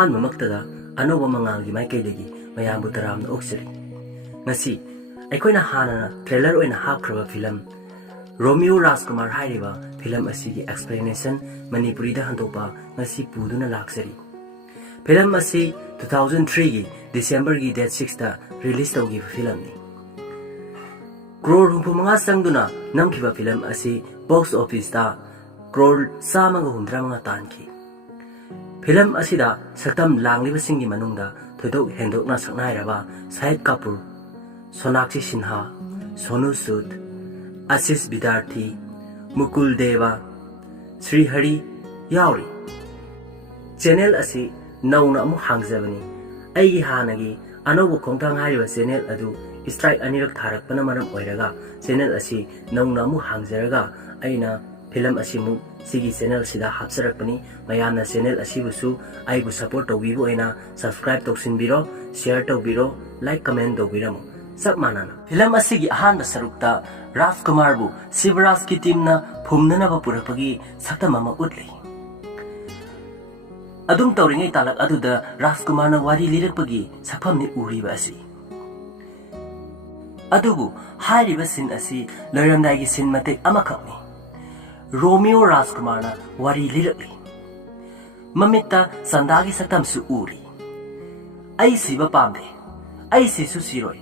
ꯑꯍꯥꯟꯕꯃꯛꯇꯗ ꯑꯅꯧꯕ ꯃꯉꯥꯜꯒꯤ ꯃꯥꯏꯀꯩꯗꯒꯤ ꯃꯌꯥꯝꯕꯨ ꯇꯔꯥꯝꯅ ꯑꯣꯛꯆꯔꯤ꯫ ꯉꯁꯤ ꯑꯩꯈꯣꯏꯅ ꯍꯥꯟꯅꯅ ꯇ꯭ꯔꯦꯂꯔ ꯑꯣꯏꯅ ꯍꯥꯞꯈ꯭ꯔꯕ ꯐꯤꯂꯝ ꯔꯣꯃꯤꯌꯣ ꯔꯥꯖꯀꯨꯃꯥꯔ ꯍꯥꯏꯔꯤꯕ ꯐꯤꯂꯝ ꯑꯁꯤꯒꯤ ꯑꯦꯛꯁꯄ꯭ꯂꯦꯅꯦꯁꯟ ꯃꯅꯤꯄꯨꯔꯤꯗ ꯍꯟꯗꯣꯛꯄ ꯉꯁꯤ ꯄꯨꯗꯨꯅ ꯂꯥꯛꯆꯔꯤ꯫ ꯐꯤꯂꯝ ꯑꯁꯤ 2003ꯒꯤ ꯗꯤꯁꯦꯝꯕꯔꯒꯤ ꯗꯦꯠ 6ꯇ ꯔꯤꯂꯤꯖ ꯇꯧꯈꯤꯕ ꯐꯤꯂꯝꯅꯤ꯫ ꯀ꯭ꯔꯣꯔ 65 ꯆꯪꯗꯨꯅ ꯅꯝꯈꯤꯕ ꯐꯤꯂꯝ ꯑꯁꯤ ꯕꯣꯛꯁ ꯑꯣꯐꯤꯁꯇ ꯀ꯭ꯔꯣꯔ 165 ꯇꯥꯟꯈꯤ꯫ ꯐꯤꯂꯝ ꯑꯁꯤꯗ ꯁꯛꯇꯝ ꯂꯥꯡꯂꯤꯕꯁꯤꯡꯒꯤ ꯃꯅꯨꯡꯗ ꯊꯣꯏꯗꯣꯛ ꯍꯦꯟꯗꯣꯛꯅ ꯁꯛꯅꯥꯏꯔꯕ ꯁꯥꯍꯤꯗ ꯀꯥꯄꯨꯔ, ꯁꯣꯅꯥꯛꯁꯤ ꯁꯤꯟꯍꯥ, ꯁꯣꯅꯨ ꯁꯨꯗ, ꯑꯁꯤꯁ ꯕꯤꯗ꯭ꯌꯥꯔꯊꯤ, ꯃꯨꯀꯨꯜ ꯗꯦꯕ, ꯁ꯭ꯔꯤꯍꯔꯤ ꯌꯥꯎꯔꯤ꯫ ꯆꯦꯅꯦꯜ ꯑꯁꯤ ꯅꯧꯅ ꯑꯃꯨꯛ ꯍꯥꯡꯖꯕꯅꯤ꯫ ꯑꯩꯒꯤ ꯍꯥꯟꯅꯒꯤ ꯑꯅꯧꯕ ꯈꯣꯡꯊꯥꯡ ꯍꯥꯏꯔꯤꯕ ꯆꯦꯅꯦꯜ ꯑꯗꯨ ꯁꯇ꯭ꯔꯥꯏꯛ ꯑꯅꯤꯔꯛ ꯊꯥꯔꯛꯄꯅ ꯃꯔꯝ ꯑꯣꯏꯔꯒ ꯆꯦꯅꯦꯜ ꯑꯁꯤ ꯅꯧꯅ ꯑꯃꯨꯛ ꯍꯥꯡꯖꯔꯒ ꯑꯩꯅ ꯐꯤꯂꯝ ꯑꯁꯤꯃꯨꯛ ꯁꯤꯒꯤ ꯆꯦꯅꯦꯜꯁꯤꯗ ꯍꯥꯞꯆꯔꯛꯄꯅꯤ꯫ ꯃꯌꯥꯝꯅ ꯆꯦꯅꯦꯜ ꯑꯁꯤꯕꯨꯁꯨ ꯑꯩꯕꯨ ꯁꯄꯣꯔꯠ ꯇꯧꯕꯤꯕ ꯑꯣꯏꯅ ꯁꯕꯁꯀ꯭ꯔꯥꯏꯕ ꯇꯧꯁꯤꯟꯕꯤꯔꯣ, ꯁꯤꯌꯔ ꯇꯧꯕꯤꯔꯣ, ꯂꯥꯏꯛ ꯀꯃꯦꯟ ꯇꯧꯕꯤꯔꯝꯃꯣ꯫ ꯆꯞ ꯃꯥꯟꯅꯅ ꯐꯤꯂꯝ ꯑꯁꯤꯒꯤ ꯑꯍꯥꯟꯕ ꯁꯔꯨꯛꯇ ꯔꯥꯖꯀꯨꯃꯥꯔꯕꯨ ꯁꯤꯕꯔꯥꯖꯀꯤ ꯇꯤꯝꯅ ꯐꯨꯝꯅꯅꯕ ꯄꯨꯔꯛꯄꯒꯤ ꯁꯛꯇꯝ ꯑꯃ ꯎꯠꯂꯤ꯫ ꯑꯗꯨꯝ ꯇꯧꯔꯤꯉꯩ ꯇꯥꯂꯛ ꯑꯗꯨꯗ ꯔꯥꯖꯀꯨꯃꯥꯔꯅ ꯋꯥꯔꯤ ꯂꯤꯔꯛꯄꯒꯤ ꯁꯛꯐꯝꯅꯤ ꯎꯔꯤꯕ ꯑꯁꯤ꯫ ꯑꯗꯨꯕꯨ ꯍꯥꯏꯔꯤꯕ ꯁꯤꯟ ꯑꯁꯤ ꯂꯣꯏꯔꯝꯗꯥꯏꯒꯤ ꯁꯤꯟ ꯃꯇꯦꯛ ꯑꯃꯈꯛꯅꯤ꯫ ꯔꯣꯃꯤꯌꯣ ꯔꯥꯖꯀꯨꯃꯥꯔꯅ ꯋꯥꯔꯤ ꯂꯤꯔꯛꯂꯤ꯫ ꯃꯃꯤꯠꯇ ꯆꯟꯗꯥꯒꯤ ꯁꯛꯇꯝꯁꯨ ꯎꯔꯤ꯫ ꯑꯩ ꯁꯤꯕ ꯄꯥꯝꯗꯦ, ꯑꯩ ꯁꯤꯁꯨ ꯁꯤꯔꯣꯏ,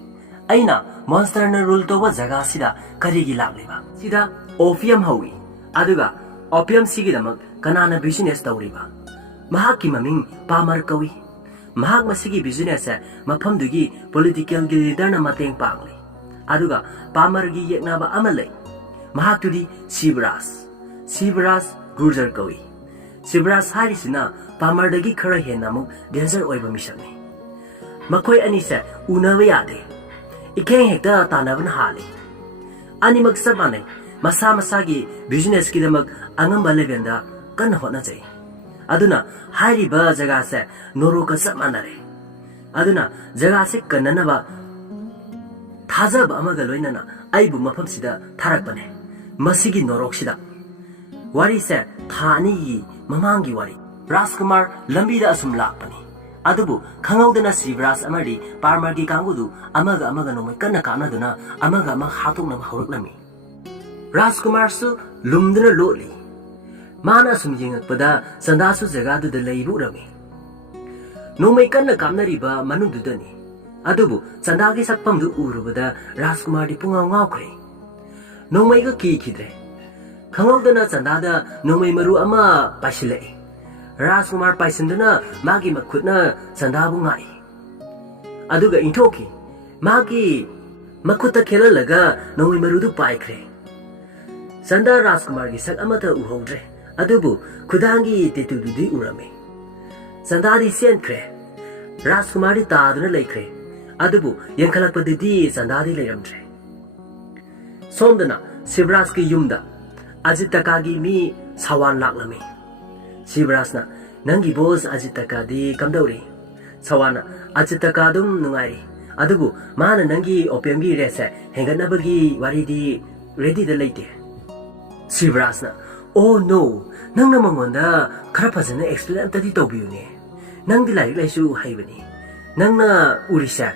ꯑꯩꯅ ꯃꯣꯟꯁꯇꯔꯅ ꯔꯨꯜ ꯇꯧꯕ ꯖꯒꯥꯁꯤꯗ ꯀꯔꯤꯒꯤ ꯂꯥꯛꯂꯤꯕ? ꯁꯤꯗ ꯑꯣꯄꯤꯌꯝ ꯍꯧꯏ, ꯑꯗꯨꯒ ꯑꯣꯄꯤꯌꯝꯁꯤꯒꯤꯗꯃꯛ ꯀꯅꯥꯅ ꯕꯤꯖꯤꯅꯦꯁ ꯇꯧꯔꯤꯕ? ꯃꯍꯥꯛꯀꯤ ꯃꯃꯤꯡ ꯄꯥꯃꯔ ꯀꯧꯏ꯫ ꯃꯍꯥꯛ ꯃꯁꯤꯒꯤ ꯕꯤꯖꯤꯅꯦꯁꯁꯦ ꯃꯐꯝꯗꯨꯒꯤ ꯄꯣꯂꯤꯇꯤꯀꯦꯜꯒꯤ ꯂꯤꯗꯔꯅ ꯃꯇꯦꯡ ꯄꯥꯡꯂꯤ꯫ ꯑꯗꯨꯒ ꯄꯥꯃꯔꯒꯤ ꯌꯦꯛꯅꯕ ꯑꯃ ꯂꯩ, ꯃꯍꯥꯛꯇꯨꯗꯤ ꯁꯤꯕꯔꯥꯖ, ꯁꯤꯕꯔꯥꯖ ꯒꯨꯔꯖꯔ ꯀꯧꯏ꯫ ꯁꯤꯕꯔꯥꯖ ꯍꯥꯏꯔꯤꯁꯤꯅ ꯄꯥꯃꯔꯗꯒꯤ ꯈꯔ ꯍꯦꯟꯅ ꯑꯃꯨꯛ ꯗꯦꯟꯖꯔ ꯑꯣꯏꯕ ꯃꯤꯁꯛꯅꯤ꯫ ꯃꯈꯣꯏ ꯑꯅꯤꯁꯦ ꯎꯅꯕ ꯌꯥꯗꯦ, ꯏꯈꯦꯡ ꯍꯦꯛꯇ ꯇꯥꯟꯅꯕꯅ ꯍꯥꯜꯂꯤ꯫ ꯑꯅꯤꯃꯛ ꯆꯞ ꯃꯥꯟꯅꯩ, ꯃꯁꯥ ꯃꯁꯥꯒꯤ ꯕꯤꯖꯤꯅꯦꯁꯀꯤꯗꯃꯛ ꯑꯉꯝꯕ ꯂꯦꯚꯦꯜꯗ ꯀꯟꯅ ꯍꯣꯠꯅꯖꯩ꯫ ꯑꯗꯨꯅ ꯍꯥꯏꯔꯤꯕ ꯖꯒꯥꯁꯦ ꯅꯣꯔꯣꯛꯀ ꯆꯞ ꯃꯥꯟꯅꯔꯦ꯫ ꯑꯗꯨꯅ ꯖꯒꯥꯁꯦ ꯀꯟꯅꯅꯕ ꯊꯥꯖꯕ ꯑꯃꯒ ꯂꯣꯏꯅꯅ ꯑꯩꯕꯨ ꯃꯐꯝꯁꯤꯗ ꯊꯥꯔꯛꯄꯅꯦ, ꯃꯁꯤꯒꯤ ꯅꯣꯔꯣꯛꯁꯤꯗ꯫ ꯋꯥꯔꯤꯁꯦ ꯊꯥ 2ꯒꯤ ꯃꯃꯥꯡꯒꯤ ꯋꯥꯔꯤ꯫ ꯔꯥꯖꯀꯨꯃꯥꯔ ꯂꯝꯕꯤꯗ ꯑꯁꯨꯝ ꯂꯥꯛꯄꯅꯤ꯫ ꯑꯗꯨꯕꯨ ꯈꯪꯍꯧꯗꯅ ꯁꯤꯕꯔꯥꯖ ꯑꯃꯗꯤ ꯄꯥꯃꯔꯒꯤ ꯀꯥꯡꯕꯨꯗꯨ ꯑꯃꯒ ꯑꯃꯒ ꯅꯣꯡꯃꯩ ꯀꯟꯅ ꯀꯥꯞꯅꯗꯨꯅ ꯑꯃꯒ ꯑꯃ ꯍꯥꯠꯇꯣꯛꯅꯕ ꯍꯧꯔꯛꯂꯝꯃꯤ꯫ ꯔꯥꯖꯀꯨꯃꯥꯔꯁꯨ ꯂꯨꯝꯗꯨꯅ ꯂꯣꯠꯂꯤ꯫ ꯃꯥꯅ ꯑꯁꯨꯝ ꯌꯦꯡꯉꯛꯄꯗ ꯆꯟꯗꯥꯁꯨ ꯖꯒꯥꯗꯨꯗ ꯂꯩꯕ ꯎꯔꯝꯃꯤ꯫ ꯅꯣꯡꯃꯩ ꯀꯟꯅ ꯀꯥꯞꯅꯔꯤꯕ ꯃꯅꯨꯡꯗꯨꯗꯅꯤ꯫ ꯑꯗꯨꯕꯨ ꯆꯟꯗꯥꯒꯤ ꯁꯛꯐꯝꯗꯨ ꯎꯔꯨꯕꯗ ꯔꯥꯖꯀꯨꯃꯥꯔꯗꯤ ꯄꯨꯡꯉꯥꯎ ꯉꯥꯎꯈ꯭ꯔꯦ꯫ ꯅꯣꯡꯃꯩꯒ ꯀꯤꯈꯤꯗ꯭ꯔꯦ꯫ ꯈꯪꯍꯧꯗꯅ ꯆꯟꯗꯥꯗ ꯅꯣꯡꯃꯩ ꯃꯔꯨ ꯑꯃ ꯄꯥꯏꯁꯤꯜꯂꯛꯏ꯫ ꯔꯥꯖꯀꯨꯃꯥꯔ ꯄꯥꯏꯁꯤꯟꯗꯨꯅ ꯃꯥꯒꯤ ꯃꯈꯨꯠꯅ ꯆꯟꯗꯥꯕꯨ ꯉꯥꯛꯏ, ꯑꯗꯨꯒ ꯏꯟꯊꯣꯛꯈꯤ꯫ ꯃꯥꯒꯤ ꯃꯈꯨꯠꯇ ꯈꯦꯠꯍꯜꯂꯒ ꯅꯣꯡꯃꯩ ꯃꯔꯨꯗꯨ ꯄꯥꯏꯈ꯭ꯔꯦ꯫ ꯆꯟꯗꯥ ꯔꯥꯖꯀꯨꯃꯥꯔꯒꯤ ꯁꯛ ꯑꯃꯠꯇ ꯎꯍꯧꯗ꯭ꯔꯦ, ꯑꯗꯨꯕꯨ ꯈꯨꯗꯥꯡꯒꯤ ꯇꯦꯇꯨꯗꯨꯗꯤ ꯎꯔꯝꯃꯤ꯫ ꯆꯟꯗꯥꯗꯤ ꯆꯦꯟꯈ꯭ꯔꯦ, ꯔꯥꯖꯀꯨꯃꯥꯔꯗꯤ ꯇꯥꯗꯨꯅ ꯂꯩꯈ꯭ꯔꯦ, ꯑꯗꯨꯕꯨ ꯌꯦꯡꯈꯠꯂꯛꯄꯗꯗꯤ ꯆꯟꯗꯥꯗꯤ ꯂꯩꯔꯝꯗ꯭ꯔꯦ꯫ ꯁꯣꯝꯗꯅ ꯁꯤꯕꯔꯥꯖꯀꯤ ꯌꯨꯝꯗ ꯑꯖꯤꯠꯇꯀꯥꯒꯤ ꯃꯤ ꯁꯋꯥꯟ ꯂꯥꯛꯂꯝꯃꯤ꯫ ꯁꯤꯕꯔꯥꯖꯅ ꯅꯪꯒꯤ ꯕꯣꯁ ꯑꯖꯤꯠꯇꯀꯥꯗꯤ ꯀꯝꯗꯧꯔꯤ? ꯁꯋꯥꯟꯅ ꯑꯖꯤꯠꯇꯀꯥ ꯑꯗꯨꯝ ꯅꯨꯡꯉꯥꯏꯔꯤ, ꯑꯗꯨꯕꯨ ꯃꯥꯅ ꯅꯪꯒꯤ ꯑꯣꯄꯤꯌꯝꯒꯤ ꯔꯦꯠꯁꯦ ꯍꯦꯟꯒꯠꯅꯕꯒꯤ ꯋꯥꯔꯤꯗꯤ ꯔꯦꯗꯤꯗ ꯂꯩꯇꯦ꯫ ꯁꯤꯕꯔꯥꯖꯅ ꯑꯣ ꯅꯣ, ꯅꯪꯅ ꯃꯉꯣꯟꯗ ꯈꯔ ꯐꯖꯅ ꯑꯦꯛꯁꯄ꯭ꯂꯦꯟ ꯑꯝꯇꯗꯤ ꯇꯧꯕꯤꯌꯨꯅꯦ, ꯅꯪꯗꯤ ꯂꯥꯏꯔꯤꯛ ꯂꯥꯏꯁꯨ ꯍꯩꯕꯅꯤ꯫ ꯅꯪꯅ ꯎꯔꯤꯁꯦ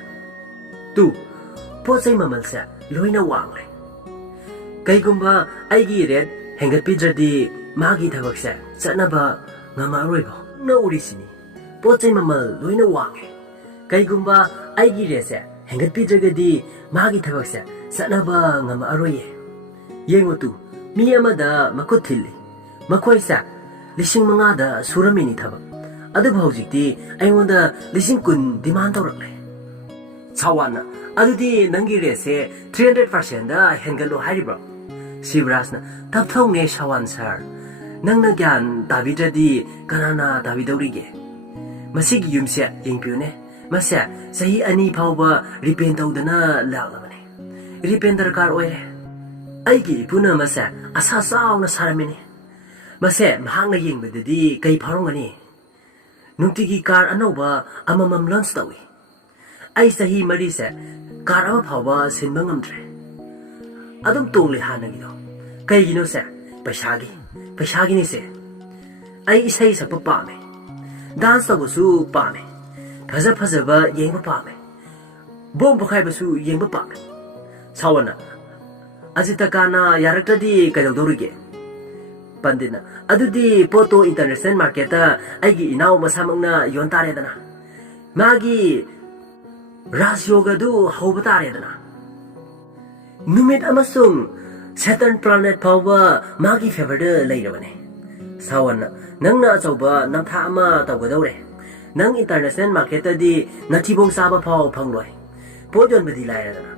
ꯄꯣꯠ ꯆꯩ ꯃꯃꯜꯁꯦ ꯂꯣꯏꯅ ꯋꯥꯡꯂꯦ꯫ ꯀꯩꯒꯨꯝꯕ ꯑꯩꯒꯤ ꯔꯦꯠ ꯍꯦꯟꯒꯠꯄꯤꯗ꯭ꯔꯗꯤ ꯃꯥꯒꯤ ꯊꯕꯛꯁꯦ ꯆꯠꯅꯕ ꯉꯝꯃꯔꯣꯏꯕ꯫ ꯅꯪꯅ ꯎꯔꯤꯁꯤꯅꯤ, ꯄꯣꯠ ꯆꯩ ꯃꯃꯜ ꯂꯣꯏꯅ ꯋꯥꯡꯉꯦ꯫ ꯀꯩꯒꯨꯝꯕ ꯑꯩꯒꯤ ꯔꯦꯠꯁꯦ ꯍꯦꯟꯒꯠꯄꯤꯗ꯭ꯔꯒꯗꯤ ꯃꯥꯒꯤ ꯊꯕꯛꯁꯦ ꯆꯠꯅꯕ ꯉꯝꯃꯔꯣꯏꯌꯦ꯫ ꯌꯦꯡꯉꯨ ꯇꯨ, ꯃꯤ ꯑꯃꯗ ꯃꯈꯨꯠ ꯊꯤꯜꯂꯤ, ꯃꯈꯣꯏꯁꯦ 5,000ꯗ ꯁꯨꯔꯝꯃꯤꯅꯤ ꯊꯕꯛ, ꯑꯗꯨꯕꯨ ꯍꯧꯖꯤꯛꯇꯤ ꯑꯩꯉꯣꯟꯗ 10,000 ꯗꯤꯃꯥꯟ ꯇꯧꯔꯛꯂꯦ꯫ ꯁꯋꯥꯟꯅ ꯑꯗꯨꯗꯤ ꯅꯪꯒꯤ ꯔꯦꯠꯁꯦ 300%ꯗ ꯍꯦꯟꯒꯠꯂꯣ ꯍꯥꯏꯔꯤꯕ꯭ꯔꯣ? ꯁꯤꯕꯔꯥꯖꯅ ꯇꯞꯊꯧꯅꯦ ꯁꯋꯥꯟ ꯁꯥꯔ, ꯅꯪꯅ ꯒ꯭ꯌꯥꯟ ꯇꯥꯕꯤꯗ꯭ꯔꯗꯤ ꯀꯅꯥꯅ ꯇꯥꯕꯤꯗꯧꯔꯤꯒꯦ? ꯃꯁꯤꯒꯤ ꯌꯨꯝꯁꯦ ꯌꯦꯡꯕꯤꯌꯨꯅꯦ, ꯃꯁꯦ ꯆꯍꯤ 2 ꯐꯥꯎꯕ ꯔꯤꯄꯦꯟ ꯇꯧꯗꯅ ꯂꯥꯛꯂꯕꯅꯦ꯫ ꯔꯤꯄꯦꯟ ꯗꯔꯀꯥꯔ ꯑꯣꯏꯔꯦ꯫ ꯑꯩꯒꯤ ꯏꯄꯨꯅ ꯃꯁꯦ ꯑꯁꯥ ꯆꯥꯎꯅ ꯁꯥꯔꯝꯃꯤꯅꯤ꯫ ꯃꯁꯦ ꯃꯍꯥꯛꯅ ꯌꯦꯡꯕꯗꯗꯤ ꯀꯩ ꯐꯥꯎꯔꯝꯒꯅꯤ? ꯅꯨꯡꯇꯤꯒꯤ ꯀꯥꯔ ꯑꯅꯧꯕ ꯑꯃꯃꯝ ꯂꯣꯟꯆ ꯇꯧꯏ꯫ ꯑꯩ ꯆꯍꯤ 4ꯁꯦ ꯀꯥꯔ ꯑꯃ ꯐꯥꯎꯕ ꯁꯤꯟꯕ ꯉꯝꯗ꯭ꯔꯦ, ꯑꯗꯨꯝ ꯇꯣꯡꯂꯤ ꯍꯥꯟꯅꯒꯤꯗꯣ꯫ ꯀꯩꯒꯤꯅꯣ ꯁꯦ? ꯄꯩꯁꯥꯒꯤꯅꯤꯁꯦ꯫ ꯑꯩ ꯏꯁꯩ ꯁꯛꯄ ꯄꯥꯝꯃꯦ, ꯗꯥꯟꯁ ꯇꯧꯕꯁꯨ ꯄꯥꯝꯃꯦ ꯐꯖ ꯐꯖꯕ ꯌꯦꯡꯕ ꯄꯥꯝꯃꯦ ꯕꯣꯝ ꯄꯣꯈꯥꯏꯕꯁꯨ ꯌꯦꯡꯕ ꯄꯥꯝꯃꯦ ꯁꯥꯋꯟꯅ ꯑꯖꯤꯇꯀꯥꯅ ꯌꯥꯔꯛꯇ꯭ꯔꯗꯤ ꯀꯩꯗꯧꯗꯧꯔꯤꯒꯦ ꯄꯟꯗꯤꯠꯅ ꯑꯗꯨꯗꯤ ꯄꯣꯠꯇꯣ ꯏꯟꯇꯔꯅꯦꯁꯅꯦꯜ ꯃꯥꯔꯀꯦꯠꯇ ꯑꯩꯒꯤ ꯏꯅꯥꯎ ꯃꯁꯥꯃꯛꯅ ꯌꯣꯟ ꯇꯥꯔꯦꯗꯅ ꯃꯥꯒꯤ ꯔꯥꯖꯌꯣꯒꯗꯨ ꯍꯧꯕ ꯇꯥꯔꯦꯗꯅ ꯅꯨꯃꯤꯠ ꯑꯃꯁꯨꯡ ꯁꯦꯇꯔꯟ ꯄ꯭ꯂꯥꯅꯦꯠ ꯐꯥꯎꯕ ꯃꯥꯒꯤ ꯐꯦꯚꯔꯗ ꯂꯩꯔꯕꯅꯦ ꯁꯥꯋꯟꯅ ꯅꯪꯅ ꯑꯆꯧꯕ ꯅꯝꯊꯥ ꯑꯃ ꯇꯧꯒꯗꯧꯔꯦ ꯅꯪ ꯏꯟꯇꯔꯅꯦꯁꯅꯦꯜ ꯃꯥꯔꯀꯦꯠꯇꯗꯤ ꯅꯊꯤꯕꯣꯡ ꯆꯥꯕ ꯐꯥꯎ ꯐꯪꯂꯣꯏ ꯄꯣꯠ ꯌꯣꯟꯕꯗꯤ ꯂꯥꯏꯔꯗꯅ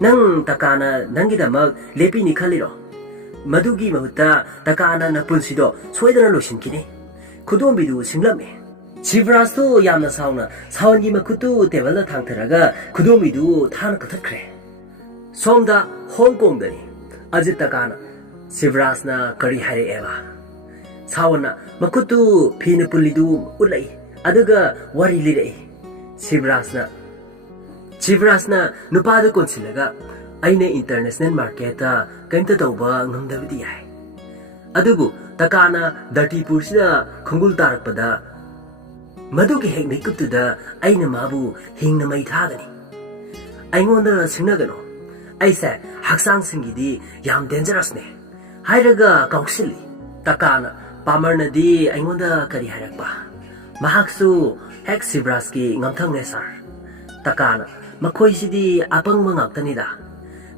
ꯅꯪ ꯇꯀꯥꯅ ꯅꯪꯒꯤꯗꯃꯛ ꯂꯦꯞꯄꯤꯅꯤ ꯈꯜꯂꯤꯔꯣ ꯃꯗꯨꯒꯤ ꯃꯍꯨꯠꯇ ꯇꯀꯥꯅ ꯅꯄꯨꯟꯁꯤꯗꯣ ꯁꯣꯏꯗꯅ ꯂꯣꯏꯁꯤꯟꯈꯤꯅꯤ ꯈꯨꯗꯣꯝꯕꯤꯗꯨ ꯁꯤꯡꯂꯝꯃꯤ ꯁꯤꯕ꯭ꯔꯥꯖꯇꯨ ꯌꯥꯝꯅ ꯁꯥꯎꯅ ꯁꯥꯋꯟꯒꯤ ꯃꯈꯨꯠꯇꯨ ꯇꯦꯕꯜꯗ ꯊꯥꯡꯊꯔꯒ ꯈꯨꯗꯣꯝꯕꯤꯗꯨ ꯊꯥꯅ ꯀꯛꯊꯠꯈ꯭ꯔꯦ ꯁꯣꯝꯗ ꯍꯣꯡꯀꯣꯡꯗꯅꯤ ꯑꯖꯤꯠ ꯇꯀꯥꯅ ꯁꯤꯕ꯭ꯔꯥꯖꯅ ꯀꯔꯤ ꯍꯥꯏꯔꯛꯑꯦꯕ ꯁꯥꯋꯟꯅ ꯃꯈꯨꯠꯇꯨ ꯐꯤꯅ ꯄꯨꯜꯂꯤꯗꯨ ꯎꯠꯂꯛꯏ ꯑꯗꯨꯒ ꯋꯥꯔꯤ ꯂꯤꯔꯛꯏ ꯁꯤꯕ꯭ꯔꯥꯖꯅ ꯅꯨꯄꯥꯗꯨ ꯀꯣꯟꯁꯤꯜꯂꯒ ꯑꯩꯅ ꯏꯟꯇꯔꯅꯦꯁꯅꯦꯜ ꯃꯥꯔꯀꯦꯠꯇ ꯀꯩꯝꯇ ꯇꯧꯕ ꯉꯝꯗꯕꯗꯤ ꯌꯥꯏ ꯑꯗꯨꯕꯨ ꯇꯀꯥꯅ ꯗꯔꯇꯤꯄꯨꯔꯁꯤꯗ ꯈꯣꯡꯒꯨꯜ ꯇꯥꯔꯛꯄꯗ ꯃꯗꯨꯒꯤ ꯍꯦꯛ ꯃꯤꯀꯨꯞꯇꯨꯗ ꯑꯩꯅ ꯃꯥꯕꯨ ꯍꯤꯡꯅ ꯃꯩ ꯊꯥꯒꯅꯤ ꯑꯩꯉꯣꯟꯗ ꯁꯤꯡꯅꯒꯅꯣ ꯑꯩꯁꯦ ꯍꯛꯆꯥꯡꯁꯤꯡꯒꯤꯗꯤ ꯌꯥꯝ ꯗꯦꯟꯖꯔꯁꯅꯦ ꯍꯥꯏꯔꯒ ꯀꯥꯎꯁꯤꯜꯂꯤ ꯇꯀꯥꯅ ꯄꯥꯃꯔꯅꯗꯤ ꯑꯩꯉꯣꯟꯗ ꯀꯔꯤ ꯍꯥꯏꯔꯛꯄ ꯃꯍꯥꯛꯁꯨ ꯍꯦꯛ ꯁꯤꯕ꯭ꯔꯥꯖꯀꯤ ꯉꯝꯊꯪꯅꯦ ꯁꯥꯔ ꯇꯀꯥꯅ ꯃꯈꯣꯏꯁꯤꯗꯤ ꯑꯄꯪꯕ ꯉꯥꯛꯇꯅꯤꯗ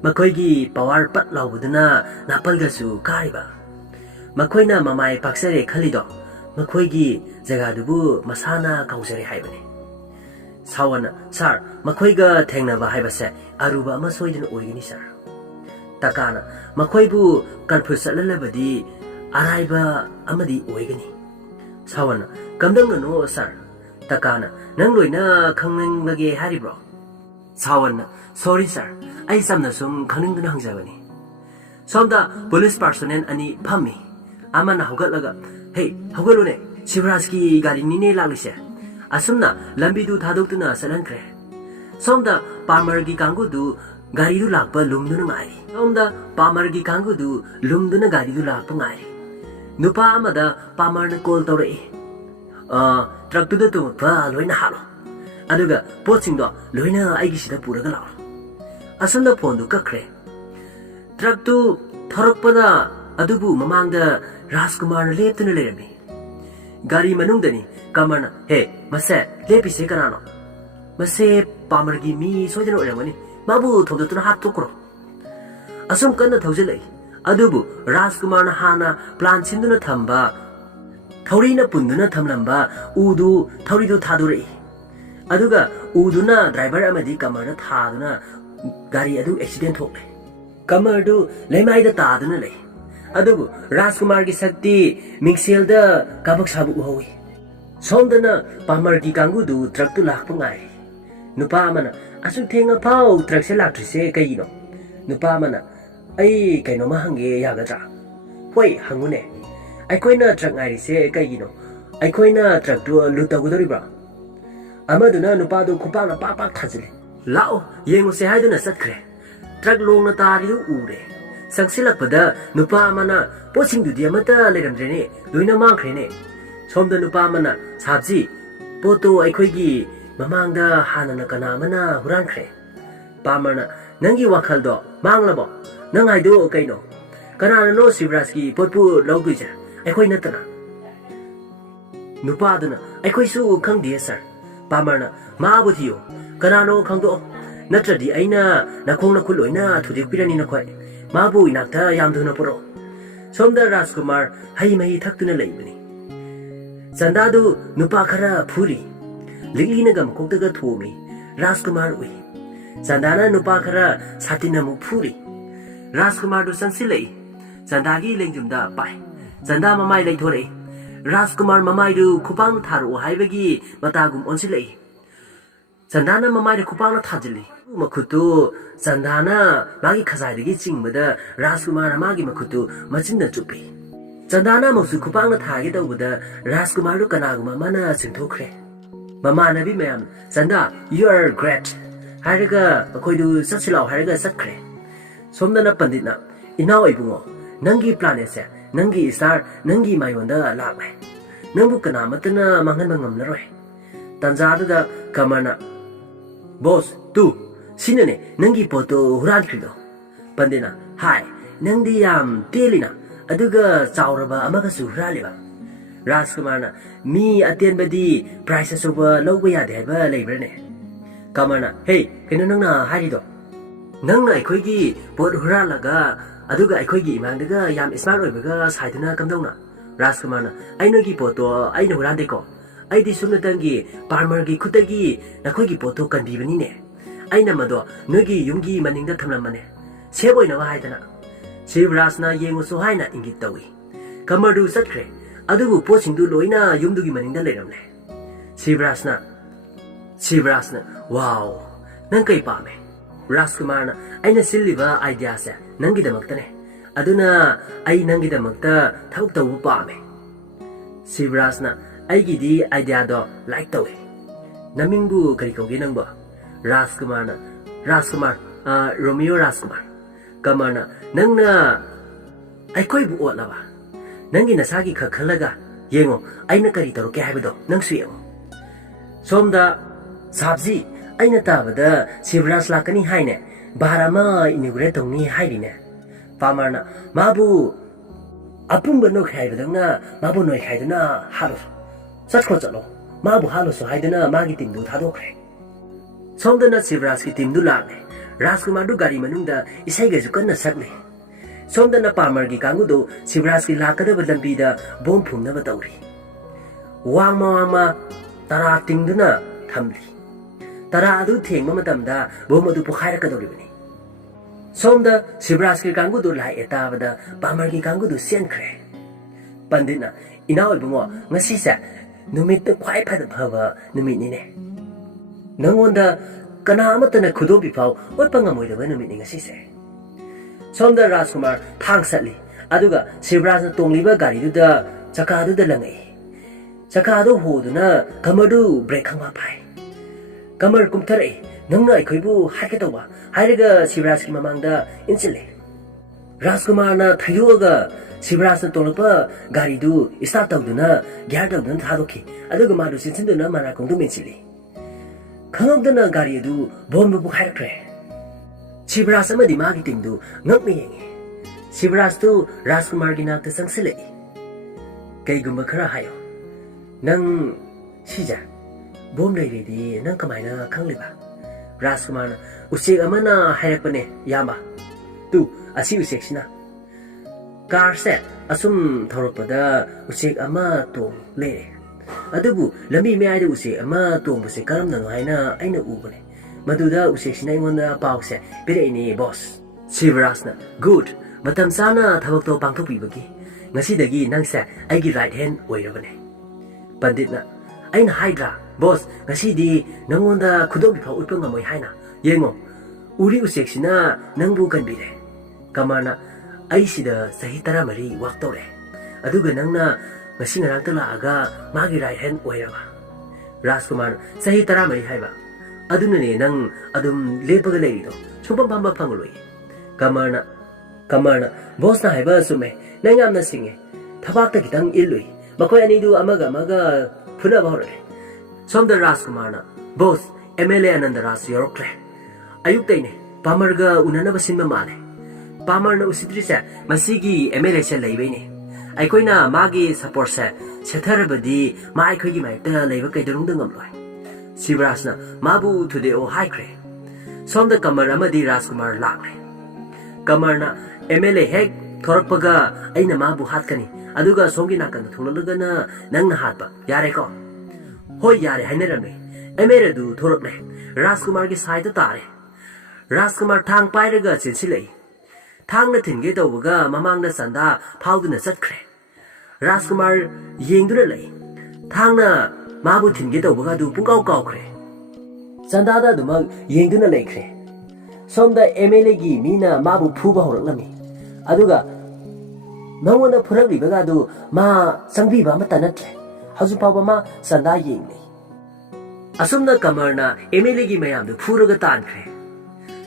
ꯃꯈꯣꯏꯒꯤ ꯄꯋꯥꯔ ꯄꯠ ꯂꯥꯎꯕꯗꯨꯅ ꯅꯥꯄꯜꯒꯁꯨ ꯀꯥꯔꯤꯕ ꯃꯈꯣꯏꯅ ꯃꯃꯥꯏ ꯄꯥꯛꯆꯔꯦ ꯈꯜꯂꯤꯗꯣ ꯃꯈꯣꯏꯒꯤ ꯖꯒꯥꯗꯨꯕꯨ ꯃꯁꯥꯅ ꯀꯥꯎꯖꯔꯦ ꯍꯥꯏꯕꯅꯤ ꯁꯥꯋꯟꯅ ꯁꯥꯔ ꯃꯈꯣꯏꯒ ꯊꯦꯡꯅꯕ ꯍꯥꯏꯕꯁꯦ ꯑꯔꯨꯕ ꯑꯃ ꯁꯣꯏꯗꯅ ꯑꯣꯏꯒꯅꯤ ꯁꯥꯔ ꯇꯀꯥꯅ ꯃꯈꯣꯏꯕꯨ ꯀꯟꯐ꯭ꯌꯨꯁ ꯆꯠꯍꯜꯂꯕꯗꯤ ꯑꯔꯥꯏꯕ ꯑꯃꯗꯤ ꯑꯣꯏꯒꯅꯤ ꯁꯥꯋꯟꯅ ꯀꯝꯗꯧꯅꯅꯣ ꯁꯥꯔ ꯇꯀꯥꯅ ꯅꯪ ꯂꯣꯏꯅ ꯈꯪꯅꯤꯡꯂꯒꯦ ꯍꯥꯏꯔꯤꯕ꯭ꯔꯣ ꯁꯥꯋꯟꯅ ꯁꯣꯔꯤ ꯁꯥꯔ ꯑꯩ ꯆꯝꯅ ꯁꯨꯝ ꯈꯪꯅꯤꯡꯗꯨꯅ ꯍꯪꯖꯕꯅꯤ ꯁꯣꯝꯗ ꯄꯨꯂꯤꯁ ꯄꯥꯔꯁꯣꯅꯦꯜ ꯑꯅꯤ ꯐꯝꯃꯤ ꯑꯃꯅ ꯍꯧꯒꯠꯂꯒ ꯍꯦ ꯍꯧꯒꯠꯂꯨꯅꯦ ꯁꯤꯕ꯭ꯔꯥꯖꯀꯤ ꯒꯥꯔꯤꯅꯤꯅꯦ ꯂꯥꯛꯂꯤꯁꯦ ꯑꯁꯨꯝꯅ ꯂꯝꯕꯤꯗꯨ ꯊꯥꯗꯣꯛꯇꯨꯅ ꯆꯠꯍꯟꯈ꯭ꯔꯦ ꯁꯣꯝꯗ ꯄꯥꯃꯔꯒꯤ ꯀꯥꯡꯕꯨꯗꯨ ꯒꯥꯔꯤꯗꯨ ꯂꯥꯛꯄ ꯂꯨꯝꯗꯨꯅ ꯉꯥꯏꯔꯤ ꯁꯣꯝꯗ ꯄꯥꯃꯔꯒꯤ ꯀꯥꯡꯕꯨꯗꯨ ꯂꯨꯝꯗꯨꯅ ꯒꯥꯔꯤꯗꯨ ꯂꯥꯛꯄ ꯉꯥꯏꯔꯤ ꯅꯨꯄꯥ ꯑꯃꯗ ꯄꯥꯃꯔꯅ ꯀꯣꯜ ꯇꯧꯔꯛꯏ ꯇ꯭ꯔꯛꯇꯨꯗ ꯇꯣꯡꯉꯛꯄ ꯂꯣꯏꯅ ꯍꯥꯠꯂꯣ ꯑꯗꯨꯒ ꯄꯣꯠꯁꯤꯡꯗꯣ ꯂꯣꯏꯅ ꯑꯩꯒꯤꯁꯤꯗ ꯄꯨꯔꯒ ꯂꯥꯛꯑꯣ ꯑꯁꯨꯝꯅ ꯐꯣꯟꯗꯨ ꯀꯛꯈ꯭ꯔꯦ ꯇ꯭ꯔꯛꯇꯨ ꯊꯧꯔꯛꯄꯗ ꯑꯗꯨꯕꯨ ꯃꯃꯥꯡꯗ ꯔꯥꯖꯀꯨꯃꯥꯔꯅ ꯂꯦꯞꯇꯨꯅ ꯂꯩꯔꯝꯃꯤ ꯒꯥꯔꯤ ꯃꯅꯨꯡꯗꯅꯤ ꯀꯃꯔꯅ ꯍꯦ ꯃꯁꯦ ꯂꯦꯞꯄꯤꯁꯦ ꯀꯅꯥꯅꯣ ꯃꯁꯦ ꯄꯥꯃꯔꯒꯤ ꯃꯤ ꯁꯣꯏꯗꯅ ꯑꯣꯏꯔꯝꯒꯅꯤ ꯃꯥꯕꯨ ꯊꯣꯝꯗꯠꯇꯨꯅ ꯍꯥꯠꯇꯣꯛꯈ꯭ꯔꯣ ꯑꯁꯨꯝ ꯀꯟꯅ ꯊꯧꯖꯤꯜꯂꯛꯏ ꯑꯗꯨꯕꯨ ꯔꯥꯖꯀꯨꯃꯥꯔꯅ ꯍꯥꯟꯅ ꯄ꯭ꯂꯥꯟ ꯁꯤꯟꯗꯨꯅ ꯊꯝꯕ ꯊꯧꯔꯤꯅ ꯄꯨꯟꯗꯨꯅ ꯊꯝꯂꯝꯕ ꯎꯗꯨ ꯊꯧꯔꯤꯗꯨ ꯊꯥꯗꯣꯔꯛꯏ ꯑꯗꯨꯒ ꯎꯗꯨꯅ ꯗ꯭ꯔꯥꯏꯚꯔ ꯑꯃꯗꯤ ꯀꯃꯔꯗ ꯊꯥꯗꯨꯅ ꯒꯥꯔꯤ ꯑꯗꯨ ꯑꯦꯛꯁꯤꯗꯦꯟ ꯊꯣꯛꯂꯦ ꯀꯃꯔꯗꯨ ꯂꯩꯃꯥꯏꯗ ꯇꯥꯗꯨꯅ ꯂꯩ ꯑꯗꯨꯕꯨ ꯔꯥꯖꯀꯨꯃꯥꯔꯒꯤ ꯁꯛꯇꯤ ꯃꯤꯡꯁꯦꯜꯗ ꯀꯥꯕꯛ ꯁꯥꯕꯛ ꯎꯍꯧꯏ ꯁꯣꯝꯗꯅ ꯄꯥꯃꯔꯒꯤ ꯀꯥꯡꯕꯨꯗꯨ ꯇ꯭ꯔꯛꯇꯨ ꯂꯥꯛꯄ ꯉꯥꯏꯔꯤ ꯅꯨꯄꯥ ꯑꯃꯅ ꯑꯁꯨꯛ ꯊꯦꯡꯉ ꯐꯥꯎ ꯇ꯭ꯔꯛꯁꯦ ꯂꯥꯛꯇ꯭ꯔꯤꯁꯦ ꯀꯩꯒꯤꯅꯣ ꯅꯨꯄꯥ ꯑꯃꯅ ꯑꯩ ꯀꯩꯅꯣꯝꯃ ꯍꯪꯒꯦ ꯌꯥꯒꯗ꯭ꯔꯥ ꯍꯣꯏ ꯍꯪꯉꯨꯅꯦ ꯑꯩꯈꯣꯏꯅ ꯇ꯭ꯔꯛ ꯉꯥꯏꯔꯤꯁꯦ ꯀꯩꯒꯤꯅꯣ ꯑꯩꯈꯣꯏꯅ ꯇ꯭ꯔꯛꯇꯨ ꯂꯨꯠ ꯇꯧꯒꯗꯧꯔꯤꯕ꯭ꯔꯥ ꯑꯃꯗꯨꯅ ꯅꯨꯄꯥꯗꯨ ꯈꯨꯄꯥꯛꯅ ꯄꯥꯛ ꯄꯥꯛ ꯊꯥꯖꯤꯜꯂꯤ ꯂꯥꯛꯑꯣ ꯌꯦꯡꯉꯨꯁꯦ ꯍꯥꯏꯗꯨꯅ ꯆꯠꯈ꯭ꯔꯦ ꯇ꯭ꯔꯛ ꯂꯣꯡꯅ ꯇꯥꯔꯤꯗꯨ ꯎꯔꯦ ꯆꯪꯁꯤꯜꯂꯛꯄꯗ ꯅꯨꯄꯥ ꯑꯃꯅ ꯄꯣꯠꯁꯤꯡꯗꯨꯗꯤ ꯑꯃꯠꯇ ꯂꯩꯔꯝꯗ꯭ꯔꯦꯅꯦ ꯂꯣꯏꯅ ꯃꯥꯡꯈ꯭ꯔꯦꯅꯦ ꯁꯣꯝꯗ ꯅꯨꯄꯥ ꯑꯃꯅ ꯁꯥꯕꯖꯤ ꯄꯣꯠꯇꯣ ꯑꯩꯈꯣꯏꯒꯤ ꯃꯃꯥꯡꯗ ꯍꯥꯟꯅꯅ ꯀꯅꯥ ꯑꯃꯅ ꯍꯨꯔꯥꯟꯈ꯭ꯔꯦ ꯄꯥꯃꯔꯅ ꯅꯪꯒꯤ ꯋꯥꯈꯜꯗꯣ ꯃꯥꯡꯂꯕꯣ ꯅꯪ ꯍꯥꯏꯗꯣ ꯀꯩꯅꯣ ꯀꯅꯥꯅꯅꯣ ꯁꯤꯕ꯭ꯔꯥꯖꯀꯤ ꯄꯣꯠꯄꯨ ꯂꯧꯗꯣꯏꯁꯦ ꯑꯩꯈꯣꯏ ꯅꯠꯇꯅ ꯅꯨꯄꯥꯗꯨꯅ ꯑꯩꯈꯣꯏꯁꯨ ꯈꯪꯗꯦ ꯁꯥꯔ ꯄꯥꯃꯔꯅ ꯃꯥꯕꯨ ꯊꯤꯌꯨ ꯀꯅꯥꯅꯣ ꯈꯪꯗꯣꯛꯑꯣ ꯅꯠꯇ꯭ꯔꯗꯤ ꯑꯩꯅ ꯅꯈꯣꯡ ꯅꯈꯨꯠ ꯂꯣꯏꯅ ꯊꯨꯗꯦꯛꯄꯤꯔꯅꯤ ꯅꯈꯣꯏ ꯃꯥꯕꯨ ꯏꯅꯥꯛꯇ ꯌꯥꯝ ꯊꯨꯅ ꯄꯨꯔꯛꯑꯣ ꯁꯣꯝꯗ ꯔꯥꯖꯀꯨꯃꯥꯔ ꯍꯩ ꯃꯍꯤ ꯊꯛꯇꯨꯅ ꯂꯩꯕꯅꯤ ꯆꯟꯗꯥꯗꯨ ꯅꯨꯄꯥ ꯈꯔ ꯐꯨꯔꯤ ꯂꯤꯛꯂꯤꯅꯒ ꯃꯀꯣꯛꯇꯒ ꯊꯣꯝꯃꯤ ꯔꯥꯖꯀꯨꯃꯥꯔ ꯎꯏ ꯆꯟꯗꯥꯅ ꯅꯨꯄꯥ ꯈꯔ ꯁꯥꯇꯤꯟꯅ ꯑꯃꯨꯛ ꯐꯨꯔꯤ ꯔꯥꯖꯀꯨꯃꯥꯔꯗꯨ ꯆꯪꯁꯤꯜꯂꯛꯏ ꯆꯟꯗꯥꯒꯤ ꯂꯦꯡꯖꯨꯝꯗ ꯄꯥꯏ ꯆꯟꯗꯥ ꯃꯃꯥꯏ ꯂꯩꯊꯣꯔꯛꯏ ꯔꯥꯖꯀꯨꯃꯥꯔ ꯃꯃꯥꯏꯗꯨ ꯈꯨꯄꯥꯛꯅ ꯊꯥꯔꯛꯑꯣ ꯍꯥꯏꯕꯒꯤ ꯃꯇꯥꯒꯨꯝ ꯑꯣꯟꯁꯤꯜꯂꯛꯏ ꯆꯟꯗꯥꯅ ꯃꯃꯥꯏꯗ ꯈꯨꯄꯥꯛꯅ ꯊꯥꯖꯤꯜꯂꯤ ꯃꯈꯨꯠꯇꯨ ꯆꯟꯗꯥꯅ ꯃꯥꯒꯤ ꯈꯖꯥꯏꯗꯒꯤ ꯆꯤꯡꯕꯗ ꯔꯥꯖꯀꯨꯃꯥꯔꯅ ꯃꯥꯒꯤ ꯃꯈꯨꯠꯇꯨ ꯃꯆꯤꯟꯅ ꯆꯨꯞꯄꯤ ꯆꯟꯗꯥꯅ ꯑꯃꯨꯛꯁꯨ ꯈꯨꯄꯥꯛꯅ ꯊꯥꯒꯦ ꯇꯧꯕꯗ ꯔꯥꯖꯀꯨꯃꯥꯔꯗꯨ ꯀꯅꯥꯒꯨꯝꯕ ꯑꯃꯅ ꯆꯤꯡꯊꯣꯛꯈ꯭ꯔꯦ ꯃꯃꯥꯟꯅꯕꯤ ꯃꯌꯥꯝ ꯆꯟꯗꯥ ꯌꯨ ꯑꯥꯔ ꯒ꯭ꯔꯦꯠ ꯍꯥꯏꯔꯒ ꯃꯈꯣꯏꯗꯨ ꯆꯠꯁꯤ ꯂꯥꯎ ꯍꯥꯏꯔꯒ ꯆꯠꯈ꯭ꯔꯦ ꯁꯣꯝꯗꯅ ꯄꯟꯗꯤꯠꯅ ꯏꯅꯥꯎ ꯏꯕꯨꯡꯉꯣ ꯅꯪꯒꯤ ꯄ꯭ꯂꯥꯅꯦꯠꯁꯦ ꯅꯪꯒꯤ ꯏꯁꯇꯥꯔ ꯅꯪꯒꯤ ꯃꯥꯏꯌꯣꯟꯗ ꯂꯥꯛꯂꯦ Nambu kana matana mangan mangam na roy. Tanzada da kamana. Boss, tu, sinane, nangi poto huran krido. Pandina, hai, nangdi telina, aduga chauraba amaga suraliba. Rajkumarna, mi atien badi price soba loba yade haiba leibrane. Kamana, hey, kena nangna harido. Nangna aikoigi pot huralaga, aduga aikoigi imangdaga yam smart oibaga saiduna kamdona. Rajkumarna, ainogi poto aino hurandeko. Aidi sumnatangi farmergi khutagi nakoigi poto kanbibanine. Aina mado nogi yumgi maningda thamlamane. Seboina wa haidana. Shivrasna yengusu haina ingit tawi. Kamardu satkre. Adubu posingdu loina yumdugi maningda leiramle. Shivrasna, wow, nang kai pame. Rajkumarna, aina silliba idea se nangi damaktane. Aduna ai nangi damakta thawuk tawu pame. Shivrasna, aigidi idea do like tawe. Namingbu kari kauge nangba. Rajkumarna, Romeo Rajkumar. Kamarna, nangna aikoi bu otlaba. Nangi nasagi khalaga yengo aina kari taruke haibido nangsu yengo. Somda sabji aina tabada Shivras lakani haine barama inaugurate tongni hairine. Pamarna mabu apumba no khaibadangna mabu noi khaidana halu. Satko chalo mabu halu so haidana magi timdu thadokre. Somdana Shivras ki timdu lakne. Rajkumar du gari manungda isaiga jukanna sakne. Somdana Parmer gi kangudo Shivras ki lakadaba lambida bom phumnaba tawri. Wangma tara tingduna thamli. Tara adu thengma matamda bom adu pukhairakadoribani. Somda Shivras ki kangudo lai etabada Parmer gi kangudo siankre. Pandina inaw ibungo ngasi sa numit na khwai phaba numit nine. Nangonda kana amatana khudobi phau otpanga moidaba numit ni ngasi sa. Somda Rajkumar thang satli aduga Shivras na tongliba gari duda chakadu da langai. Chakadu hoduna kamadu break khangwa pai. Kamar kumthare nangna aikhoibu haiketoba hairaga Shivras ki mamangda inchile. Rajkumar na thairuga Shivras na tolpa gari du start tawduna gyar tawduna thadokhi aduga madu sinchinduna mana kongdu menchili. Khangokdana gari du bombu bukhairkre. Shivras amadi magi timdu ngakme yengi. Shivras tu Rajkumar gi nakta sangsilai. Kaigumba khara hayo. Nang sija bom leiredi nang kamaina khangliba. Rajkumar usek amana hairakpane yamba. Tu asi usek sina. Car set asum thorokpada usek ama tong leire. Adubu lambi meaida usek ama tong buse karamnano haina aina ubane. Maduda useksina ingona pause pire ini boss. Shivrasna, good. Matam sana thabak to pangthok pibagi. Ngasi dagi nangsa aigi right hand oirabane. Panditna, aina haidra boss ngasi di nangonda khudok biphau utpa ngamoi haina. Yengo, uri useksina nangbu kanbire. Kamana aisida sahi taramari waktore. Aduga nangna ngasi ngarangta laaga magi right hand oiraba. Rajkumar sahi taramari haiba. Adunane nang adum lepaga leirido chumpam pamba phanguloi. Kamarna boss na haiba sume nangam na singe thabakta kitang illui makoi ani du amaga phuna bahore. Somda Rajkumarna boss MLA Ananda Ras yorokle ayuk taine pamarga unana basinma male. Pamarna usidrisa masigi MLA se leibene aikoina magi support se setharabadi mai khoigi mai ta leiba kaidurung dangamloi. Shivrasna mabu today o haikre. Somda Kamar amadi Rajkumar lakre. Kamarna MLA hek thorakpaga aina mabu hatkani aduga somgi nakanda thulagana nangna hatpa yare ko. Hoi yare hainarame. MLA du thorakne. Rajkumar gi side tare. Rajkumar thang pairaga chinsilei. Thang na thinge tawga mamangda sanda phauduna chatkre. Rajkumar yengduna lei. Thang na mabu thinge tawga du pungkau kaukre. Sandada dumang yengduna leikre. Somda MLA gi mina mabu phuba horaklami. Aduga nangona phuraglibaga du ma sangbiba mata natre. Hajupaba ma sanda yengle. Asumna Kamarna MLA gi mayam du phuraga tankre.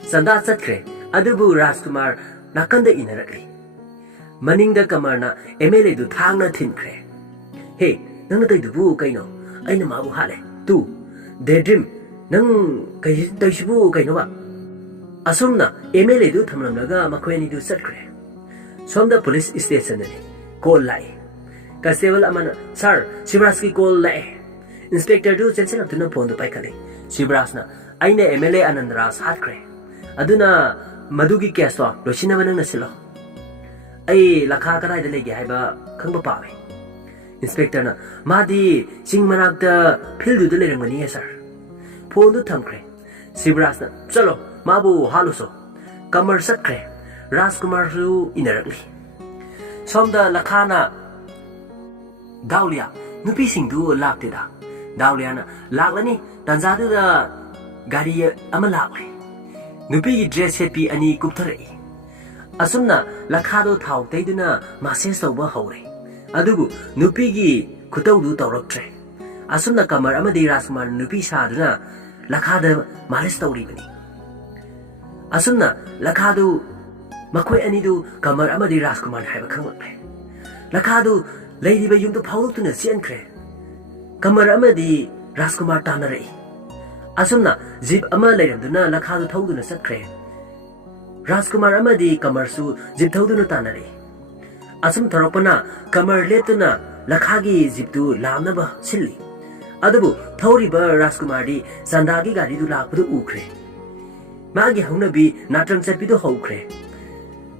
Sanda chatkre. Adubu Rajkumar nakanda inarakli. Maningda Kamarna MLA du thangna thinkre. Hey, nang taidubu kaino aina mabu hale tu daydream nang kai taisibu kaino ba asumna MLA du thamlamlaga makhweni du satkre somda police station ne call lai constable amana sir Shivraj ki call lai inspector du chensen aptuna phone du paikale Shivraj na aina MLA Anandraj hatkre aduna madugi case to lochina banang nasilo ai lakha kadai da lege haiba khangba pawe inspector na madi sing manak da phil du de lerangmani sir phone du thamkre Shivraj na chalo mabu haluso kamar satkre Rajkumar su inarakli somda lakhana Daulia nupi singdu lakte da Daulia na laklani tanjadu da gari ama lakle nupi gi dress sepi ani kuptharai asumna lakhado thau teiduna message tawba hore adugu nupi gi khutau du tawraktre asumna kamar amadi Rajkumar nupi saduna lakhada malish tawri bani asumna lakhadu makhoi anidu kamar amadi Rajkumar haiba khanglakke lakhadu leiriba yumdu phawlutuna siankhre kamar amadi Rajkumar tanarei asumna jeep ama leiramduna lakhadu thawduna satkre Rajkumar amadi kamar su jeep thawduna tanarei asum tharopana kamar leptuna lakhagi jeep du lamnaba silli adubu thawriba Rajkumar di sandagi gari du lakpadu ukre magi haunabi natrang chapidu haukhre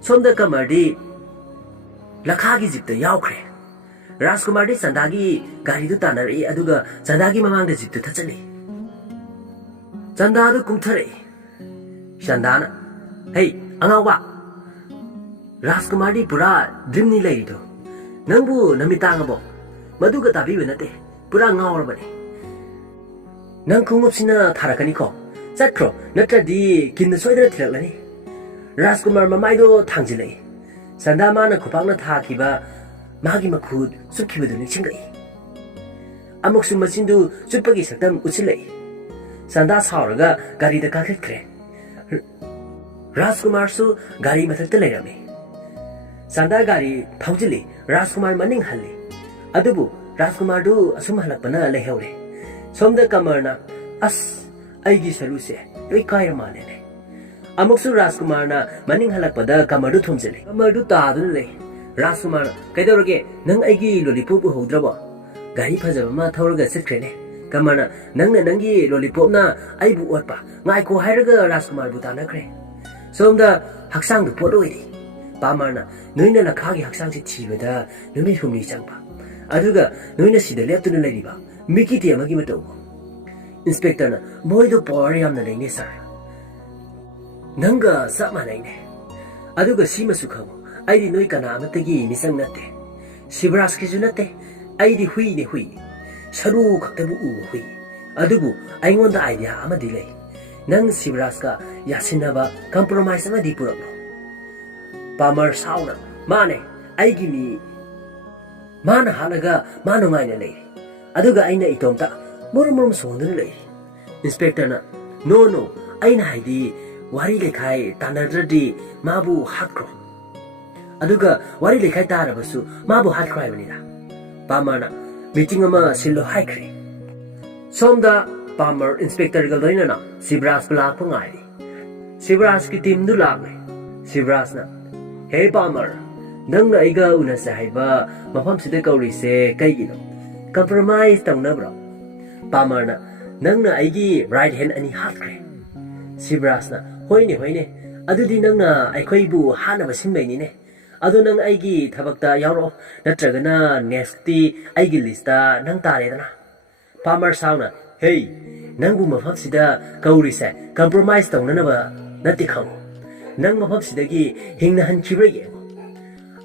somda kamar di lakhagi jeep da yaukre Rajkumar di sandagi gari du tanarei aduga sandagi mamangda jeep du thachali Sandadu kumthare Sandana hey angawa Rajkumar di pura dream ni lai do nangbu namitanga bo maduga tabi benate pura ngawar bani nang khungup sina tharakani ko chatkro natradi kinna soidra thilaklani Rajkumar mamai do thangjilai Sandama na khupangna thakiba magi makhud sukhibedu ni chingai amuksu machindu chupagi saktam uchilai Sanda sauraga gari da kakhitkre Rajkumar su gari mathakta leirame Sanda gari thaujili Rajkumar maning halli adubu Rajkumar du asum halakpana lehaure somda kamarna as aigi saluse yoi kaira malene amuksu Rajkumar na maning halakpada kamar du thumjili kamar du taaduna le Rajkumar kaidorage nang aigi lollipop hodraba gari phajaba ma thauraga sitkrene kamana nangna nangi lollipop na aibu otpa ngai ko hairaga Rajkumar bu tanakre somda haksang du podoi pamarna noina lakhagi haksang si thibada numi humni changpa aduga noina sida leptuna leiriba miki ti amagi mato inspector na moido power yamna leine sir nanga samanaine aduga sima sukhamu aidi noi kana amatagi misang natte Shivraj ki junate aidi hui ne hui Sharu khaktabu u hui adubu aingonda idea amadi lei nang Shivraj ka yasinaba compromise amadi purakno pamar sauna mane aigi mi mana halaga mano ngaina lei aduga aina itomta murum sonduna lei inspector na no aina haidi wari lekhai tanadradi mabu hakro aduga wari lekhai tarabasu mabu hakro banida pamarna meeting ama sillo haikre somda Palmer inspector galdoina na Shivraj blak pangai Shivraj ki team du lagne Shivraj na hey Palmer nang na aiga una sa haiba mafam sida kauri se kaigino compromise tawna bro Palmer na nang na aigi right hand ani hatkre Shivraj na hoine adudi nang na aikhoi bu hana ba sinbai ni ne adu nang aigi thabakta yauro natragana next ti aigi lista nang tare dana Palmer sauna hey nangbu mafam sida kauri se compromise tawna na ba nati khang nang mafam sida gi hingna han chibra ye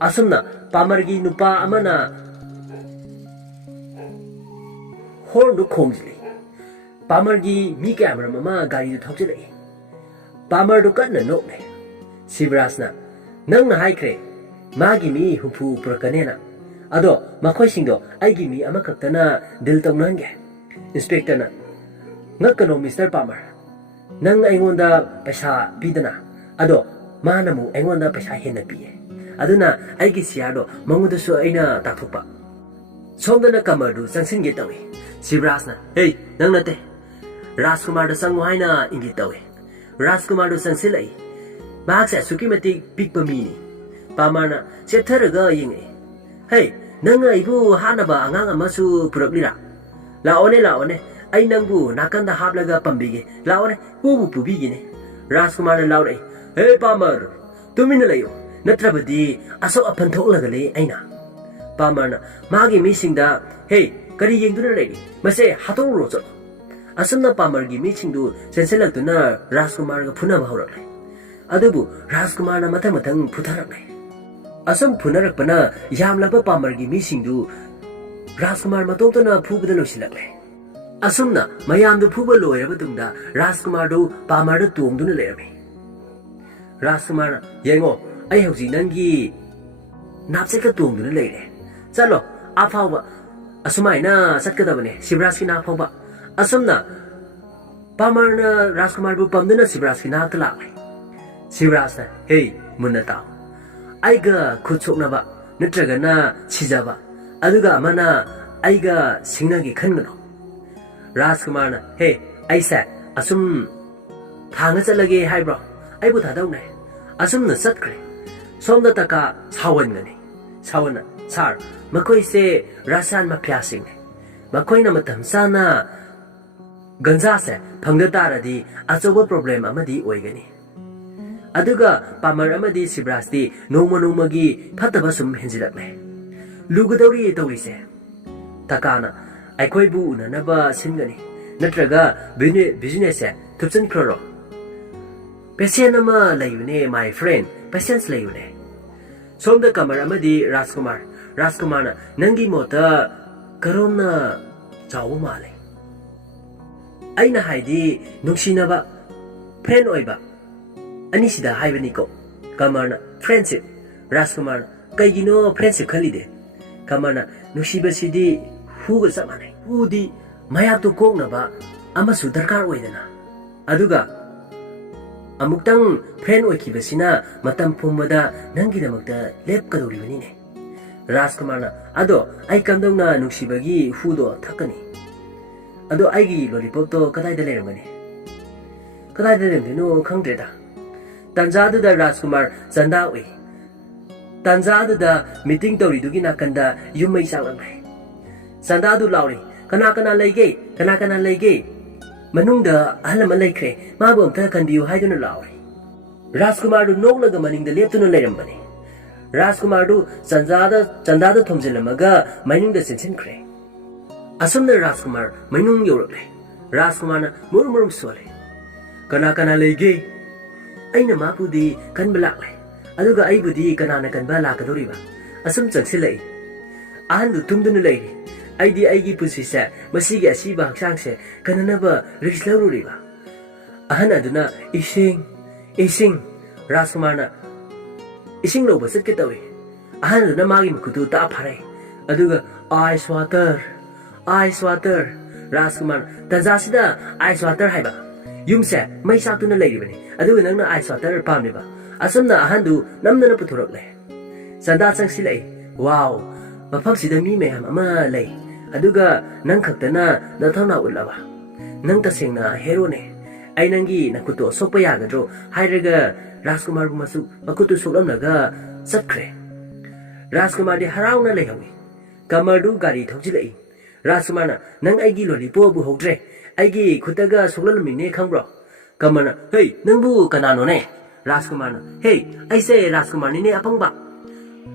asumna Palmer gi nupa amana horn du khomjili Palmer gi mi camera mama gari du thokjile Palmer du kan na no ne Shivraj na nang na haikre magi mi hupu prakanena ado makhoi singdo aigi mi amakaktana dil tawnange inspector na ngakano Mr. Palmer nang aingonda paisa pidana ado manamu aingonda paisa henna piye aduna aigi siado mangudasu aina takthokpa Somdana Kamardu Sansin get away. Sibrasna, hey, Nanate. Raskumar the Sangwaina in get away. Raskumar the Sansilay. Max at Sukimati Pikpamini. Pamana, Septeraga yingi. Hey, Nanga Ibu Hanaba Anganga Masu Puraglira. Laone, I Nangu, Nakanda Hablaga Pambigi, Laone, Ubu Pubigini. Raskumar Laure, hey, Pamar, 2 minutes. Natrabadi, Aso Apantolagale, Aina. Pamana, Magi missing the, hey, Kari Ying to the lady, Mase Hato Rosa. Asana Pamargi meeting to Sensela to Na, Raskumar Puna Horale. Adabu, Raskumana Matamatang Putarale. Asam Punarakana, Yamlapa Pamargi missing to Raskumar Matotana Pubalosilale. Asumna, Mayam the Pubalo Evatunda, Raskumardo, Pamardo Tum to the Lerby. Raskumar, Yango, I have seen Nangi Napseka Tum to the lady. Salo, Apawa, Asumaina, Satkadabane, Sibraski Napova, Asumna, Pamarna, Raskumarbu Pamdana, Sibraski Natala. Sibrasna, hey, Munata. Aiga Kutsuknaba, Netragana, Chizaba, Aduga Mana, Aiga Sinagi Kangano. Raskumarna, hey, I said, Asum Tangasalagi Hybro, I put a down. Asum the Satkre, Sonda Taka, Sawangani, Sawana, Sar. Makoy se rasan mapiasing. Makoy na matam sana ganza se pangdatara di asoba problem amadi oigani. Aduga pamar amadi sibras di noma gi pataba sum henjilakle. Lugadori tawri se. Takana aikoi bu unanaba singani. Natraga business se tupsan kroro. Patience ama layune my friend. Patience layune. Somda kamar amadi Raskumar. Raskumana, Nangi Mota, Karona, Chawumale. Aina Haidi, Nushinaba, Pen Oiba, Anisida Hivaniko, Kamana, Friendship, Raskumar, Kaigino, Friendship Kalide, Kamana, Nushiba Sidi, Hugasamane, Udi, Mayatu Kongnaba, Amasu Darkar Wedana, Aduga, Amuktang, Pen Oikibasina, Matam Pumada, Nangidamakta, Lep Kadurivanine. Raskumarna, Ado, I come down na Nushibagi, Fudo, Takani. Ado, Igi, Lollipop, Kadai the Lermani. Kadai the no Kangdeda. Tanzada the Raskumar, Zandawi. Tanzada the meeting Tori Dugina Kanda, you may sound me. Sandadu Lauri, Kanakana Lege, Kanakana Lege. Manunda, Alamalekre, Mabum Takan you hide in a Lauri. Raskumar do no longer manning the left to the Lermani. Raskumardu Chandada Tomzilamaga, mining the Sinsin Cray. Asumna Raskumar, Minung Europe. Raskumana, Murmurum Sole. Kanakana Lege. Aina Mapudi, Kanbalakle. Aluga Ibudi, Kanana Kanbala Kadoriva. Asum Saksile. Andu Tumdun lady. Id Igi Pusisa, Masiga Siba Sangse, Kananaba, Rixlaru Riva. Ahanaduna, Ising, Raskumana. Ising loba sit get away. Ahan na magi makutu ta pare. Aduga ice water. Raskuman tanzasida ice water haiba. Yumse may sa tu na lady bani. Aduga nang na ice water pam ni ba. Asam na ahandu nam na puturok le. Sanda sang silay. Wow. Mapag sida mi may ama lay. Aduga nang kakta na nataw na ulaba. Nang taseng na hero ne. Ay nangi nakuto sopaya gadro. Hayraga Raskumar Masu, Makutu Sulamnaga, Satkre. Raskumar de Harauna Lehawi. Kamardu Gari Tokjilay. Raskumana, Nang Igi Lolipo Buhodre. Igi Kutaga Sulamine Kambro. Kamana, hey, Nambu Kananone. Raskumana, hey, I say Raskumanine Apangba.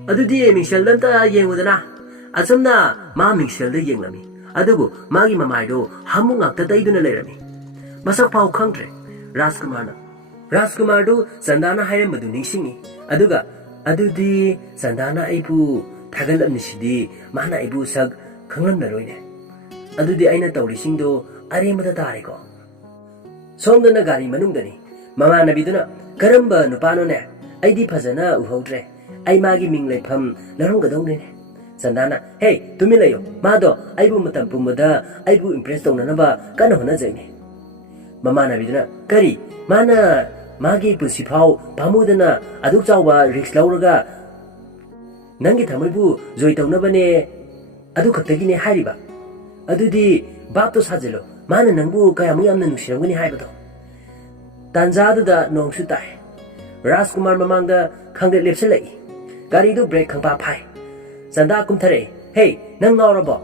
Adudi Michel Lanta Yengudana. Asumna, Ma Michel the Yenglami. Adugu, Magi Mamaido, Hamunga Tadaiduna Lerami. Masapau country. Raskumana. Raskumardu Sandana Hiramadu Nishingi. Aduga, Adudi Sandana Ibu Tagalam Nishidi, Mana Ibu Sag, Kangram Naroine. Adudi Aina Taurisindo, Arimata Tariko. Som the Nagari Manungani, Mama Nabiduna, Karamba Nupanone, Id Pazana Uhodre, I Magi Mingle Pam, Larunga Dongene. Sandana, hey, Tumilayo, Mado, Ibu Matampumada, Ibu impressed on Nanaba, Kanahona Zene. Mama Nabiduna, Kari, Mana. Magi Pusipau, Pamudana, Adukzawa, Rix Lauraga Nangi Tamabu, Zoitonabane, ꯑꯗꯨ ꯈꯛꯇꯒꯤꯅꯦ ꯍꯥꯏꯔꯤꯕ ꯑꯗꯨꯗꯤ ꯕꯥꯞꯇꯣ ꯁꯥꯖꯤꯜꯂꯣ ꯃꯥꯅ ꯅꯪꯕꯨ ꯀꯌꯥꯃꯨꯛ ꯌꯥꯝꯅ ꯅꯨꯡꯁꯤꯔꯝꯒꯅꯤ ꯍꯥꯏꯕꯗꯣ ꯇꯥꯟꯖꯥꯗꯨꯗ ꯅꯣꯡꯁꯨ ꯇꯥꯏ ꯔꯥꯖꯀꯨꯃꯥꯔ ꯃꯃꯥꯡꯗ ꯈꯪꯗꯦ ꯂꯦꯞꯁꯤꯜꯂꯛꯏ ꯒꯥꯔꯤꯗꯨ ꯕ꯭ꯔꯦꯛ ꯈꯪꯄꯥ ꯐꯥꯏ ꯆꯟꯗꯥ ꯀꯨꯝꯊꯔꯛꯏ ꯍꯦ ꯅꯪ ꯉꯥꯎꯔꯕꯣ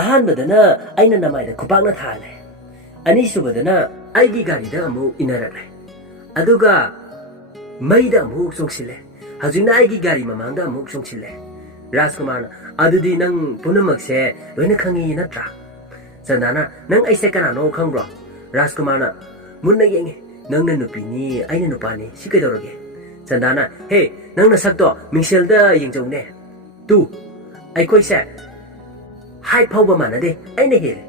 ꯑꯍꯥꯟꯕꯗꯅ ꯑꯩꯅ ꯅꯃꯥꯏꯗ ꯈꯨꯄꯥꯛꯅ ꯊꯥꯜꯂꯦ ꯑꯅꯤꯁꯨꯕꯗꯅ ꯑꯩꯒꯤ ꯒꯥꯔꯤꯗ ꯑꯃꯨꯛ ꯏꯟꯅꯔꯛꯂꯦ ꯑꯗꯨꯒ ꯃꯩꯗ ꯑꯃꯨꯛ ꯆꯣꯡꯁꯤꯜꯂꯦ ꯍꯧꯖꯤꯛꯅ ꯑꯩꯒꯤ ꯒꯥꯔꯤ ꯃꯃꯥꯡꯗ ꯑꯃꯨꯛ ꯆꯣꯡꯁꯤꯜꯂꯦ ꯔꯥꯖꯀꯨꯃꯥꯔꯅ ꯑꯗꯨꯗꯤ ꯅꯪ ꯄꯨꯝꯅꯃꯛꯁꯦ ꯂꯣꯏꯅ ꯈꯪꯉꯤ ꯅꯠꯇ꯭ꯔꯥ ꯆꯟꯗꯥꯅ ꯅꯪ ꯑꯩꯁꯦ ꯀꯅꯥꯅꯣ ꯈꯪꯕ꯭ꯔꯣ ꯔꯥꯖꯀꯨꯃꯥꯔꯅ ꯃꯨꯟꯅ ꯌꯦꯡꯉꯤ ꯅꯪꯅ ꯅꯨꯄꯤꯅꯤ ꯑꯩꯅ ꯅꯨꯄꯥꯅꯤ ꯁꯤ ꯀꯩꯗꯧꯔꯒꯦ ꯆꯟꯗꯥꯅ ꯍꯦ ꯅꯪ ꯅꯁꯛꯇꯣ ꯃꯤꯡꯁꯦꯜꯗ ꯌꯦꯡꯖꯧꯅꯦ ꯇꯨ ꯑꯩꯈꯣꯏꯁꯦ ꯍꯥꯏꯠ ꯐꯥꯎꯕ ꯃꯥꯟꯅꯗꯦ ꯑꯩꯅ ꯍꯦꯜꯂꯦ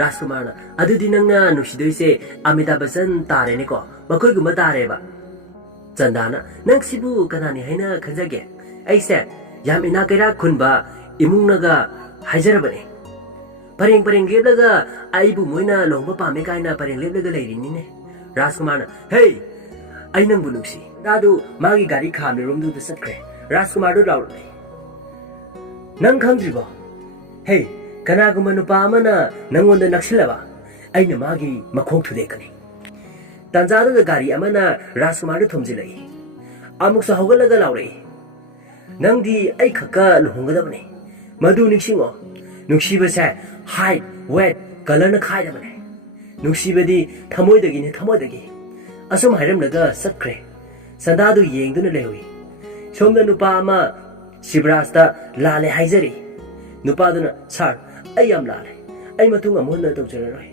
ꯔꯥꯖꯀꯨꯃꯥꯔꯅ ꯑꯗꯨꯗꯤ ꯅꯪꯅ ꯅꯨꯡꯁꯤꯗꯣꯏꯁꯦ ꯑꯃꯤꯇꯥꯕ ꯕꯆꯟ ꯇꯥꯔꯦꯅꯦꯀꯣ ꯃꯈꯣꯏꯒꯨꯝꯕ ꯇꯥꯔꯦꯕ ꯆꯟꯗꯥꯅ ꯅꯪ ꯁꯤꯕꯨ ꯀꯅꯥꯅꯤ ꯍꯥꯏꯅ ꯈꯟꯖꯒꯦ ꯑꯩꯁꯦ ꯌꯥꯝ ꯏꯅꯥꯛ ꯀꯩꯔꯥꯛ ꯈꯨꯟꯕ ꯏꯃꯨꯡꯅꯒ ꯍꯥꯏꯖꯔꯕꯅꯦ ꯄꯔꯦꯡ ꯄꯔꯦꯡ ꯂꯦꯞꯂꯒ ꯑꯩꯕꯨ ꯃꯣꯏꯅ ꯂꯨꯍꯣꯡꯕ ꯄꯥꯝꯃꯦ ꯀꯥꯏꯅ ꯄꯔꯦꯡ ꯂꯦꯞꯂꯒ ꯂꯩꯔꯤꯅꯤꯅꯦ ꯔꯥꯖꯀꯨꯃꯥꯔꯅ ꯍꯦ ꯑꯩ ꯅꯪꯕꯨ ꯅꯨꯡꯁꯤ ꯆꯟꯗꯥꯗꯨ ꯃꯥꯒꯤ ꯒꯥꯔꯤ ꯈꯥꯝꯂꯤꯔꯣꯝꯗꯨꯗ ꯆꯠꯈ꯭ꯔꯦ ꯔꯥꯖꯀꯨꯃꯥꯔꯗꯨ ꯂꯥꯎꯔꯛꯂꯦ ꯅꯪ ꯈꯪꯗ꯭ꯔꯤꯕꯣ ꯍꯦ ꯀꯅꯥꯒꯨꯝꯕ ꯅꯨꯄꯥ ꯑꯃꯅ ꯅꯪꯉꯣꯟꯗ ꯅꯛꯁꯤꯜꯂꯕ ꯑꯩꯅ ꯃꯥꯒꯤ ꯃꯈꯣꯡ ꯊꯨꯗꯦꯛꯀꯅꯤ ꯇꯥꯟꯖꯥꯗꯨꯗ ꯒꯥꯔꯤ ꯑꯃꯅ ꯔꯥꯖꯀꯨꯃꯥꯔꯗ ꯊꯣꯝꯖꯤꯜꯂꯛꯏ ꯑꯃꯨꯛꯁꯨ ꯍꯧꯒꯠꯂꯒ ꯂꯥꯎꯔꯛꯏ ꯅꯪꯗꯤ ꯑꯩ ꯈꯛꯀ ꯂꯨꯍꯣꯡꯒꯗꯕꯅꯤ ꯃꯗꯨ ꯅꯤꯡꯁꯤꯡꯉꯣ ꯅꯨꯡꯁꯤꯕꯁꯦ ꯍꯥꯏꯠ ꯋꯦꯠ ꯀꯂꯔꯅ ꯈꯥꯏꯗꯕꯅꯦ ꯅꯨꯡꯁꯤꯕꯗꯤ ꯊꯃꯣꯏꯗꯒꯤꯅꯦ ꯊꯃꯣꯏꯗꯒꯤ ꯑꯁꯨꯝ ꯍꯥꯏꯔꯝꯂꯒ ꯆꯠꯈ꯭ꯔꯦ ꯆꯟꯗꯥꯗꯨ ꯌꯦꯡꯗꯨꯅ ꯂꯩꯍꯧꯏ ꯁꯣꯝꯗ ꯅꯨꯄꯥ ꯑꯃ ꯁꯤꯕꯔꯥꯖꯇ ꯂꯥꯜꯂꯦ ꯍꯥꯏꯖꯔꯤ ꯅꯨꯄꯥꯗꯨꯅ ꯁꯥꯔ ꯑꯩ ꯌꯥꯝ ꯂꯥꯜꯂꯦ ꯑꯩ ꯃꯇꯨꯡ ꯑꯃꯨꯛ ꯍꯟꯅ ꯇꯧꯖꯔꯔꯣꯏ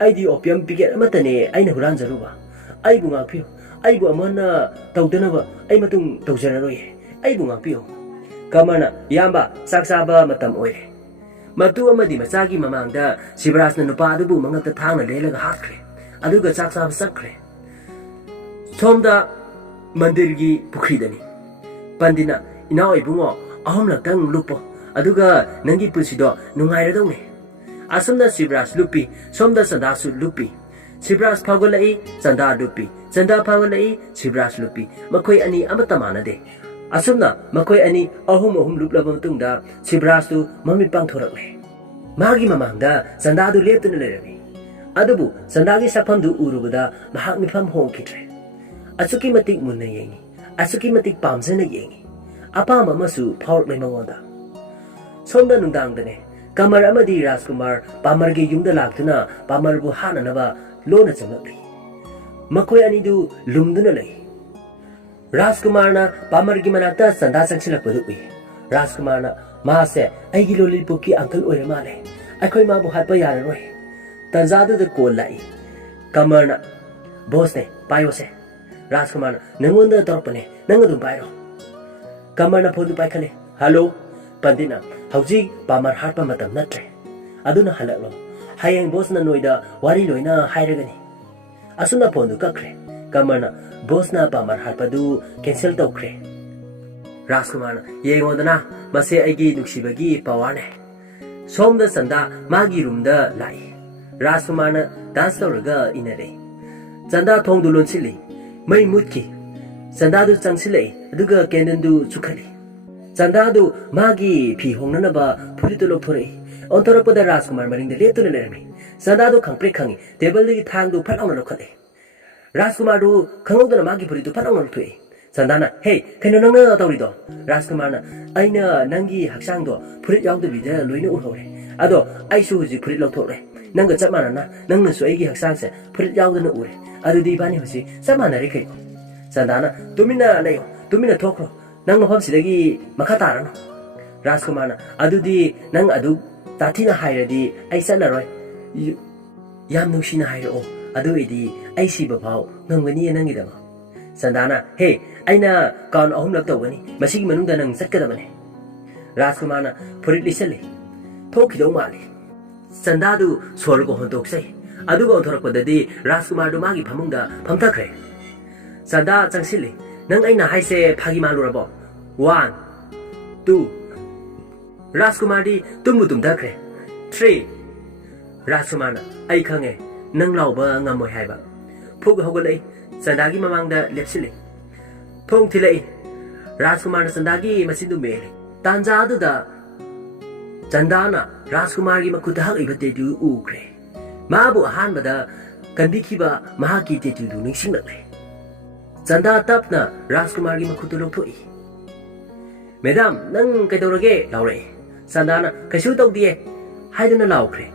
ꯑꯩꯗꯤ ꯑꯣꯄꯤꯌꯝ ꯄꯤꯀꯦꯠ ꯑꯃꯠꯇꯅꯦ ꯑꯩꯅ ꯍꯨꯔꯥꯟꯖꯔꯨꯕ ꯑꯩꯕꯨ ꯉꯥꯛꯄꯤꯌꯨ ꯑꯩꯕꯨ ꯑꯃꯨꯛ ꯍꯟꯅ ꯇꯧꯗꯅꯕ ꯑꯩ ꯃꯇꯨꯡ ꯇꯧꯖꯔꯔꯣꯏ ꯑꯩꯕꯨ ꯉꯥꯛꯄꯤꯌꯨ ꯀꯃꯔꯅ ꯏꯌꯥꯝꯕ ꯆꯥꯛ ꯆꯥꯕ ꯃꯇꯝ ꯑꯣꯏꯔꯦ ꯃꯇꯨ ꯑꯃꯗꯤ ꯃꯆꯥꯒꯤ ꯃꯃꯥꯡꯗ ꯁꯤꯕꯔꯥꯖꯅ ꯅꯨꯄꯥ ꯑꯗꯨꯕꯨ ꯃꯉꯛꯇ ꯊꯥꯡꯅ ꯂꯦꯜꯂꯒ ꯍꯥꯠꯈ꯭ꯔꯦ ꯑꯗꯨꯒ ꯆꯥꯛ ꯆꯥꯕ ꯆꯠꯈ꯭ꯔꯦ ꯁꯣꯝꯗ ꯃꯟꯗꯤꯔꯒꯤ ꯄꯨꯈ꯭ꯔꯤꯗꯅꯤ ꯄꯟꯗꯤꯠꯅ ꯏꯅꯥꯎ ꯏꯕꯨꯡꯉꯣ ꯑꯍꯨꯝꯂꯛꯇꯪ ꯂꯨꯞꯄꯣ ꯑꯗꯨꯒ ꯅꯪꯒꯤ ꯄꯨꯟꯁꯤꯗꯣ ꯅꯨꯡꯉꯥꯏꯔꯗꯧꯅꯤ ꯑꯁꯨꯝꯅ ꯁꯤꯕꯔꯥꯖ ꯂꯨꯞꯄꯤ ꯁꯣꯝꯗ ꯆꯟꯗꯥꯁꯨ ꯂꯨꯞꯄꯤ ꯁꯤꯕꯔꯥꯖ ꯐꯥꯎꯒꯠꯂꯛꯏ ꯆꯟꯗꯥ ꯂꯨꯞꯄꯤ ꯆꯟꯗꯥ ꯐꯥꯎꯒꯠꯂꯛꯏ ꯁꯤꯕꯔꯥꯖ ꯂꯨꯞꯄꯤ ꯃꯈꯣꯏ ꯑꯅꯤ ꯑꯃꯠꯇ ꯃꯥꯟꯅꯗꯦ ꯑꯁꯨꯝꯅ ꯃꯈꯣꯏ ꯑꯅꯤ ꯑꯍꯨꯝ ꯂꯨꯞꯂꯕ ꯃꯇꯨꯡꯗ ꯁꯤꯕꯔꯥꯖꯇꯨ ꯃꯃꯤꯠ ꯄꯥꯡꯊꯣꯔꯛꯂꯦ ꯃꯥꯒꯤ ꯃꯃꯥꯡꯗ ꯆꯟꯗꯥꯗꯨ ꯂꯦꯞꯇꯨꯅ ꯂꯩꯔꯝꯃꯤ ꯑꯗꯨꯕꯨ ꯆꯟꯗꯥꯒꯤ ꯁꯛꯐꯝꯗꯨ ꯎꯔꯨꯕꯗ ꯃꯍꯥꯛ ꯃꯤꯐꯝ ꯍꯣꯡꯈꯤꯗ꯭ꯔꯦ ꯑꯁꯨꯛꯀꯤ ꯃꯇꯤꯛ ꯃꯨꯟꯅ ꯌꯦꯡꯉꯤ ꯑꯁꯨꯛꯀꯤ ꯃꯇꯤꯛ ꯄꯥꯝꯖꯅ ꯌꯦꯡꯉꯤ ꯑꯄꯥꯝꯕ ꯑꯃꯁꯨ ꯐꯥꯎꯔꯛꯂꯦ ꯃꯉꯣꯟꯗ ꯁꯣꯝꯗ ꯅꯨꯡꯗꯥꯡꯗꯅꯦ ꯀꯃꯔ ꯑꯃꯗꯤ ꯔꯥꯖꯀꯨꯃꯥꯔ ꯄꯥꯃꯔꯒꯤ ꯌꯨꯝꯗ ꯂꯥꯛꯇꯨꯅ ꯄꯥꯃꯔꯕꯨ ꯍꯥꯠꯅꯅꯕ ꯂꯣꯟꯅ ꯆꯪꯂꯛꯂꯤ ꯃꯈꯣꯏ ꯑꯅꯤꯗꯨ ꯂꯨꯝꯗꯨꯅ ꯂꯩ ꯔꯥꯖꯀꯨꯃꯥꯔꯅ ꯄꯥꯃꯔꯒꯤ ꯃꯅꯥꯛꯇ ꯆꯟꯗꯥ ꯆꯪꯁꯤꯜꯂꯛꯄꯗꯨ ꯎꯏ ꯔꯥꯖꯀꯨꯃꯥꯔꯅ ꯃꯥꯁꯦ ꯑꯩꯒꯤ ꯂꯣꯂꯤꯄꯣꯞꯀꯤ ꯑꯪꯀꯜ ꯑꯣꯏꯔ ꯃꯥꯜꯂꯦ ꯑꯩꯈꯣꯏ ꯃꯥꯕꯨ ꯍꯥꯠꯄ ꯌꯥꯔꯔꯣꯏ ꯇꯟꯖꯥꯗꯨꯗ ꯀꯣꯜ ꯂꯥꯛꯏ ꯀꯃꯔꯅ ꯕꯣꯁꯅꯦ ꯄꯥꯏꯌꯣꯁꯦ ꯔꯥꯖꯀꯨꯃꯥꯔꯅ ꯅꯪꯉꯣꯟꯗ ꯇꯧꯔꯛꯄꯅꯦ ꯅꯪ ꯑꯗꯨꯝ ꯄꯥꯏꯔꯣ ꯀꯃꯔꯅ ꯐꯣꯟꯗꯨ ꯄꯥꯏꯈꯠꯂꯦ ꯍꯜꯂꯣ ꯄꯟꯗꯤꯠꯅ ꯍꯧꯖꯤꯛ ꯄꯥꯃꯔ ꯍꯥꯠꯄ ꯃꯇꯝ ꯅꯠꯇ꯭ꯔꯦ ꯑꯗꯨꯅ ꯍꯜꯂꯛꯂꯣ ꯍꯌꯦꯡ ꯕꯣꯁꯅ ꯅꯣꯏꯗ ꯋꯥꯔꯤ ꯂꯣꯏꯅ ꯍꯥꯏꯔꯒꯅꯤ ꯑꯁꯨꯝꯅ ꯐꯣꯟꯗꯨ ꯀꯛꯈ꯭ꯔꯦ ꯀꯃꯔꯅ ꯕꯣꯁꯅ ꯄꯥꯃꯔ ꯍꯥꯠꯄꯗꯨ ꯀꯦꯟꯁꯦꯜ ꯇꯧꯈ꯭ꯔꯦ ꯔꯥꯖꯀꯨꯃꯥꯔꯅ ꯌꯦꯡꯉꯣꯗꯅ ꯃꯁꯤ ꯑꯩꯒꯤ ꯅꯨꯡꯁꯤꯕꯒꯤ ꯄꯋꯥꯔꯅꯦ ꯁꯣꯝꯗ ꯆꯟꯗꯥ ꯃꯥꯒꯤ ꯔꯨꯝꯗ ꯂꯥꯛꯏ ꯔꯥꯖꯀꯨꯃꯥꯔꯅ ꯗꯥꯟꯁ ꯇꯧꯔꯒ ꯏꯟꯅꯔꯛꯏ ꯆꯟꯗꯥ ꯊꯣꯡꯗꯨ ꯂꯣꯟꯁꯤꯜꯂꯤ ꯃꯩ ꯃꯨꯠꯈꯤ ꯆꯟꯗꯥꯗꯨ ꯆꯪꯁꯤꯜꯂꯛꯏ ꯑꯗꯨꯒ ꯀꯦꯟꯗꯜꯗꯨ ꯆꯨꯈꯠꯂꯤ ꯆꯟꯗꯥꯗꯨ ꯃꯥꯒꯤ ꯐꯤ ꯍꯣꯡꯅꯅꯕ ꯐꯨꯔꯤꯠꯇꯨ ꯂꯧꯊꯣꯔꯛꯏ ꯑꯣꯟꯊꯣꯔꯛꯄꯗ ꯔꯥꯖꯀꯨꯃꯥꯔ ꯃꯅꯤꯡꯗ ꯂꯦꯞꯇꯨꯅ ꯂꯩꯔꯝꯃꯤ ꯆꯟꯗꯥꯗꯨ ꯈꯪꯄ꯭ꯔꯦꯛ ꯈꯪꯉꯤ ꯇꯦꯕꯜꯗꯒꯤ ꯊꯥꯡꯗꯨ ꯐꯠ ꯂꯥꯎꯅ ꯂꯧꯈꯠꯂꯤ ꯔꯥꯖꯀꯨꯃꯥꯔꯗꯨ ꯈꯪꯍꯧꯗꯅ ꯃꯥꯒꯤ ꯐꯨꯔꯤꯠꯇꯨ ꯐꯠ ꯂꯥꯎꯅ ꯂꯧꯊꯣꯛꯏ ꯆꯟꯗꯥꯅ ꯍꯦ ꯀꯩꯅꯣ ꯅꯪꯅ ꯇꯧꯔꯤꯗꯣ ꯔꯥꯖꯀꯨꯃꯥꯔꯅ ꯑꯩꯅ ꯅꯪꯒꯤ ꯍꯛꯆꯥꯡꯗꯣ ꯐꯨꯔꯤꯠ ꯌꯥꯎꯗꯕꯤꯗ ꯂꯣꯏꯅ ꯎꯍꯧꯔꯦ ꯑꯗꯣ ꯑꯩꯁꯨ ꯍꯧꯖꯤꯛ ꯐꯨꯔꯤꯠ ꯂꯧꯊꯣꯛꯂꯦ ꯅꯪꯒ ꯆꯞ ꯃꯥꯟꯅꯅ ꯅꯪꯅꯁꯨ ꯑꯩꯒꯤ ꯍꯛꯆꯥꯡꯁꯦ ꯐꯨꯔꯤꯠ ꯌꯥꯎꯗꯅ ꯎꯔꯦ ꯑꯗꯨꯗꯤ ꯏꯕꯥꯅꯤ ꯍꯧꯖꯤꯛ ꯆꯞ ꯃꯥꯟꯅꯔꯦ ꯀꯩꯅꯣ ꯆꯟꯗꯥꯅ ꯇꯨꯃꯤꯟꯅ ꯂꯩꯌꯣ ꯇꯨꯃꯤꯟꯅ ꯊꯣꯛꯈ꯭ꯔꯣ ꯅꯪ ꯃꯐꯝꯁꯤꯗꯒꯤ ꯃꯈꯥ ꯇꯥꯔꯅꯨ ꯔꯥꯖꯀꯨꯃꯥꯔꯅ ꯑꯗꯨꯗꯤ ꯅꯪ ꯑꯗꯨ ꯇꯥꯊꯤꯅ ꯍꯥꯏꯔꯗꯤ ꯑꯩ ꯆꯠꯂꯔꯣꯏ ꯌꯥꯝ ꯅꯨꯡꯁꯤꯅ ꯍꯥꯏꯔꯛꯑꯣ ꯑꯗꯨ ꯑꯣꯏꯗꯤ ꯑꯩ ꯁꯤꯕ ꯐꯥꯎ ꯉꯝꯒꯅꯤꯌꯦ ꯅꯪꯒꯤꯗꯃꯛ ꯆꯟꯗꯥꯅ ꯍꯦ ꯑꯩꯅ ꯀꯥꯎꯟ 3 ꯇꯧꯒꯅꯤ ꯃꯁꯤꯒꯤ ꯃꯅꯨꯡꯗ ꯅꯪ ꯆꯠꯀꯗꯕꯅꯦ ꯔꯥꯖꯀꯨꯃꯥꯔꯅ ꯐꯨꯔꯤꯠ ꯂꯤꯁꯜꯂꯤ ꯊꯣꯛꯈꯤꯗꯧ ꯃꯥꯜꯂꯤ ꯆꯟꯗꯥꯗꯨ ꯁꯣꯔꯒ ꯍꯣꯟꯇꯣꯛꯆꯩ ꯑꯗꯨꯒ ꯑꯣꯟꯊꯣꯔꯛꯄꯗꯗꯤ ꯔꯥꯖꯀꯨꯃꯥꯔꯗꯨ ꯃꯥꯒꯤ ꯐꯃꯨꯡꯗ ꯐꯝꯊꯈ꯭ꯔꯦ ꯆꯟꯗꯥ ꯆꯪꯁꯤꯜꯂꯤ ꯅꯪ ꯑꯩꯅ ꯍꯥꯏꯁꯦ ꯐꯥꯒꯤ ꯃꯥꯜꯂꯨꯔꯕꯣ 1 2 ꯔꯥꯖꯀꯨꯃꯥꯔꯗꯤ ꯇꯨꯝꯕꯨ ꯇꯨꯝꯊꯈ꯭ꯔꯦ 3 ꯔꯥꯖꯀꯨꯃꯥꯔꯅ ꯑꯩ ꯈꯪꯉꯦ ꯅꯪ ꯂꯥꯎꯕ ꯉꯝꯃꯣꯏ ꯍꯥꯏꯕ ꯐꯨꯛ ꯍꯧꯒꯠꯂꯛꯏ ꯆꯟꯗꯥꯒꯤ ꯃꯃꯥꯡꯗ ꯂꯦꯞꯁꯤꯜꯂꯤ ꯊꯣꯡ ꯊꯤꯜꯂꯛꯏ ꯔꯥꯖꯀꯨꯃꯥꯔꯅ ꯆꯟꯗꯥꯒꯤ ꯃꯆꯤꯟꯗꯨ ꯃꯦꯜꯂꯤ ꯇꯥꯟꯖꯥ ꯑꯗꯨꯗ Chandana Rajkumari makuta hak tetu ukre. Mabu ahan bada kanbikiba mahaki tetu du ningsinglakle. Chanda tapna Rajkumari makuta lokthoi. Madam, nang kaidorage laure. Chandana kaisu tawdiye haiduna laukre.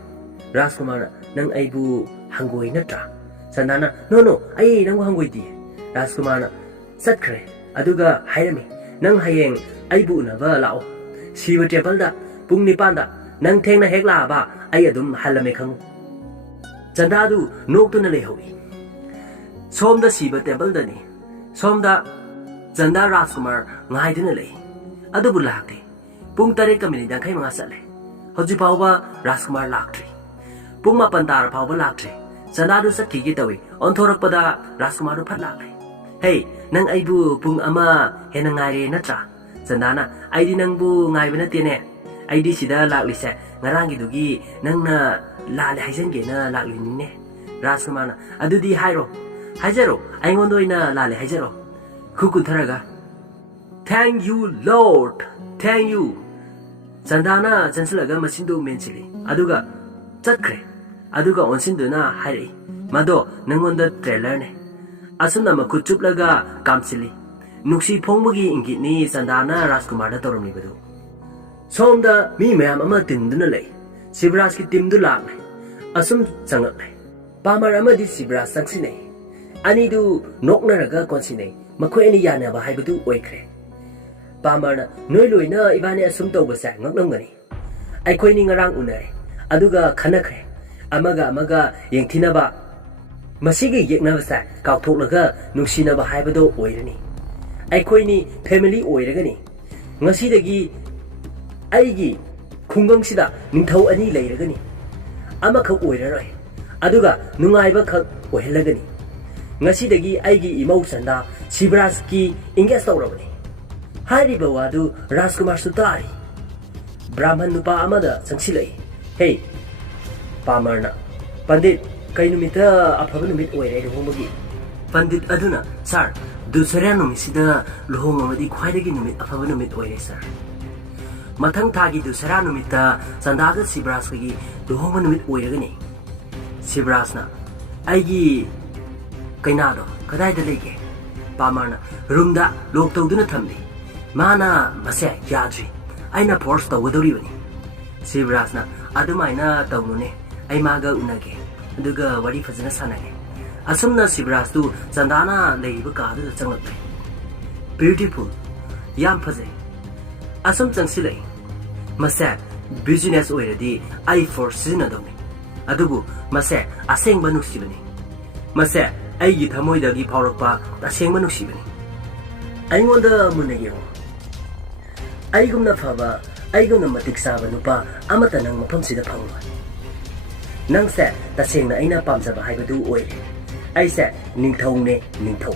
Rajkumar nang aibu hangoi natra. Chandana no ai nang hangoi di. Rajkumar satkre aduga hairami nang hayeng aibu unaba lao. Siwa tepalda pung nipanda nang thengna hekla ba ai adum halame khangu. Chandadu noktuna lehowi. Somda siba tepalda ni. Somda Chanda Rajkumar ngaiduna lei. Adubu lakte. Pung tarik kamini dangkai mga sale. Hoji pauba Rajkumar laktri. Pung mapantar pauba laktri. Chandadu sakki gitawi onthorak pada Rajkumar du phat lakle. Hey, nang aibu pung ama hena ngaire natra. Chandana aidi nang bu ngaiba na tiene. Aidi sida lakli se ngarangi dugi nang na lale haisen na lakli nine. Rajkumar na adudi hairo. Hajero aingondo ina lale hajero. Kukutharaga. Thank you Lord. Thank you. Chandana chansilaga machindu menchili. Aduga chatkre. Aduga onsinduna hairi. Mado nangonda trailer ne. Asuna makuchuplaga kamsili. Nuksi phongbugi ingitni Chandana Rajkumar da toromni badu. Somda mi mayam ama tinduna lei. Sivraj ki timdu lakle. Asum changaklei. Pamar amadi Sivraj sangsine. Anidu noknaraga konsine. Makhoi ani yanaba haibadu oikre. Pamarna noi loina ibane asum tawbasa ngaklamgani. Aikhoi ni ngarang unare. Aduga khanakre. Amaga yengthinaba. Masigi yeknabasa kauthoklaga nungsinaba haibado oirani. Aikhoi ni family oiragani. Ngasidagi aigi khungangsida ningthau ani leiragani. Amakhak oiraroi. Aduga nungaiba khak ohelagani. Ngasidagi aigi imau Chanda Sivraj ki engage tawrabani. Hariba wadu Rajkumar sutari. Brahman nupa amada sangsilai. Hey, Pamarna. Pandit, kai numita afaba numit oire luhongmagi. Pandit aduna, sir, dusara numisida luhongmadi khwaidagi numit afaba numit oire sir. Mathang thagi dusara numita Chandaga Sivraj gi luhongma numit oiragani. Sivrajna aigi kainado kadaida lege. Pamarna roomda lok tawduna thamli. Mana mase yadri. Aina force tawdoribani. Sivrajna adumaina tawnune. Ai maga unage. Aduga wari fazana sanage. Asumna Sivraj tu Chandana leiba kaadu changlakle. Beautiful. Yam faze. Asum changsilai. Mase business oiradi ai force sinadawni. Adugu mase asengba nuksibani. Mase aigi thamoidagi phaurakpa tasengba nuksibani. Aingonda munayo. Aigumna phaba aigumna matik saba nupa amata nang mafamsida phangwa. Nangse tasengna aina pamjaba haibadu oire. Aise ningthaugne ningthau.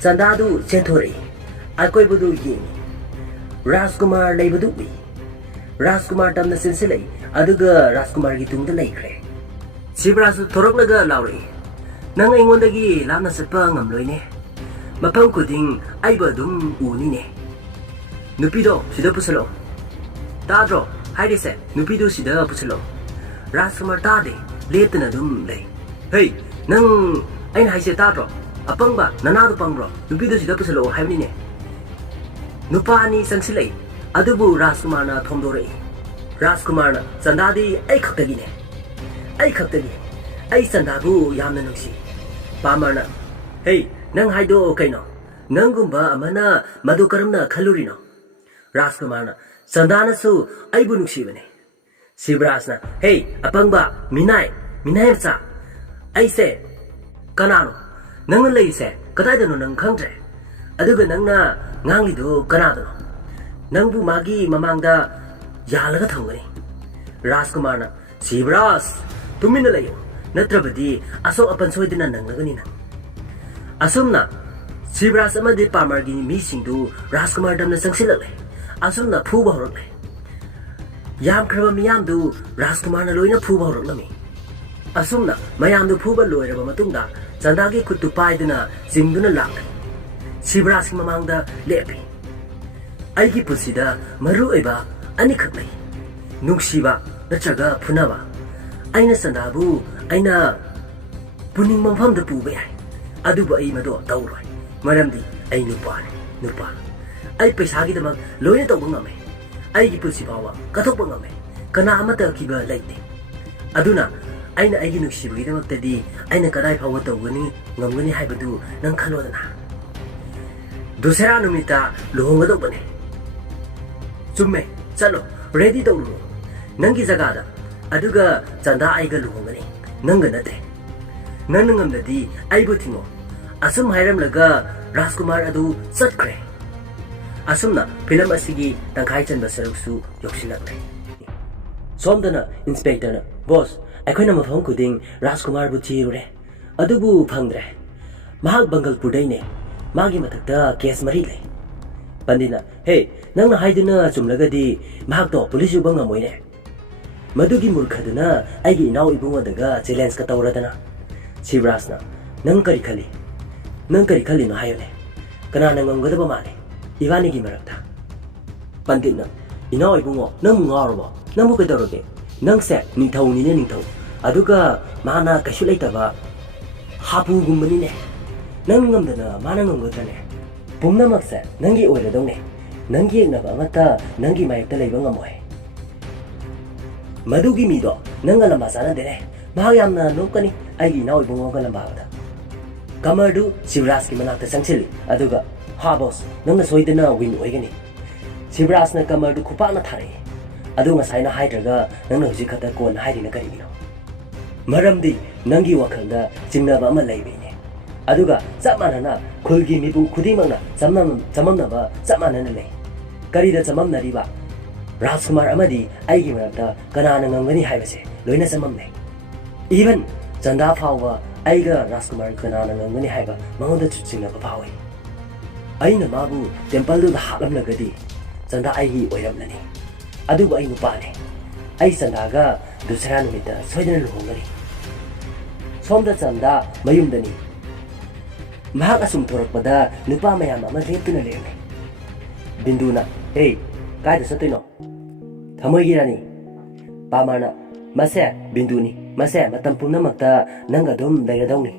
Chandadu chenthori. Akoibudu yengi. Rajkumar leibadu wi. Rajkumar tamna sinsilai aduga Rajkumar gi tungda leikre. Sivraj thoraklaga lauri. Nang aingondagi lamna satpa ngamloine. Mapam kuding aiba dum unine. Nupido sida pusalo. Tadro haidise nupido sida pusalo. Rajkumar tade leptana dum lei. Hey, nang aina haise tadro. Apangba nanadu pangbro. Nupido sida pusalo haibnine. Nupani sangsilai adubu Rajkumar na thomdorei. Rajkumar na Chandadi ai khaktagine. Ai khaktagi. Ai Chandabu yamna nungsi. Pamarna. Hey, nang haido kaino. Nangumba amana madukaramna khalurino. Rajkumar na Chandana su aibu nuksibane. Sivraj na hey apangba minai sa. Ai se kanano. Nang lei se kadaidano nang khangtre. Aduga nangna nganglido kanadano. Nangbu magi mamangda yalaga thangani. Rajkumar na Sivraj tumina layo. Natrabadi aso apan soidina nanglagani na. Asumna Sivraj amadi Pamargi misingdu Rajkumar damna sangsilakle. Asumna phuba horakle. Yam khraba miyamdu Rajkumar na loina phuba horaklami. Asumna mayamdu phuba loiraba matungda Chandagi khuttu paiduna jingduna lakle. Sivraj ki mamangda lepi. Aigi pusida maru eba ani khaklai. ꯅꯨꯡꯁꯤꯕ ꯅꯠꯇ꯭ꯔꯒ ꯐꯨꯅꯕ ꯑꯩꯅ ꯆꯟꯗꯥꯕꯨ ꯑꯩꯅ ꯄꯨꯅꯤꯡꯕ ꯃꯐꯝꯗ ꯄꯨꯕ ꯌꯥꯏ ꯑꯗꯨꯕꯨ ꯑꯩ ꯃꯗꯣ ꯇꯧꯔꯣꯏ ꯃꯔꯝꯗꯤ ꯑꯩ ꯅꯨꯄꯥꯅꯤ ꯅꯨꯄꯥ ꯑꯩ ꯄꯩꯁꯥꯒꯤꯗꯃꯛ ꯂꯣꯏꯅ ꯇꯧꯕ ꯉꯝꯃꯦ ꯑꯩꯒꯤ ꯄꯨꯟꯁꯤ ꯐꯥꯎꯕ ꯀꯠꯊꯣꯛꯄ ꯉꯝꯃꯦ ꯀꯅꯥ ꯑꯃꯠꯇ ꯑꯀꯤꯕ ꯂꯩꯇꯦ ꯑꯗꯨꯅ ꯑꯩꯅ ꯑꯩꯒꯤ ꯅꯨꯡꯁꯤꯕꯒꯤꯗꯃꯛꯇꯗꯤ ꯑꯩꯅ ꯀꯗꯥꯏ ꯐꯥꯎꯕ ꯇꯧꯒꯅꯤ ꯉꯝꯒꯅꯤ ꯍꯥꯏꯕꯗꯨ ꯅꯪ ꯈꯜꯂꯣꯗꯅ ꯗꯨꯁꯦꯔꯥ ꯅꯨꯃꯤꯠꯇ ꯂꯨꯍꯣꯡꯒꯗꯧꯕꯅꯦ ꯆꯨꯝꯃꯦ ꯆꯠꯂꯣ ꯔꯦꯗꯤ ꯇꯧꯔꯨꯔꯣ ꯅꯪꯒꯤ ꯖꯒꯥꯗ ꯑꯗꯨꯒ ꯆꯟꯗꯥ ꯑꯩꯒ ꯂꯨꯍꯣꯡꯒꯅꯤ ꯅꯪꯒ ꯅꯠꯇꯦ ꯅꯪꯅ ꯉꯝꯗꯗꯤ ꯑꯩꯕꯨ ꯊꯤꯡꯉꯣ ꯑꯁꯨꯝ ꯍꯥꯏꯔꯝꯂꯒ ꯔꯥꯖꯀꯨꯃꯥꯔ ꯑꯗꯨ ꯆꯠꯈ꯭ꯔꯦ ꯑꯁꯨꯝꯅ ꯐꯤꯂꯝ ꯑꯁꯤꯒꯤ ꯇꯪꯈꯥꯏ ꯆꯟꯕ ꯁꯔꯨꯛꯁꯨ ꯌꯧꯁꯤꯜꯂꯛꯂꯦ ꯁꯣꯝꯗꯅ ꯏꯟꯁꯄꯦꯛꯇꯔꯅ ꯕꯣꯁ ꯑꯩꯈꯣꯏꯅ ꯃꯐꯝ ꯈꯨꯗꯤꯡ ꯔꯥꯖꯀꯨꯃꯥꯔꯕꯨ ꯊꯤꯔꯨꯔꯦ ꯑꯗꯨꯕꯨ ꯐꯪꯗ꯭ꯔꯦ ꯃꯍꯥꯛ ꯕꯪꯒꯜꯄꯨꯔꯗꯩꯅꯦ ꯃꯥꯒꯤ ꯃꯊꯛꯇ ꯀꯦꯁ 3 ꯂꯩ ꯄꯟꯗꯤꯠꯅ ꯍꯦ ꯅꯪꯅ ꯍꯥꯏꯗꯨꯅ ꯆꯨꯝꯂꯒꯗꯤ ꯃꯍꯥꯛꯇꯣ ꯄꯨꯂꯤꯁ ꯎꯕ ꯉꯝꯃꯣꯏꯅꯦ ꯃꯗꯨꯒꯤ ꯃꯨꯔꯈꯗꯨꯅ ꯑꯩꯒꯤ ꯏꯅꯥꯎ ꯏꯕꯨꯡꯉꯣꯗꯒ ꯆꯦꯂꯦꯟꯖꯀ ꯇꯧꯔꯗꯅ ꯁꯤꯕꯔꯥꯖꯅ ꯅꯪ ꯀꯔꯤ ꯈꯜꯂꯤ ꯅꯪ ꯀꯔꯤ ꯈꯜꯂꯤꯅꯣ ꯍꯥꯏꯌꯨꯅꯦ ꯀꯅꯥꯅ ꯉꯝꯒꯗꯕ ꯃꯥꯜꯂꯤ ꯏꯕꯥꯅꯤꯒꯤ ꯃꯔꯛꯇ ꯄꯟꯗꯤꯠꯅ ꯏꯅꯥꯎ ꯏꯕꯨꯡꯉꯣ ꯅꯪ ꯉꯥꯎꯔꯕꯣ ꯅꯪꯕꯨ ꯀꯩꯗꯧꯔꯒꯦ ꯅꯪꯁꯦ ꯅꯤꯡꯊꯧꯅꯤꯅꯦ ꯅꯤꯡꯊꯧ ꯑꯗꯨꯒ ꯃꯥꯅ ꯀꯩꯁꯨ ꯂꯩꯇꯕ ꯍꯥꯄꯨꯒꯨꯝꯕꯅꯤꯅꯦ ꯅꯪ ꯉꯝꯗꯅ ꯃꯥꯅ ꯉꯝꯒꯗ꯭ꯔꯅꯦ ꯄꯨꯝꯅꯃꯛꯁꯦ ꯅꯪꯒꯤ ꯑꯣꯏꯔꯗꯧꯅꯦ ꯅꯪꯒꯤ ꯌꯦꯛꯅꯕ ꯑꯃꯠꯇ ꯅꯪꯒꯤ ꯃꯥꯌꯣꯛꯇ ꯂꯩꯕ ꯉꯝꯃꯣꯏ ꯃꯗꯨꯒꯤ ꯃꯤꯗꯣ ꯅꯪꯒ ꯂꯝꯕꯥ ꯆꯥꯅꯗꯦꯅꯦ ꯃꯍꯥꯛ ꯌꯥꯝꯅ ꯅꯣꯛꯀꯅꯤ ꯑꯩꯒꯤ ꯏꯅꯥꯎ ꯏꯕꯨꯡꯉꯣꯒ ꯂꯝꯕꯥꯕꯗ ꯀꯃꯔꯗꯨ ꯁꯤꯕꯔꯥꯖꯀꯤ ꯃꯅꯥꯛꯇ ꯆꯪꯁꯤꯜꯂꯤ ꯑꯗꯨꯒ ꯍꯥ ꯕꯣꯁ ꯅꯪꯅ ꯁꯣꯏꯗꯅ ꯋꯤꯟ ꯑꯣꯏꯒꯅꯤ ꯁꯤꯕꯔꯥꯖꯅ ꯀꯃꯔꯗꯨ ꯈꯨꯄꯥꯛꯅ ꯊꯥꯔꯛꯏ ꯑꯗꯨ ꯉꯁꯥꯏꯅ ꯍꯥꯏꯗ꯭ꯔꯒ ꯅꯪꯅ ꯍꯧꯖꯤꯛ ꯈꯛꯇ ꯀꯣꯟꯅ ꯍꯥꯏꯔꯤꯅ ꯀꯔꯤꯒꯤꯅꯣ ꯃꯔꯝꯗꯤ ꯅꯪꯒꯤ ꯋꯥꯈꯜꯗ ꯆꯤꯡꯅꯕ ꯑꯃ ꯂꯩꯕꯩꯅꯦ ꯑꯗꯨꯒ ꯆꯞ ꯃꯥꯟꯅꯅ ꯈꯨꯜꯒꯤ ꯃꯤꯄꯨꯝ ꯈꯨꯗꯤꯡꯃꯛꯅ ꯆꯃꯝꯅꯕ ꯆꯞ ꯃꯥꯟꯅꯅ ꯂꯩ ꯀꯔꯤꯗ ꯆꯃꯝꯅꯔꯤꯕ ꯔꯥꯖꯀꯨꯃꯥꯔ ꯑꯃꯗꯤ ꯑꯩꯒꯤ ꯃꯔꯛꯇ ꯀꯅꯥꯅ ꯉꯝꯒꯅꯤ ꯍꯥꯏꯕꯁꯦ ꯂꯣꯏꯅ ꯆꯃꯝꯅꯩ ꯏꯚꯟ ꯆꯟꯗꯥ ꯐꯥꯎꯕ ꯑꯩꯒ ꯔꯥꯖꯀꯨꯃꯥꯔ ꯀꯅꯥꯅ ꯉꯝꯒꯅꯤ ꯍꯥꯏꯕ ꯃꯉꯣꯟꯗꯁꯨ ꯆꯤꯡꯅꯕ ꯐꯥꯎꯏ ꯑꯩꯅ ꯃꯥꯕꯨ ꯇꯦꯝꯄꯜꯗꯨꯗ ꯍꯥꯞꯂꯝꯂꯒꯗꯤ ꯆꯟꯗꯥ ꯑꯩꯒꯤ ꯑꯣꯏꯔꯝꯂꯅꯤ ꯑꯗꯨꯕꯨ ꯑꯩ ꯅꯨꯄꯥꯅꯤ ꯑꯩ ꯆꯟꯗꯥꯒ ꯗꯨꯁꯦꯔꯥ ꯅꯨꯃꯤꯠꯇ ꯁꯣꯏꯗꯅ ꯂꯨꯍꯣꯡꯒꯅꯤ ꯁꯣꯝꯗ ꯆꯟꯗꯥ ꯃꯌꯨꯝꯗꯅꯤ ꯃꯍꯥꯛ ꯑꯁꯨꯝ ꯊꯣꯔꯛꯄꯗ ꯅꯨꯄꯥ ꯃꯌꯥꯝ ꯑꯃ ꯂꯦꯞꯇꯨꯅ ꯂꯩꯔꯝꯃꯤ ꯕꯤꯟꯗꯨꯅ ꯍꯦ ꯀꯥꯏꯗ ꯆꯠꯇꯣꯏꯅꯣ ꯊꯃꯣꯏꯒꯤ ꯔꯥꯅꯤ ꯄꯥꯃꯔꯅ ꯃꯁꯦ ꯕꯤꯟꯗꯨꯅꯤ ꯃꯁꯦ ꯃꯇꯝ ꯄꯨꯝꯅꯃꯛꯇ ꯅꯪꯒ ꯑꯗꯨꯝ ꯂꯩꯔꯗꯧꯅꯤ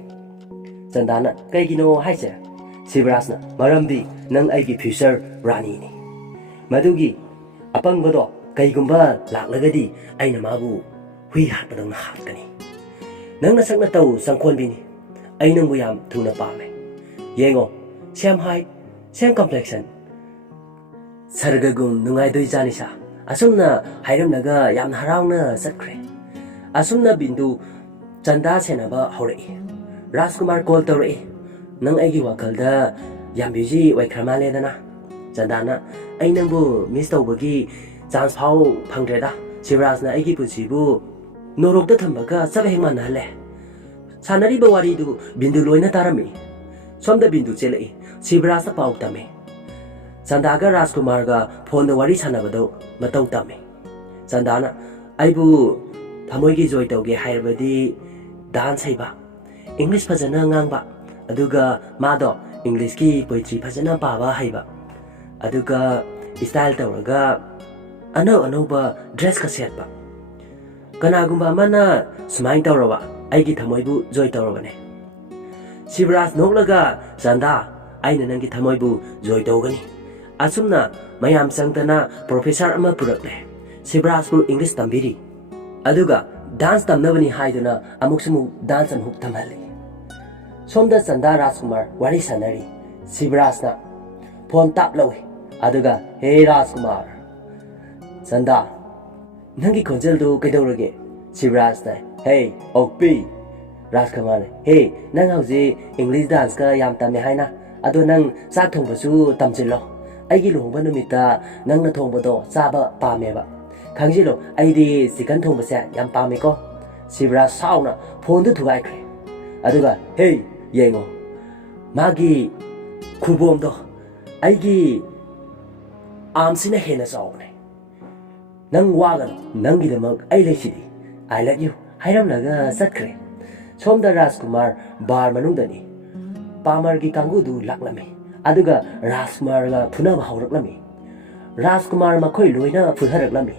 ꯆꯟꯗꯥꯅ ꯀꯩꯒꯤꯅꯣ ꯍꯥꯏꯁꯦ ꯁꯤꯕꯔꯥꯖꯅ ꯃꯔꯝꯗꯤ ꯅꯪ ꯑꯩꯒꯤ ꯐ꯭ꯌꯨꯆꯔ ꯔꯥꯅꯤꯅꯤ ꯃꯗꯨꯒꯤ ꯑꯄꯪꯕꯗꯣ ꯀꯩꯒꯨꯝꯕ ꯂꯥꯛꯂꯒꯗꯤ ꯑꯩꯅ ꯃꯥꯕꯨ ꯍꯨꯏ ꯍꯥꯠꯄꯗꯧꯅ ꯍꯥꯠꯀꯅꯤ ꯅꯪꯅ ꯁꯛꯅ ꯇꯧ ꯆꯪꯈꯣꯟꯕꯤꯅꯤ ꯑꯩ ꯅꯪꯕꯨ ꯌꯥꯝ ꯊꯨꯅ ꯄꯥꯝꯃꯦ ꯌꯦꯡꯉꯣ ꯁꯦꯝ ꯍꯥꯏꯠ ꯁꯦꯝ ꯀꯝꯄ꯭ꯂꯦꯛꯁꯟ ꯁꯔꯒꯒꯨꯝ ꯅꯨꯡꯉꯥꯏꯗꯣꯏ ꯖꯥꯅꯤꯁꯥ ꯑꯁꯨꯝꯅ ꯍꯥꯏꯔꯝꯂꯒ ꯌꯥꯝꯅ ꯍꯔꯥꯎꯅ ꯆꯠꯈ꯭ꯔꯦ ꯑꯁꯨꯝꯅ ꯕꯤꯟꯗꯨ ꯆꯟꯗꯥ ꯁꯦꯟꯅꯕ ꯍꯧꯔꯛꯏ ꯔꯥꯖꯀꯨꯃꯥꯔ ꯀꯣꯜ ꯇꯧꯔꯛꯏ ꯅꯪ ꯑꯩꯒꯤ ꯋꯥꯈꯜꯗ ꯌꯥꯝ ꯕꯤꯖꯤ ꯑꯣꯏꯈ꯭ꯔ ꯃꯥꯜꯂꯦꯗꯅ ꯆꯟꯗꯥꯅ ꯑꯩ ꯅꯪꯕꯨ ꯃꯤꯁ ꯇꯧꯕꯒꯤ ꯆꯥꯟꯁ ꯐꯥꯎ ꯐꯪꯗ꯭ꯔꯦꯗ ꯁꯤꯕꯔꯥꯖꯅ ꯑꯩꯒꯤ ꯄꯨꯟꯁꯤꯕꯨ ꯅꯣꯔꯣꯛꯇ ꯊꯝꯕꯒ ꯆꯞ ꯍꯦꯛ ꯃꯥꯟꯅꯍꯜꯂꯦ ꯁꯥꯟꯅꯔꯤꯕ ꯋꯥꯔꯤꯗꯨ ꯕꯤꯟꯗꯨ ꯂꯣꯏꯅ ꯇꯥꯔꯝꯃꯤ ꯁꯣꯝꯗ ꯕꯤꯟꯗꯨ ꯆꯦꯜꯂꯛꯏ ꯁꯤꯕꯔꯥꯖꯇ ꯄꯥꯎ ꯇꯝꯃꯤ ꯆꯟꯗꯥꯒ ꯔꯥꯖꯀꯨꯃꯥꯔꯒ ꯐꯣꯟꯗ ꯋꯥꯔꯤ ꯁꯥꯟꯅꯕꯗꯨ ꯃꯇꯧ ꯇꯝꯃꯤ ꯆꯟꯗꯥꯅ ꯑꯩꯕꯨ ꯊꯃꯣꯏꯒꯤ ꯖꯣꯏ ꯇꯧꯒꯦ ꯍꯥꯏꯔꯕꯗꯤ ꯗꯥꯟꯁ ꯍꯩꯕ ꯏꯪꯂꯤꯁ ꯐꯖꯅ ꯉꯥꯡꯕ ꯑꯗꯨꯒ ꯃꯥꯗꯣ ꯏꯪꯂꯤꯁꯀꯤ ꯄꯣꯏꯇ꯭ꯔꯤ ꯐꯖꯅ ꯄꯥꯕ ꯍꯩꯕ ꯑꯗꯨꯒ ꯁ꯭ꯇꯥꯏꯜ ꯇꯧꯔꯒ ꯑꯅꯧ ꯑꯅꯧꯕ ꯗ꯭ꯔꯦꯁꯀ ꯁꯦꯠꯄ ꯀꯅꯥꯒꯨꯝꯕ ꯑꯃꯅ ꯁꯨꯃꯥꯏꯅ ꯇꯧꯔꯕ ꯑꯩꯒꯤ ꯊꯃꯣꯏꯕꯨ ꯖꯣꯏ ꯇꯧꯔꯕꯅꯦ ꯁꯤꯕꯔꯥꯖ ꯅꯣꯛꯂꯒ ꯆꯟꯗꯥ ꯑꯩꯅ ꯅꯪꯒꯤ ꯊꯃꯣꯏꯕꯨ ꯖꯣꯏ ꯇꯧꯒꯅꯤ ꯑꯁꯨꯝꯅ ꯃꯌꯥꯝ ꯆꯪꯗꯅ ꯄ꯭ꯔꯣꯐꯦꯁꯔ ꯑꯃ ꯄꯨꯔꯛꯂꯦ ꯁꯤꯕꯔꯥꯖꯄꯨ ꯏꯪꯂꯤꯁ ꯇꯝꯕꯤꯔꯤ ꯑꯗꯨꯒ ꯗꯥꯟꯁ ꯇꯝꯅꯕꯅꯤ ꯍꯥꯏꯗꯨꯅ ꯑꯃꯨꯛ ꯗꯥꯟꯁ ꯑꯃꯨꯛ ꯇꯝꯍꯜꯂꯤ ꯁꯣꯝꯗ ꯆꯟꯗꯥ ꯔꯥꯖꯀꯨꯃꯥꯔ ꯋꯥꯔꯤ ꯁꯥꯟꯅꯔꯤ ꯁꯤꯕꯔꯥꯖꯅ ꯐꯣꯟ ꯇꯥꯞ ꯂꯧꯏ ꯑꯗꯨꯒ ꯍꯦ ꯔꯥꯖꯀꯨꯃꯥꯔ ꯆꯟꯗꯥ ꯅꯪꯒꯤ ꯈꯣꯟꯖꯦꯜꯗꯨ ꯀꯩꯗꯧꯔꯒꯦ ꯁꯤꯕꯔꯥꯖꯅ ꯍꯦ ꯑꯣꯛꯄꯤ ꯔꯥꯖꯀꯨꯃꯥꯔꯅ ꯍꯦ ꯅꯪ ꯍꯧꯖꯤꯛ ꯏꯪꯂꯤꯁ ꯗꯥꯟꯁꯀ ꯌꯥꯝ ꯇꯝꯃꯦ ꯍꯥꯏꯅ ꯑꯗꯣ ꯅꯪ ꯆꯥꯛ ꯊꯣꯡꯕꯁꯨ ꯇꯝꯁꯤꯜꯂꯣ ꯑꯩꯒꯤ ꯂꯨꯍꯣꯡꯕ ꯅꯨꯃꯤꯠꯇ ꯅꯪꯅ ꯊꯣꯡꯕꯗꯣ ꯆꯥꯕ ꯄꯥꯝꯃꯦꯕ ꯈꯪꯖꯤꯜꯂꯣ ꯑꯩꯗꯤ ꯆꯤꯀꯟ ꯊꯣꯡꯕꯁꯦ ꯌꯥꯝ ꯄꯥꯝꯃꯦꯀꯣ ꯁꯤꯕꯔꯥꯖ ꯁꯥꯎꯅ ꯐꯣꯟꯗꯨ ꯊꯨꯒꯥꯏꯈ꯭ꯔꯦ ꯑꯗꯨꯒ ꯍꯦ ꯌꯦꯡꯉꯣ ꯃꯥꯒꯤ ꯈꯨꯕꯣꯝꯗꯣ ꯑꯩꯒꯤ ꯑꯥꯔꯝꯁꯤꯅ ꯍꯦꯟꯅ ꯆꯥꯎꯕꯅꯦ ꯅꯪ ꯋꯥꯒꯅꯨ ꯅꯪꯒꯤꯗꯃꯛ ꯑꯩ ꯂꯩꯁꯤꯗꯤ ꯑꯥꯏ ꯂꯚ ꯌꯨ ꯍꯥꯏꯔꯝꯂꯒ ꯆꯠꯈ꯭ꯔꯦ ꯁꯣꯝꯗ ꯔꯥꯖꯀꯨꯃꯥꯔ ꯕꯥꯔ ꯃꯅꯨꯡꯗꯅꯤ ꯄꯥꯃꯔꯒꯤ ꯀꯥꯡꯕꯨꯗꯨ ꯂꯥꯛꯂꯝꯃꯤ ꯑꯗꯨꯒ ꯔꯥꯖꯀꯨꯃꯥꯔꯒ ꯐꯨꯅꯕ ꯍꯧꯔꯛꯂꯝꯃꯤ ꯔꯥꯖꯀꯨꯃꯥꯔ ꯃꯈꯣꯏ ꯂꯣꯏꯅ ꯐꯨꯊꯔꯛꯂꯝꯃꯤ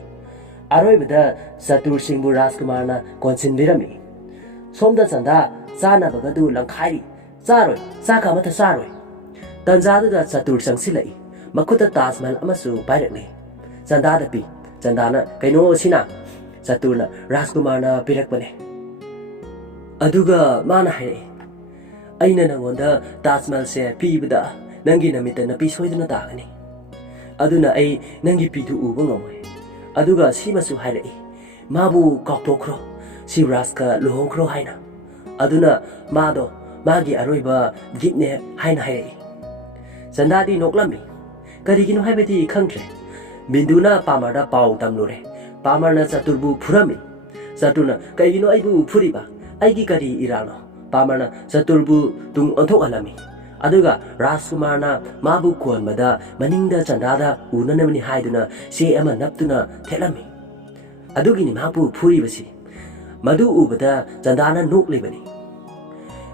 ꯑꯔꯣꯏꯕꯗ ꯆꯇꯨꯔꯁꯤꯡꯕꯨ ꯔꯥꯖꯀꯨꯃꯥꯔꯅ ꯀꯣꯟꯁꯤꯟꯕꯤꯔꯝꯃꯤ꯫ ꯁꯣꯝꯗ ꯆꯟꯗꯥ ꯆꯥꯅꯕꯒꯗꯨ ꯂꯪꯈꯥꯏꯔꯤ, ꯆꯥꯔꯣꯏ, ꯆꯥꯛ ꯑꯃꯠꯇ ꯆꯥꯔꯣꯏ꯫ ꯇꯟꯖꯥꯗꯨꯗ ꯆꯇꯨꯔ ꯆꯪꯁꯤꯜꯂꯛꯏ, ꯃꯈꯨꯠꯇ ꯇꯥꯖ ꯃꯍꯜ ꯑꯃꯁꯨ ꯄꯥꯏꯔꯛꯂꯤ꯫ ꯆꯟꯗꯥꯗ ꯄꯤ꯫ ꯆꯟꯗꯥꯅ ꯀꯩꯅꯣ ꯁꯤꯅ? ꯆꯇꯨꯔꯅ ꯔꯥꯖꯀꯨꯃꯥꯔꯅ ꯄꯤꯔꯛꯄꯅꯦ꯫ ꯑꯗꯨꯒ ꯃꯥꯅ ꯍꯥꯏꯔꯛꯏ, ꯑꯩꯅ ꯅꯉꯣꯟꯗ ꯇꯥꯖ ꯃꯍꯜꯁꯦ ꯄꯤꯕꯗ ꯅꯪꯒꯤ ꯅꯃꯤꯠꯇ ꯅꯄꯤ ꯁꯣꯏꯗꯅ ꯇꯥꯒꯅꯤ, ꯑꯗꯨꯅ ꯑꯩ ꯅꯪꯒꯤ ꯄꯤꯗꯨ ꯎꯕ ꯉꯝꯃꯣꯏ꯫ ꯑꯗꯨꯒ ꯁꯤꯃꯁꯨ ꯍꯥꯏꯔꯛꯏ, ꯃꯥꯕꯨ ꯀꯥꯎꯊꯣꯛꯈ꯭ꯔꯣ, ꯁꯤꯕꯔꯥꯖꯀ ꯂꯨꯍꯣꯡꯈ꯭ꯔꯣ ꯍꯥꯏꯅ, ꯑꯗꯨꯅ ꯃꯥꯗꯣ ꯃꯥꯒꯤ ꯑꯔꯣꯏꯕ ꯒꯤꯐꯅꯦ ꯍꯥꯏꯅ ꯍꯥꯏꯔꯛꯏ꯫ ꯆꯟꯗꯥꯗꯤ ꯅꯣꯛꯂꯝꯃꯤ, ꯀꯔꯤꯒꯤꯅꯣ ꯍꯥꯏꯕꯗꯤ ꯈꯪꯗ꯭ꯔꯦ꯫ ꯕꯤꯟꯗꯨꯅ ꯄꯥꯃꯔꯗ ꯄꯥꯎ ꯇꯝꯂꯨꯔꯦ꯫ ꯄꯥꯃꯔꯅ ꯆꯇꯨꯔꯕꯨ ꯐꯨꯔꯝꯃꯤ꯫ ꯆꯇꯨꯔꯅ ꯀꯩꯒꯤꯅꯣ ꯑꯩꯕꯨ ꯐꯨꯔꯤꯕ? ꯑꯩꯒꯤ ꯀꯔꯤ ꯏꯔꯥꯜꯅꯣ? ꯄꯥꯃꯔꯅ ꯆꯇꯨꯔꯕꯨ ꯇꯨꯡ ꯑꯣꯟꯊꯣꯛꯍꯜꯂꯝꯃꯤ꯫ ꯑꯗꯨꯒ ꯔꯥꯖꯀꯨꯃꯥꯔꯅ ꯃꯥꯕꯨ ꯀꯣꯟꯕꯗ ꯃꯅꯤꯡꯗ ꯆꯟꯗꯥꯗ ꯎꯅꯅꯕꯅꯤ ꯍꯥꯏꯗꯨꯅ ꯆꯦ ꯑꯃ ꯅꯞꯇꯨꯅ ꯊꯦꯠꯂꯝꯃꯤ꯫ ꯑꯗꯨꯒꯤꯅꯤ ꯃꯍꯥꯛꯄꯨ ꯐꯨꯔꯤꯕꯁꯤ꯫ ꯃꯗꯨ ꯎꯕꯗ ꯆꯟꯗꯥꯅ ꯅꯣꯛꯂꯤꯕꯅꯤ꯫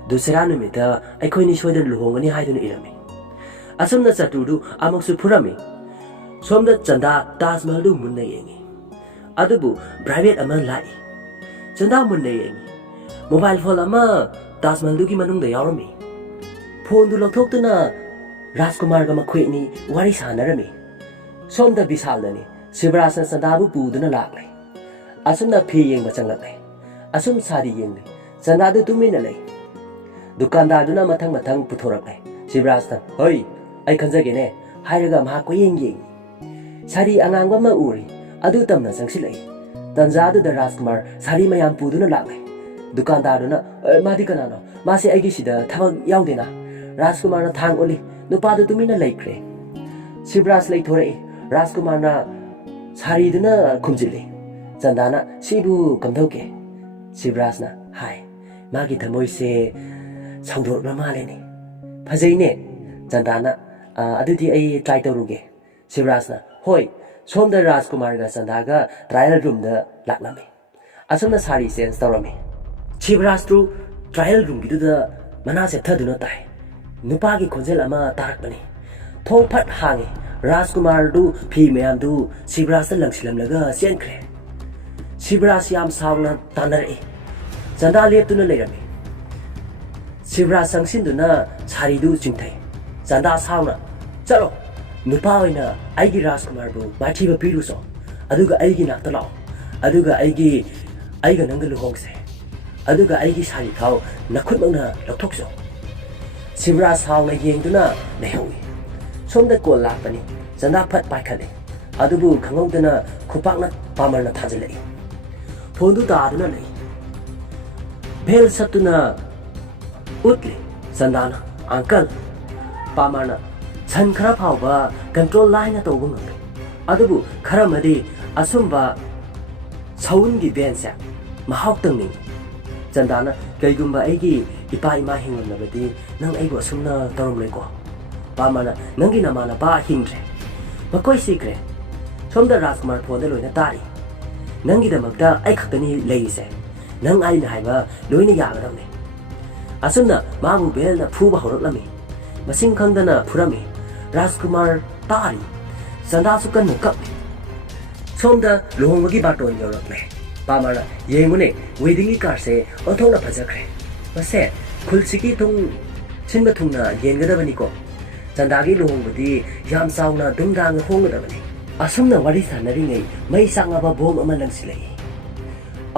ꯗꯨꯁꯦꯔꯥ ꯅꯨꯃꯤꯠꯇ ꯑꯩꯈꯣꯏꯅꯤ ꯁꯣꯏꯗꯅ ꯂꯨꯍꯣꯡꯒꯅꯤ ꯍꯥꯏꯗꯨꯅ ꯏꯔꯝꯃꯤ꯫ ꯑꯁꯨꯝꯅ ꯆꯇꯨꯔꯗꯨ ꯑꯃꯨꯛꯁꯨ ꯐꯨꯔꯝꯃꯤ꯫ ꯁꯣꯝꯗ ꯆꯟꯗꯥ ꯇꯥꯖ ꯃꯍꯜꯗꯨ ꯃꯨꯟꯅ ꯌꯦꯡꯉꯤ꯫ ꯑꯗꯨꯕꯨ ꯕ꯭ꯔꯥꯏꯚꯦꯠ ꯑꯃ ꯂꯥꯛꯏ꯫ ꯆꯟꯗꯥ ꯃꯨꯟꯅ ꯌꯦꯡꯉꯤ꯫ ꯃꯣꯕꯥꯏꯜ ꯐꯣꯟ ꯑꯃ ꯇꯥꯖ ꯃꯍꯜꯗꯨꯒꯤ ꯃꯅꯨꯡꯗ ꯌꯥꯎꯔꯝꯃꯤ꯫ ꯐꯣꯟꯗꯨ ꯂꯧꯊꯣꯛꯇꯨꯅ ꯔꯥꯖꯀꯨꯃꯥꯔꯒ ꯃꯈꯣꯏ ꯑꯅꯤ ꯋꯥꯔꯤ ꯁꯥꯟꯅꯔꯝꯃꯤ꯫ ꯁꯣꯝꯗ ꯕꯤꯁꯥꯜꯗꯅꯤ ꯁꯤꯕꯔꯥꯖꯅ ꯆꯟꯗꯥꯕꯨ ꯄꯨꯗꯨꯅ ꯂꯥꯛꯂꯦ꯫ ꯑꯁꯨꯝꯅ ꯐꯤ ꯌꯦꯡꯕ ꯆꯪꯂꯛꯂꯦ꯫ ꯑꯁꯨꯝ ꯁꯥꯔꯤ ꯌꯦꯡꯂꯤ꯫ ꯆꯟꯗꯥꯗꯨ ꯇꯨꯃꯤꯟꯅ ꯂꯩ꯫ ꯗꯨꯀꯥꯟꯗꯥꯔꯗꯨꯅ ꯃꯊꯪ ꯃꯊꯪ ꯄꯨꯊꯣꯔꯛꯂꯦ꯫ ꯁꯤꯕꯔꯥꯖꯅ ꯍꯣꯏ ꯑꯩ ꯈꯟꯖꯒꯦꯅꯦ ꯍꯥꯏꯔꯒ ꯃꯍꯥꯛ ꯀꯣꯌꯦꯡ ꯌꯦꯡꯉꯤ꯫ ꯁꯥꯔꯤ ꯑꯉꯥꯡꯕ ꯑꯃ ꯎꯔꯤ꯫ ꯑꯗꯨ ꯇꯝꯅ ꯆꯪꯁꯤꯜꯂꯛꯏ꯫ ꯇꯟꯖꯥꯗꯨꯗ ꯔꯥꯖꯀꯨꯃꯥꯔ ꯁꯥꯔꯤ ꯃꯌꯥꯝ ꯄꯨꯗꯨꯅ ꯂꯥꯛꯂꯦ꯫ ꯗꯨꯀꯥꯟꯗꯥꯔꯗꯨꯅ ꯃꯥꯗꯤ ꯀꯅꯥꯅꯣ? ꯃꯥꯁꯦ ꯑꯩꯒꯤꯁꯤꯗ ꯊꯕꯛ ꯌꯥꯎꯗꯦꯅ꯫ ꯔꯥꯖꯀꯨꯃꯥꯔꯅ ꯊꯥꯡ ꯑꯣꯜꯂꯤ꯫ ꯅꯨꯄꯥꯗꯨ ꯇꯨꯃꯤꯟꯅ ꯂꯩꯈ꯭ꯔꯦ꯫ ꯁꯤꯕꯔꯥꯖ ꯂꯩꯊꯣꯔꯛꯏ꯫ ꯔꯥꯖꯀꯨꯃꯥꯔꯅ ꯁꯥꯔꯤꯗꯨꯅ ꯈꯨꯝꯖꯤꯜꯂꯤ꯫ ꯆꯟꯗꯥꯅ ꯁꯤꯕꯨ ꯀꯝꯗꯧꯒꯦ? ꯁꯤꯕꯔꯥꯖꯅ ꯍꯥꯏ, ꯃꯥꯒꯤ ꯊꯃꯣꯏꯁꯦ ꯁꯧꯗꯣꯛꯂ ꯃꯥꯜꯂꯦꯅꯦ꯫ ꯐꯖꯩꯅꯦ꯫ ꯆꯟꯗꯥꯅ ꯑꯗꯨꯗꯤ ꯑꯩ ꯇ꯭ꯔꯥꯏ ꯇꯧꯔꯨꯒꯦ꯫ ꯁꯤꯕꯔꯥꯖꯅ ꯍꯣꯏ꯫ ꯁꯣꯝꯗ ꯔꯥꯖꯀꯨꯃꯥꯔꯒ ꯆꯟꯗꯥꯒ ꯇ꯭ꯔꯥꯌꯦꯜ ꯔꯨꯝꯗ ꯂꯥꯛꯂꯝꯃꯤ꯫ ꯑꯁꯨꯝꯅ ꯁꯥꯔꯤ ꯆꯦꯟꯖ ꯇꯧꯔꯝꯃꯤ꯫ ꯁꯤꯕꯔꯥꯖꯇꯨ ꯇ꯭ꯔꯥꯌꯦꯜ ꯔꯨꯝꯒꯤꯗꯨꯗ ꯃꯅꯥ ꯆꯦꯞꯊꯗꯨꯅ ꯇꯥꯏ꯫ ꯅꯨꯄꯥꯒꯤ ꯈꯣꯟꯖꯦꯜ ꯑꯃ ꯇꯥꯔꯛꯄꯅꯤ꯫ ꯊꯣꯡ ꯐꯠ ꯍꯥꯡꯉꯤ꯫ ꯔꯥꯖꯀꯨꯃꯥꯔꯗꯨ ꯐꯤ ꯃꯌꯥꯝꯗꯨ ꯁꯤꯕꯔꯥꯖꯇ ꯂꯪꯁꯤꯜꯂꯝꯂꯒ ꯆꯦꯟꯈ꯭ꯔꯦ꯫ ꯁꯤꯕꯔꯥꯖ ꯌꯥꯝ ꯁꯥꯎꯅ ꯇꯥꯟꯅꯔꯛꯏ꯫ ꯆꯟꯗꯥ ꯂꯦꯞꯇꯨꯅ ꯂꯩꯔꯝꯃꯤ꯫ ꯁꯤꯕꯔꯥꯖ ꯆꯪꯁꯤꯟꯗꯨꯅ ꯁꯥꯔꯤꯗꯨ ꯆꯤꯡꯊꯩ꯫ ꯆꯟꯗꯥ ꯁꯥꯎꯅ ꯆꯠꯂꯣ, ꯅꯨꯄꯥ ꯑꯣꯏꯅ ꯑꯩꯒꯤ ꯔꯥꯖꯀꯨꯃꯥꯔꯕꯨ ꯃꯥꯏꯊꯤꯕ ꯄꯤꯔꯨꯆꯣ, ꯑꯗꯨꯒ ꯑꯩꯒꯤ ꯅꯥꯛꯇ ꯂꯥꯛꯑꯣ, ꯑꯗꯨꯒ ꯑꯩꯒ ꯅꯪꯒ ꯂꯨꯍꯣꯡꯁꯦ, ꯑꯗꯨꯒ ꯑꯩꯒꯤ ꯁꯥꯔꯤ ꯐꯥꯎ ꯅꯈꯨꯠꯃꯛꯅ ꯂꯧꯊꯣꯛꯆꯣ꯫ ꯁꯤꯕꯔꯥꯖ ꯁꯥꯎꯅ ꯌꯦꯡꯗꯨꯅ ꯂꯩꯍꯧꯏ꯫ ꯁꯣꯝꯗ ꯀꯣꯜ ꯂꯥꯛꯄꯅꯤ꯫ ꯆꯟꯗꯥ ꯐꯠ ꯄꯥꯏꯈꯠꯂꯤ꯫ ꯑꯗꯨꯕꯨ ꯈꯪꯍꯧꯗꯅ ꯈꯨꯄꯥꯛꯅ ꯄꯥꯃꯔꯅ ꯊꯥꯖꯤꯜꯂꯛꯏ꯫ ꯐꯣꯟꯗꯨ ꯇꯥꯗꯨꯅ ꯂꯩ꯫ ꯚꯦꯜ ꯁꯠꯇꯨꯅ ꯎꯠꯂꯤ꯫ ꯆꯟꯗꯥꯅ ꯑꯪꯀꯜ꯫ ꯄꯥꯃꯔꯅ ꯁꯟ ꯈꯔ ꯐꯥꯎꯕ ꯀꯟꯇ꯭ꯔꯣꯜ ꯂꯥꯏꯅ ꯇꯧꯕ ꯉꯝꯃꯤ, ꯑꯗꯨꯕꯨ ꯈꯔ ꯑꯃꯗꯤ ꯑꯁꯨꯝꯕ ꯁꯎꯟꯒꯤ ꯚꯦꯟꯁꯦ ꯃꯍꯥꯎ ꯇꯪꯅꯤꯡꯉꯤ꯫ ꯆꯟꯗꯥꯅ ꯀꯩꯒꯨꯝꯕ ꯑꯩꯒꯤ ꯏꯄꯥ ꯏꯃꯥ ꯍꯤꯡꯂꯝꯂꯕꯗꯤ ꯅꯪ ꯑꯩꯕꯨ ꯑꯁꯨꯝꯅ ꯇꯧꯔꯝꯂꯣꯏꯀꯣ? ꯄꯥꯃꯔꯅ ꯅꯪꯒꯤ ꯅꯃꯥꯅꯄꯥ ꯍꯤꯡꯗ꯭ꯔꯦ, ꯃꯈꯣꯏ ꯁꯤꯈ꯭ꯔꯦ꯫ ꯁꯣꯝꯗ ꯔꯥꯖꯀꯨꯃꯥꯔ ꯐꯣꯟꯗ ꯂꯣꯏꯅ ꯇꯥꯔꯤ꯫ ꯅꯪꯒꯤꯗꯃꯛꯇ ꯑꯩ ꯈꯛꯇꯅꯤ ꯂꯩꯔꯤꯁꯦ, ꯅꯪ ꯑꯩꯅ ꯍꯥꯏꯕ ꯂꯣꯏꯅ ꯌꯥꯒꯗꯕꯅꯤ꯫ ꯑꯁꯨꯝꯅ ꯃꯥꯕꯨ ꯚꯦꯜꯅ ꯐꯨꯕ ꯍꯧꯔꯛꯂꯝꯃꯤ꯫ ꯃꯁꯤꯡ ꯈꯪꯗꯅ ꯐꯨꯔꯝꯃꯤ꯫ ꯔꯥꯖꯀꯨꯃꯥꯔ ꯇꯥꯔꯤ꯫ ꯆꯟꯗꯥꯁꯨ ꯀꯟꯅ ꯀꯞꯂꯤ꯫ ꯁꯣꯝꯗ ꯂꯨꯍꯣꯡꯕꯒꯤ ꯕꯥꯇꯣꯟ ꯌꯧꯔꯛꯂꯦ꯫ ꯄꯥꯃꯔꯅ ꯌꯦꯡꯉꯨꯅꯦ, ꯋꯦꯗꯤꯡꯒꯤ ꯀꯥꯔꯁꯦ ꯑꯣꯟꯊꯣꯛꯅ ꯐꯖꯈ꯭ꯔꯦ, ꯃꯁꯦ ꯈꯨꯜꯁꯤꯒꯤ ꯁꯤꯟꯕ ꯊꯨꯡꯅ ꯌꯦꯟꯒꯗꯕꯅꯤꯀꯣ꯫ ꯆꯟꯗꯥꯒꯤ ꯂꯨꯍꯣꯡꯕꯗꯤ ꯌꯥꯝ ꯆꯥꯎꯅ ꯗꯨꯝꯗꯥꯡꯅ ꯍꯣꯡꯒꯗꯕꯅꯤ꯫ ꯑꯁꯨꯝꯅ ꯋꯥꯔꯤ ꯁꯥꯟꯅꯔꯤꯉꯩ ꯃꯩ ꯆꯥꯛꯅꯕ ꯕꯣꯝ ꯑꯃ ꯂꯪꯁꯤꯜꯂꯛꯏ꯫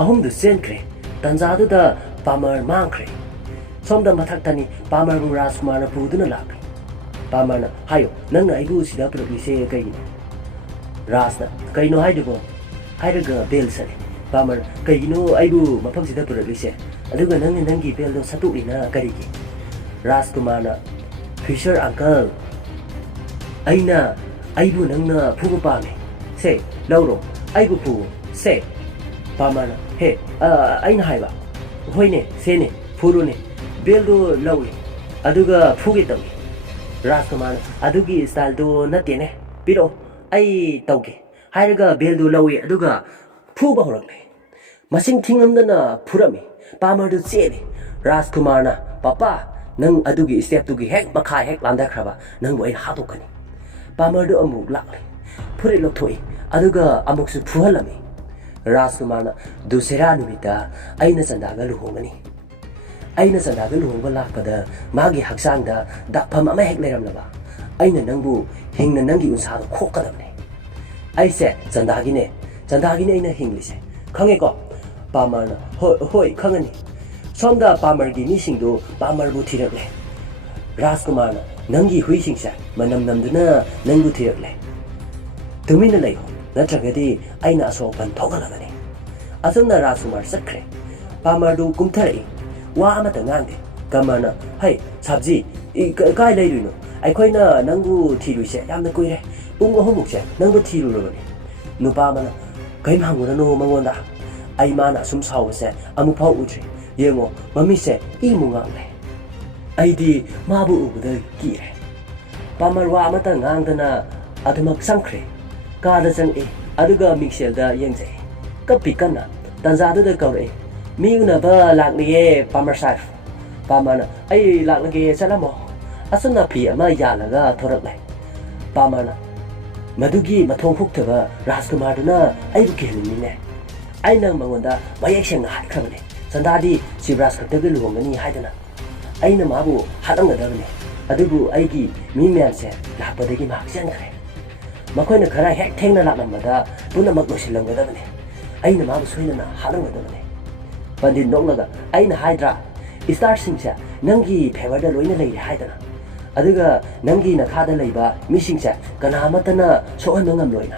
ꯑꯍꯨꯝꯗꯨ ꯆꯦꯟꯈ꯭ꯔꯦ꯫ ꯇꯟꯖꯥꯗꯨꯗ ꯄꯥꯃꯔ ꯃꯥꯡꯈ꯭ꯔꯦ꯫ ꯁꯣꯝꯗ ꯃꯊꯛꯇꯅꯤ ꯄꯥꯃꯔꯕꯨ ꯔꯥꯖꯀꯨꯃꯥꯔꯅ ꯄꯨꯗꯨꯅ ꯂꯥꯛꯂꯤ꯫ ꯄꯥꯃꯔꯅ ꯍꯥꯏꯌꯣ, ꯅꯪꯅ ꯑꯩꯕꯨ ꯁꯤꯗ ꯄꯨꯔꯛꯂꯤꯁꯦ ꯀꯩꯒꯤꯅꯣ? ꯔꯥꯖꯅ ꯀꯩꯅꯣ ꯍꯥꯏꯗꯨꯕꯣ ꯍꯥꯏꯔꯒ ꯕꯦꯜ ꯁꯠꯂꯤ꯫ ꯄꯥꯃꯔ ꯀꯩꯒꯤꯅꯣ ꯑꯩꯕꯨ ꯃꯐꯝꯁꯤꯗ ꯄꯨꯔꯛꯂꯤꯁꯦ, ꯑꯗꯨꯒ ꯅꯪꯅ ꯅꯪꯒꯤ ꯕꯦꯜꯗꯣ ꯁꯠꯇꯣꯛꯂꯤꯅ ꯀꯔꯤꯒꯤ? ꯔꯥꯖꯀꯨꯃꯥꯔꯅ ꯐ꯭ꯌꯨꯆꯔ ꯑꯪꯀꯜ, ꯑꯩꯕꯨ ꯅꯪꯅ ꯐꯨꯕ ꯄꯥꯝꯃꯦ, ꯁꯦ ꯂꯧꯔꯣ, ꯑꯩꯕꯨ ꯐꯨꯋꯣ, ꯁꯦ꯫ ꯄꯥꯃꯔꯅ ꯍꯦ, ꯑꯩꯅ ꯍꯥꯏꯕ ꯍꯣꯏꯅꯦ, ꯁꯦꯅꯦ, ꯐꯨꯔꯣꯅꯦ, ꯕꯦꯜꯗꯣ ꯂꯧꯏ ꯑꯗꯨꯒ ꯐꯨꯒꯦ ꯇꯧꯏ꯫ ꯔꯥꯖꯀꯨꯃꯥꯔꯅ ꯑꯗꯨꯒꯤ ꯁ꯭ꯇꯥꯏꯜꯗꯣ ꯅꯠꯇꯦꯅꯦ, ꯄꯤꯔꯛꯑꯣ ꯑꯩ ꯇꯧꯒꯦ ꯍꯥꯏꯔꯒ ꯕꯦꯜꯗꯨ ꯂꯧꯏ ꯑꯗꯨꯒ ꯐꯨꯕ ꯍꯧꯔꯛꯂꯦ꯫ ꯃꯁꯤꯡ ꯊꯤꯉꯝꯗꯅ ꯐꯨꯔꯝꯃꯤ꯫ ꯄꯥꯃꯔꯗꯨ ꯆꯦꯜꯂꯤ꯫ ꯔꯥꯖꯀꯨꯃꯥꯔꯅ ꯄꯄꯥ, ꯅꯪ ꯑꯗꯨꯒꯤ ꯁ꯭ꯇꯦꯞꯇꯨꯒꯤ ꯍꯦꯛ ꯃꯈꯥ ꯍꯦꯛ ꯂꯥꯟꯊꯈ꯭ꯔꯕ ꯅꯪꯕꯨ ꯑꯩꯅ ꯍꯥꯠꯇꯣꯛꯀꯅꯤ꯫ ꯄꯥꯃꯔꯗꯨ ꯑꯃꯨꯛ ꯂꯥꯛꯂꯤ꯫ ꯐꯨꯔꯤꯠ ꯂꯧꯊꯣꯛꯏ ꯑꯗꯨꯒ ꯑꯃꯨꯛꯁꯨ ꯐꯨꯍꯜꯂꯝꯃꯤ꯫ Rajkumarna Dusera numita aina Chandaga luhongani. Aina Chandaga luhongba lakpada magi haksangda dakpham ama hek leiramlaba. Aina nangbu hingna nangi unsado khokadabne. Aise Chandagine aina hinglise. Khangeko Pamarna hoi khangani. Somda Pamargi misingdu Pamarbu thirakle. Rajkumarna nangi huisingsa manam namduna nangbu thirakle. Tumina leyo natragadi aina asopan thogalabane. Asumna Rajkumar sakre. Pamardu kumtharai. Wa amata ngande. Kamarna hai sabji kai leirino. Aikoina nangu thiruise yamna kuire. Punga homukse nangu thirurabane. Nupamana kaim hangurano mangonda. Aimana sum sawse amupau utri. Yengo mamise imungangle. Aidi mabu ubuda kire. Pamarwa amata ngangdana adumak sangkre. Kada sang aduga mixelda yengje. Kapikana tanzadu da kaure. Miuna ba lakniye Pamar Saif. Pamana ai laknage salamo. Asuna pi ama yalaga thorakle. Pamana Madugi mathong huktaba Rajkumarna aibu kelini. Aina mangonda mayek sengna haikhabane. Sandadi Sivraj khaktaga luhongani haidana. Aina mabu halangadabane. Adubu aigi mi myamse lakpadagi mahaksankhre. Makoina khara hek thengna laknamada punamak losillangadabane. Aina mabu soinana halangadabane. Pandit noknaga aina haidra star singsa nangi favorda loina leire haidana. Aduga nangi nakhada leiba misingsa kanamatana sohanba ngamloina.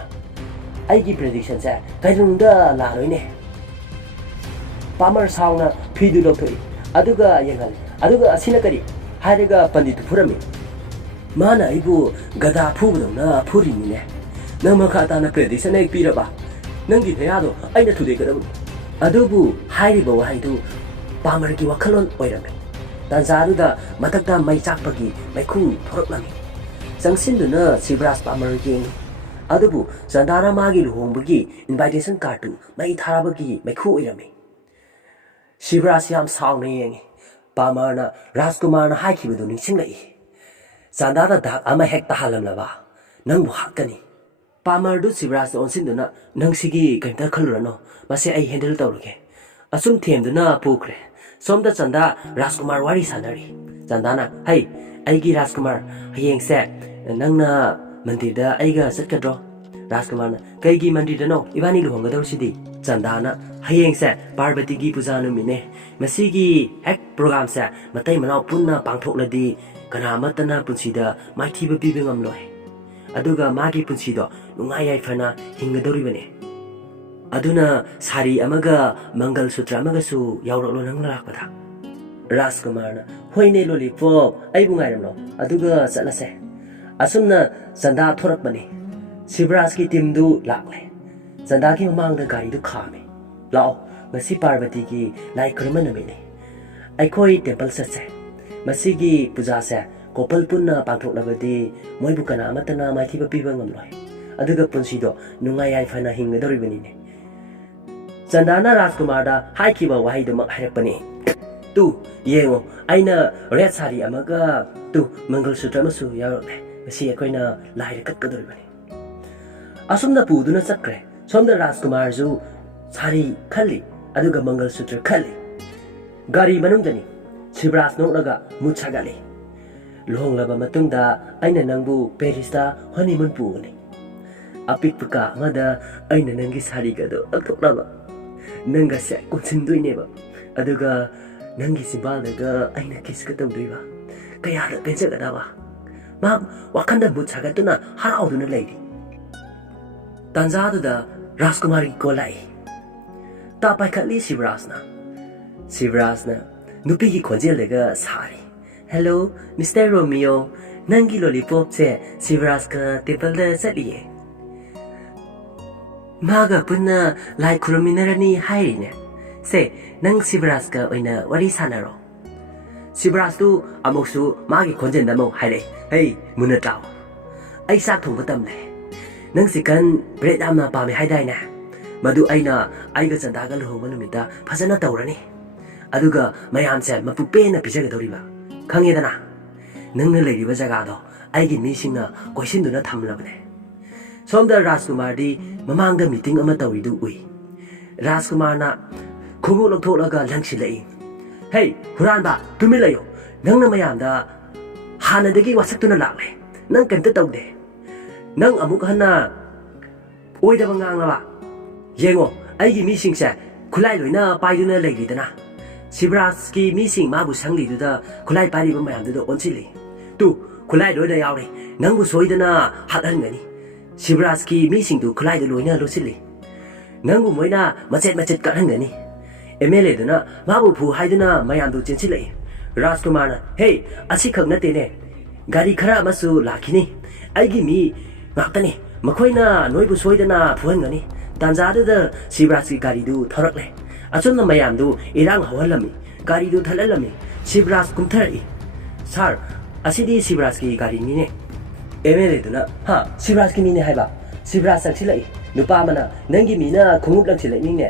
Aigi prediction sa kairungda la loine. Pamar sauna phidu lokthoi. Aduga yengal. Aduga asina kari hairaga panditu phurami. Mana aibu gada phubudona phurimine. Nama khata na prediction ek piraba. Nangi thayado aina thude kadabu. Adubu hairiba wahaidu Pamargi wakhalon oirame. Tanzaruda matakta mai chakpagi maikhu thoraklami. Sangsindu Sivraj Pamargi. Adubu Chandana magi luhongbagi invitation card tu mai tharabagi maikhu oirame. Sivraj yam sauna yengi. Pamarna Rajkumarna haikibudu ningsinglai. Chandana dak ama hek tahalamlaba. Nangbu hakkani. Pamardu Sivraj onsinduna nangsigi kaimta khalurano. Mase ai handle tawrage. Asum themduna pukre. Somda Chanda Rajkumar wari sanari. Chandana hai aigi Rajkumar hayengse nangna mandirda aiga satkadro. Rajkumarna kaigi mandirda no ibani luhongadawsidi. Chandana hayengse Parvati gi pujanu mine. Masigi hek program sa matai manau punna pangthokladi kanamatana punsida maithiba pibe ngamloi. Aduga magi punsido nungai yaifana hingadoribane. Aduna sari amaga mangal sutra amaga su yauroklo nang lakpada. Rajkumarna hoine lollipop aibu ngairamno aduga chatlase. Asumna Chanda thorakbani. Sivraj ki timdu lakle. Chanda ki mamangda gari du khame. Lao ngasi Parvati ki lai khurman namine. Aikoi temple satse. Masigi puja se kopal punna pangthoklabadi moibu kana amatana maithiba piba ngamloi. Aduga punsido nungai yaifana hingadoribanine. Chandana Rajkumarda haikiba wahiduma hairapani. Tu yengo aina red sari amaga tu mangal sutra masu yaurokle. Masi akoina laire katkadoribani. Asumda puduna chakre. Somda Rajkumar ju sari khali aduga mangal sutra khali. Gari manungdani Sivraj noknaga mutsagali. Luhonglaba matungda aina nangbu Parisda honeymoon pugani. Apikpuka amada aina nangi sari gado akthoklaba. Nanga se konsinduineba. Aduga nangi simbaldaga aina kiska tawduiba. Kayada pensagadaba. Ma wakanda mutsagatuna harauduna leidi. Tanzaduda Rajkumari kolai. Tapai khatli Sivrajna. Sivrajna nupigi khonjeldaga sari. Hello, Mr. Romeo. Nangi lollipop se Sivraj ka table da chaliye. Maga punna lai khuraminarani hairine. Se nang Sivraj ka oina wari sanaro. Sivraj tu amoksu magi khonjenda mo haire. Hey, munataw. Ai sak thongba tamle. Nang sikan bread amna pame haidaina. Madu aina aiga Chandaga luhongba numita phajana tawrani. Aduga mayamse mapupena pijagadoriba. Khangedana. Nangna leiriba jagado aigi misingna koisinduna thamlabane. Somda Rajkumar di mamangda meeting ama tawidu ui. ꯔꯥꯖꯀꯨꯃꯥꯔꯅ ꯈꯣꯡꯎꯞ ꯂꯧꯊꯣꯛꯂꯒ ꯂꯪꯁꯤꯜꯂꯛꯏ ꯍꯩ ꯍꯨꯔꯥꯟꯕ ꯇꯨꯃꯤꯟ ꯂꯩꯌꯣ ꯅꯪꯅ ꯃꯌꯥꯝꯗ ꯍꯥꯟꯅꯗꯒꯤ ꯋꯥꯁꯛꯇꯨꯅ ꯂꯥꯛꯂꯦ ꯅꯪ ꯀꯩꯝꯇ ꯇꯧꯗꯦ ꯅꯪ ꯑꯃꯨꯛ ꯍꯟꯅ ꯑꯣꯏꯗꯕ ꯉꯥꯡꯂꯕ ꯌꯦꯡꯉꯣ ꯑꯩꯒꯤ ꯃꯤꯁꯤꯡꯁꯦ ꯈꯨꯠꯂꯥꯏ ꯂꯣꯏꯅ ꯄꯥꯏꯗꯨꯅ ꯂꯩꯔꯤꯗꯅ ꯁꯤꯕꯔꯥꯖꯀꯤ ꯃꯤꯁꯤꯡ ꯃꯥꯕꯨ ꯁꯪꯂꯤꯗꯨꯗ ꯈꯨꯠꯂꯥꯏ ꯄꯥꯏꯔꯤꯕ ꯃꯌꯥꯝꯗꯨꯗ ꯑꯣꯟꯁꯤꯜꯂꯤ ꯇꯨ ꯈꯨꯠꯂꯥꯏ ꯂꯣꯏꯅ ꯌꯥꯎꯔꯦ ꯅꯪꯕꯨ ꯁꯣꯏꯗꯅ ꯍꯥꯠꯍꯟꯒꯅꯤ ꯁꯤꯕꯔꯥꯖꯀꯤ ꯃꯤꯁꯤꯡꯗꯨ ꯈꯨꯠꯂꯥꯏꯗ ꯂꯣꯏꯅ ꯂꯣꯠꯁꯤꯜꯂꯤ ꯅꯪꯕꯨ ꯃꯣꯏꯅ ꯃꯆꯦꯠ ꯃꯆꯦꯠ ꯀꯠꯍꯟꯒꯅꯤ MLAꯗꯨꯅ ꯃꯥꯕꯨ ꯐꯨ ꯍꯥꯏꯗꯨꯅ ꯃꯌꯥꯝꯗꯨ ꯆꯦꯟꯁꯤꯜꯂꯛꯏ ꯔꯥꯖꯀꯨꯃꯥꯔꯅ ꯍꯦ ꯑꯁꯤꯈꯛ ꯅꯠꯇꯦꯅꯦ ꯒꯥꯔꯤ ꯈꯔ ꯑꯃꯁꯨ ꯂꯥꯛꯈꯤꯅꯤ ꯑꯩꯒꯤ ꯃꯤ ꯉꯥꯛꯇꯅꯤ ꯃꯈꯣꯏꯅ ꯅꯣꯏꯕꯨ ꯁꯣꯏꯗꯅ ꯐꯨꯍꯟꯒꯅꯤ ꯇꯥꯟꯖꯥꯗꯨꯗ ꯁꯤꯕꯔꯥꯖꯀꯤ ꯒꯥꯔꯤꯗꯨ ꯊꯧꯔꯛꯂꯦ ꯑꯆꯨꯝꯅ ꯃꯌꯥꯝꯗꯨ ꯏꯔꯥꯡ ꯍꯧꯍꯜꯂꯝꯃꯤ ꯒꯥꯔꯤꯗꯨ ꯊꯠꯍꯜꯂꯝꯃꯤ ꯁꯤꯕꯔꯥꯖ ꯀꯨꯝꯊꯔꯛꯏ ꯁꯥꯔ ꯑꯁꯤꯗꯤ ꯁꯤꯕꯔꯥꯖꯀꯤ ꯒꯥꯔꯤꯅꯤꯅꯦ MLAꯗꯨꯅ ꯍꯥ ꯁꯤꯕꯔꯥꯖꯀꯤ ꯃꯤꯅꯦ ꯍꯥꯏꯕ ꯁꯤꯕꯔꯥꯖ ꯆꯪꯁꯤꯜꯂꯛꯏ ꯅꯨꯄꯥ ꯑꯃꯅ ꯅꯪꯒꯤ ꯃꯤꯅ ꯈꯣꯡꯎꯞ ꯂꯪꯁꯤꯜꯂꯛꯏꯅꯤꯅꯦ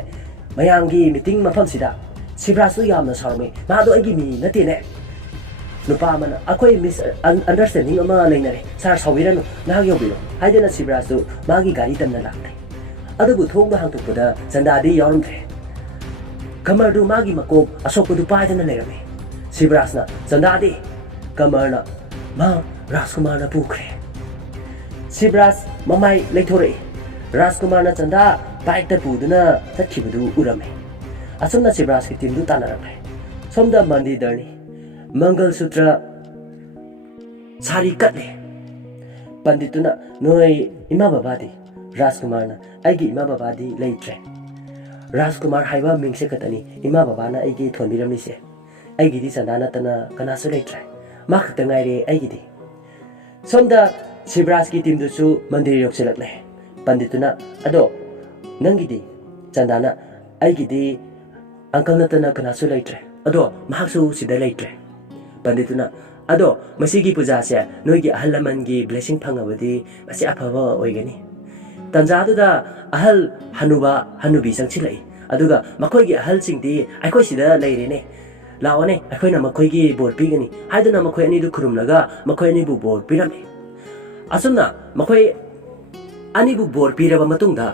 ꯃꯌꯥꯝꯒꯤ ꯃꯤꯇꯤꯡ ꯃꯐꯝꯁꯤꯗ ꯁꯤꯕꯔꯥꯖꯁꯨ ꯌꯥꯝꯅ ꯁꯥꯎꯔꯝꯃꯤ ꯃꯥꯗꯣ ꯑꯩꯒꯤ ꯃꯤ ꯅꯠꯇꯦꯅꯦ ꯅꯨꯄꯥ ꯑꯃꯅ ꯑꯩꯈꯣꯏ ꯃꯤꯁ ꯑꯟꯗꯔꯁꯇꯦꯟꯗꯤꯡ ꯑꯃ ꯂꯩꯅꯔꯦ ꯁꯥꯔ ꯁꯥꯎꯕꯤꯔꯅꯨ ꯉꯥꯏꯍꯥꯛ ꯌꯧꯕꯤꯔꯣ ꯍꯥꯏꯗꯅ ꯁꯤꯕꯔꯥꯖꯁꯨ ꯃꯥꯒꯤ ꯒꯥꯔꯤ ꯇꯝꯅ ꯂꯥꯛꯂꯦ ꯑꯗꯨꯕꯨ ꯊꯣꯡꯗ ꯍꯥꯡꯇꯣꯛꯄꯗ ꯆꯟꯗꯥꯗꯤ ꯌꯥꯎꯔꯝꯗ꯭ꯔꯦ ꯀꯃꯔꯗꯨ ꯃꯥꯒꯤ ꯃꯀꯣꯛ ꯑꯁꯣꯛꯄꯗꯨ ꯄꯥꯏꯗꯅ ꯂꯩꯔꯝꯃꯤ ꯁꯤꯕꯔꯥꯖꯅ ꯆꯟꯗꯥꯗꯤ ꯀꯃꯔꯅ ꯃꯥ ꯔꯥꯖꯀꯨꯃꯥꯔꯅ ꯄꯨꯈ꯭ꯔꯦ ꯁꯤꯕꯔꯥꯖ ꯃꯃꯥꯏ ꯂꯩꯊꯣꯔꯛꯏ ꯔꯥꯖꯀꯨꯃꯥꯔꯅ ꯆꯟꯗꯥ ꯕꯥꯏꯛꯇ ꯄꯨꯗꯨꯅ ꯆꯠꯈꯤꯕꯗꯨ ꯎꯔꯝꯃꯤ ꯑꯁꯨꯝꯅ ꯁꯤꯕꯔꯥꯖꯀꯤ ꯇꯤꯝꯗꯨ ꯇꯥꯟꯅꯔꯛꯂꯦ ꯁꯣꯝꯗ ꯃꯟꯗꯤꯗꯔꯅꯤ ꯃꯪꯒꯜ ꯁꯨꯇ꯭ꯔ ꯁꯥꯔꯤ ꯀꯠꯂꯦ ꯄꯟꯗꯤꯠꯇꯨꯅ ꯅꯣꯏ ꯏꯃꯥ ꯕꯕꯥꯗꯤ ꯔꯥꯖꯀꯨꯃꯥꯔꯅ ꯑꯩꯒꯤ ꯏꯃꯥ ꯕꯕꯥꯗꯤ ꯂꯩꯇ꯭ꯔꯦ ꯔꯥꯖꯀꯨꯃꯥꯔ ꯍꯥꯏꯕ ꯃꯤꯡꯁꯦ ꯈꯛꯇꯅꯤ ꯏꯃꯥ ꯕꯕꯥꯅ ꯑꯩꯒꯤ ꯊꯣꯟꯕꯤꯔꯝꯂꯤꯁꯦ ꯑꯩꯒꯤꯗꯤ ꯆꯟꯗꯥ ꯅꯠꯇꯅ ꯀꯅꯥꯁꯨ ꯂꯩꯇ꯭ꯔꯦ ꯃꯥ ꯈꯛꯇ ꯉꯥꯏꯔꯦ ꯑꯩꯒꯤꯗꯤ ꯁꯣꯝꯗ ꯁꯤꯕꯔꯥꯖꯀꯤ ꯇꯤꯝꯗꯨꯁꯨ ꯃꯟꯗꯤꯔ ꯌꯧꯁꯤꯜꯂꯛꯂꯦ ꯄꯟꯗꯤꯠꯇꯨꯅ ꯑꯗꯣ ꯅꯪꯒꯤꯗꯤ ꯆꯟꯗꯥꯅ ꯑꯩꯒꯤꯗꯤ ꯑꯪꯀꯜ ꯅꯠꯇꯅ ꯀꯅꯥꯁꯨ ꯂꯩꯇ꯭ꯔꯦ ꯑꯗꯣ ꯃꯍꯥꯛꯁꯨ ꯁꯤꯗ ꯂꯩꯇ꯭ꯔꯦ ꯄꯟꯗꯤꯠꯇꯨꯅ ꯑꯗꯣ ꯃꯁꯤꯒꯤ ꯄꯨꯖꯥꯁꯦ ꯅꯣꯏꯒꯤ ꯑꯍꯜ ꯂꯃꯟꯒꯤ ꯕ꯭ꯂꯦꯁꯤꯡ ꯐꯪꯉꯕꯗꯤ ꯃꯁꯤ ꯑꯐꯕ ꯑꯣꯏꯒꯅꯤ ꯇꯟꯖꯥꯗꯨꯗ ꯑꯍꯜ ꯍꯅꯨꯕ ꯍꯅꯨꯕꯤ ꯆꯪꯁꯤꯜꯂꯛꯏ ꯑꯗꯨꯒ ꯃꯈꯣꯏꯒꯤ ꯑꯍꯜꯁꯤꯡꯗꯤ ꯑꯩꯈꯣꯏ ꯁꯤꯗ ꯂꯩꯔꯦꯅꯦ ꯂꯥꯛꯑꯣꯅꯦ ꯑꯩꯈꯣꯏꯅ ꯃꯈꯣꯏꯒꯤ ꯕꯣꯔ ꯄꯤꯒꯅꯤ ꯍꯥꯏꯗꯨꯅ ꯃꯈꯣꯏ ꯑꯅꯤꯗꯨ ꯈꯨꯔꯨꯝꯂꯒ ꯃꯈꯣꯏ ꯑꯅꯤꯕꯨ ꯕꯣꯔ ꯄꯤꯔꯝꯃꯤ ꯑꯁꯨꯝꯅ ꯃꯈꯣꯏ ꯑꯅꯤꯕꯨ ꯕꯣꯔ ꯄꯤꯔꯕ ꯃꯇꯨꯡꯗ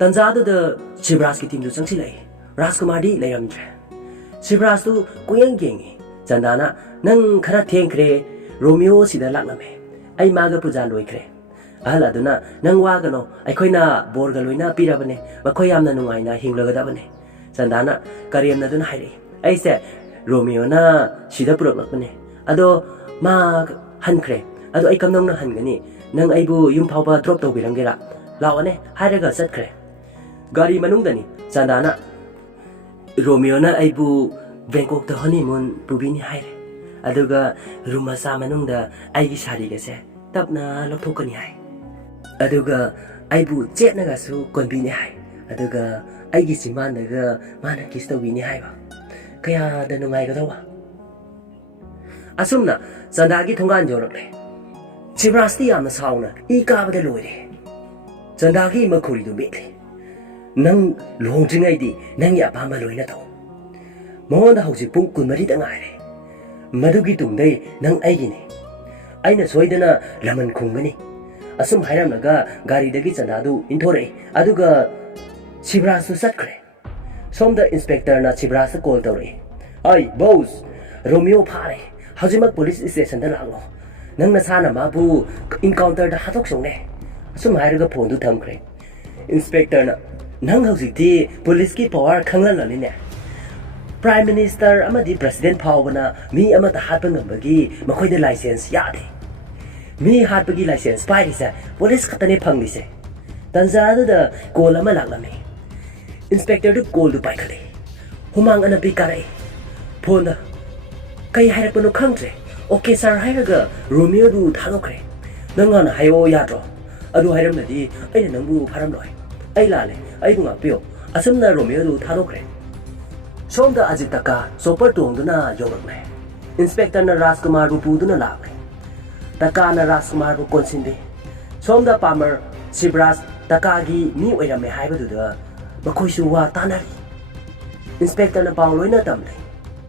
ꯇꯟꯖꯥꯗꯨꯗ ꯁꯤꯕꯔꯥꯖꯀꯤ ꯇꯤꯝꯗꯨ ꯆꯪꯁꯤꯜꯂꯛꯏ ꯔꯥꯖꯀꯨꯃꯥꯔꯗꯤ ꯂꯩꯔꯝꯗ꯭ꯔꯦ ꯁꯤꯕꯔꯥꯖꯇꯨ ꯀꯨꯌꯦꯡ ꯌꯦꯡꯉꯤ ꯆꯟꯗꯥꯅ ꯅꯪ ꯈꯔ ꯊꯦꯡꯈ꯭ꯔꯦ ꯔꯣꯃꯤꯌꯣ ꯁꯤꯗ ꯂꯥꯛꯂꯝꯃꯦ ꯑꯩ ꯃꯥꯒ ꯄꯨꯖꯥ ꯂꯣꯏꯈ꯭ꯔꯦ ꯑꯍꯜ ꯑꯗꯨꯅ ꯅꯪ ꯋꯥꯒꯅꯣ ꯑꯩꯈꯣꯏꯅ ꯕꯣꯔꯒ ꯂꯣꯏꯅ ꯄꯤꯔꯕꯅꯦ ꯃꯈꯣꯏ ꯌꯥꯝꯅ ꯅꯨꯡꯉꯥꯏꯅ ꯍꯤꯡꯂꯒꯗꯕꯅꯦ ꯆꯟꯗꯥꯅ ꯀꯔꯦꯝꯅꯗꯨꯅ ꯍꯥꯏꯔꯛꯏ ꯑꯩꯁꯦ ꯔꯣꯃꯤꯌꯣꯅ ꯁꯤꯗ ꯄꯨꯔꯛꯂꯛꯄꯅꯦ ꯑꯗꯣ ꯃꯥ ꯍꯟꯈ꯭ꯔꯦ ꯑꯗꯣ ꯑꯩ ꯀꯝꯗꯧꯅ ꯍꯟꯒꯅꯤ ꯅꯪ ꯑꯩꯕꯨ ꯌꯨꯝ ꯐꯥꯎꯕ ꯗ꯭ꯔꯣꯞ ꯇꯧꯕꯤꯔꯝꯒꯦꯔꯥ ꯂꯥꯛꯑꯣꯅꯦ ꯍꯥꯏꯔꯒ ꯆꯠꯈ꯭ꯔꯦ ꯒꯥꯔꯤ ꯃꯅꯨꯡꯗꯅꯤ ꯆꯟꯗꯥꯅ ꯔꯣꯃꯤꯌꯣꯅ ꯑꯩꯕꯨ ꯕꯦꯡꯀꯣꯛꯇ ꯍꯅꯤꯃꯨꯟ ꯄꯨꯕꯤꯅꯤ ꯍꯥꯏꯔꯦ ꯑꯗꯨꯒ ꯔꯨꯝ ꯃꯆꯥ ꯃꯅꯨꯡꯗ ꯑꯩꯒꯤ ꯁꯥꯔꯤꯒꯁꯦ ꯇꯞꯅ ꯂꯧꯊꯣꯛꯀꯅꯤ ꯍꯥꯏ ꯑꯗꯨꯒ ꯑꯩꯕꯨ ꯆꯦꯠꯅꯒꯁꯨ ꯀꯣꯟꯕꯤꯅꯤ ꯍꯥꯏ ꯑꯗꯨꯒ ꯑꯩꯒꯤ ꯆꯤꯝꯕꯥꯟꯗꯒ ꯃꯥꯅ ꯀꯤꯁ ꯇꯧꯕꯤꯅꯤ ꯍꯥꯏꯕ ꯀꯌꯥꯗ ꯅꯨꯡꯉꯥꯏꯒꯗꯧꯕ ꯑꯁꯨꯝꯅ ꯆꯟꯗꯥꯒꯤ ꯊꯣꯡꯒꯥꯟ ꯌꯧꯔꯛꯂꯦ ꯁꯤꯕꯔꯥꯖꯇꯤ ꯌꯥꯝꯅ ꯁꯥꯎꯅ ꯏ ꯀꯥꯕꯗ ꯂꯣꯏꯔꯦ ꯆꯟꯗꯥꯒꯤ ꯃꯈꯨꯔꯤꯗꯨ ꯃꯦꯠꯂꯦ ꯅꯪ ꯂꯨꯍꯣꯡꯗ꯭ꯔꯤꯉꯩꯗꯤ ꯅꯪꯒꯤ ꯑꯄꯥꯝꯕ ꯂꯣꯏꯅ ꯇꯧ ꯃꯉꯣꯟꯗ ꯍꯧꯖꯤꯛ ꯄꯨꯡ 24ꯇ ꯉꯥꯏꯔꯦ ꯃꯗꯨꯒꯤ ꯇꯨꯡꯗꯩ ꯅꯪ ꯑꯩꯒꯤꯅꯤ ꯑꯩꯅ ꯁꯣꯏꯗꯅ ꯂꯃꯟ ꯈꯨꯝꯒꯅꯤ ꯑꯁꯨꯝ ꯍꯥꯏꯔꯝꯂꯒ ꯒꯥꯔꯤꯗꯒꯤ ꯆꯟꯗꯥꯗꯨ ꯏꯟꯊꯣꯔꯛꯏ ꯑꯗꯨꯒ ꯁꯤꯕꯔꯥꯖꯇꯨ ꯆꯠꯈ꯭ꯔꯦ ꯁꯣꯝꯗ ꯏꯟꯁꯄꯦꯛꯇꯔꯅ ꯁꯤꯕꯔꯥꯖꯇ ꯀꯣꯜ ꯇꯧꯔꯛꯏ ꯑꯩ ꯕꯣꯁ ꯔꯣꯃꯤꯌꯣ ꯐꯥꯔꯦ ꯍꯧꯖꯤꯛꯃꯛ ꯄꯨꯂꯤꯁ ꯁ꯭ꯇꯦꯁꯟꯗ ꯂꯥꯛꯂꯣ ꯅꯪ ꯅꯁꯥꯅ ꯃꯥꯕꯨ ꯏꯟꯀꯥꯎꯟꯇꯔꯗ ꯍꯥꯠꯇꯣꯛꯆꯧꯅꯦ ꯑꯁꯨꯝ ꯍꯥꯏꯔꯒ ꯐꯣꯟꯗꯨ ꯊꯝꯈ꯭ꯔꯦ ꯏꯟꯁꯄꯦꯛꯇꯔꯅ ꯅꯪ ꯍꯧꯖꯤꯛꯇꯤ ꯄꯨꯂꯤꯁꯀꯤ ꯄꯋꯥꯔ ꯈꯪꯂꯝꯂꯅꯤꯅꯦ ꯄ꯭ꯔꯥꯏꯝ ꯃꯤꯅꯤꯁꯇꯔ ꯑꯃꯗꯤ ꯄ꯭ꯔꯁꯤꯗꯦꯟꯠ ꯐꯥꯎꯕꯅ ꯃꯤ ꯑꯃꯠꯇ ꯍꯥꯠꯄ ꯉꯝꯕꯒꯤ ꯃꯈꯣꯏꯗ ꯂꯥꯏꯁꯦꯟꯁ ꯌꯥꯗꯦ ꯃꯤ ꯍꯥꯠꯄꯒꯤ ꯂꯥꯏꯁꯦꯟꯁ ꯄꯥꯏꯔꯤꯁꯦ ꯄꯨꯂꯤꯁ ꯈꯛꯇꯅꯦ ꯐꯪꯂꯤꯁꯦ ꯇꯟꯖꯥꯗꯨꯗ ꯀꯣꯜ ꯑꯃ ꯂꯥꯛꯂꯝꯃꯤ ꯏꯟꯁꯄꯦꯛꯇꯔꯗꯨ ꯀꯣꯜꯗꯨ ꯄꯥꯏꯈꯠꯂꯦ ꯍꯨꯃꯥꯡ ꯑꯅꯞꯄꯤ ꯀꯥꯔꯛꯏ ꯐꯣꯟꯗ ꯀꯩ ꯍꯥꯏꯔꯛꯄꯅꯣ ꯈꯪꯗ꯭ꯔꯦ ꯑꯣꯀꯦ ꯁꯥꯔ ꯍꯥꯏꯔꯒ ꯔꯣꯃꯤꯌꯣꯗꯨ ꯊꯥꯗꯣꯛꯈ꯭ꯔꯦ ꯅꯪ ꯍꯥꯟꯅ ꯍꯥꯏꯔꯛꯑꯣ ꯌꯥꯗ꯭ꯔꯣ ꯑꯗꯨ ꯍꯥꯏꯔꯝꯃꯗꯤ ꯑꯩꯅ ꯅꯪꯕꯨ ꯐꯥꯔꯝꯂꯣꯏ ꯑꯩ ꯂꯥꯜꯂꯦ ꯑꯩꯕꯨ ꯉꯥꯛꯄꯤꯌꯣ ꯑꯁꯨꯝꯅ ꯔꯣꯃꯤꯌꯣꯗꯨ ꯊꯥꯗꯣꯛꯈ꯭ꯔꯦ ꯁꯣꯝꯗ ꯑꯖꯤꯇꯀꯥ ꯆꯣꯄꯔ ꯇꯣꯡꯗꯨꯅ ꯌꯧꯔꯛꯂꯦ ꯏꯟꯁꯄꯦꯛꯇꯔꯅ ꯔꯥꯖꯀꯨꯃꯥꯔꯕꯨ ꯄꯨꯗꯨꯅ ꯂꯥꯛꯂꯦ ꯇꯀꯥꯅ ꯔꯥꯖꯀꯨꯃꯥꯔꯕꯨ ꯀꯣꯟꯁꯤꯟꯕꯤ ꯁꯣꯝꯗ ꯄꯥꯃꯔ ꯁꯤꯕꯔꯥꯖ ꯇꯀꯥꯒꯤ ꯃꯤ ꯑꯣꯏꯔꯝꯃꯦ ꯍꯥꯏꯕꯗꯨꯗ ꯃꯈꯣꯏꯁꯨ ꯋꯥ ꯇꯥꯟꯅꯔꯤ ꯏꯟꯁꯄꯦꯛꯇꯔꯅ ꯄꯥꯎ ꯂꯣꯏꯅ ꯇꯝꯂꯦ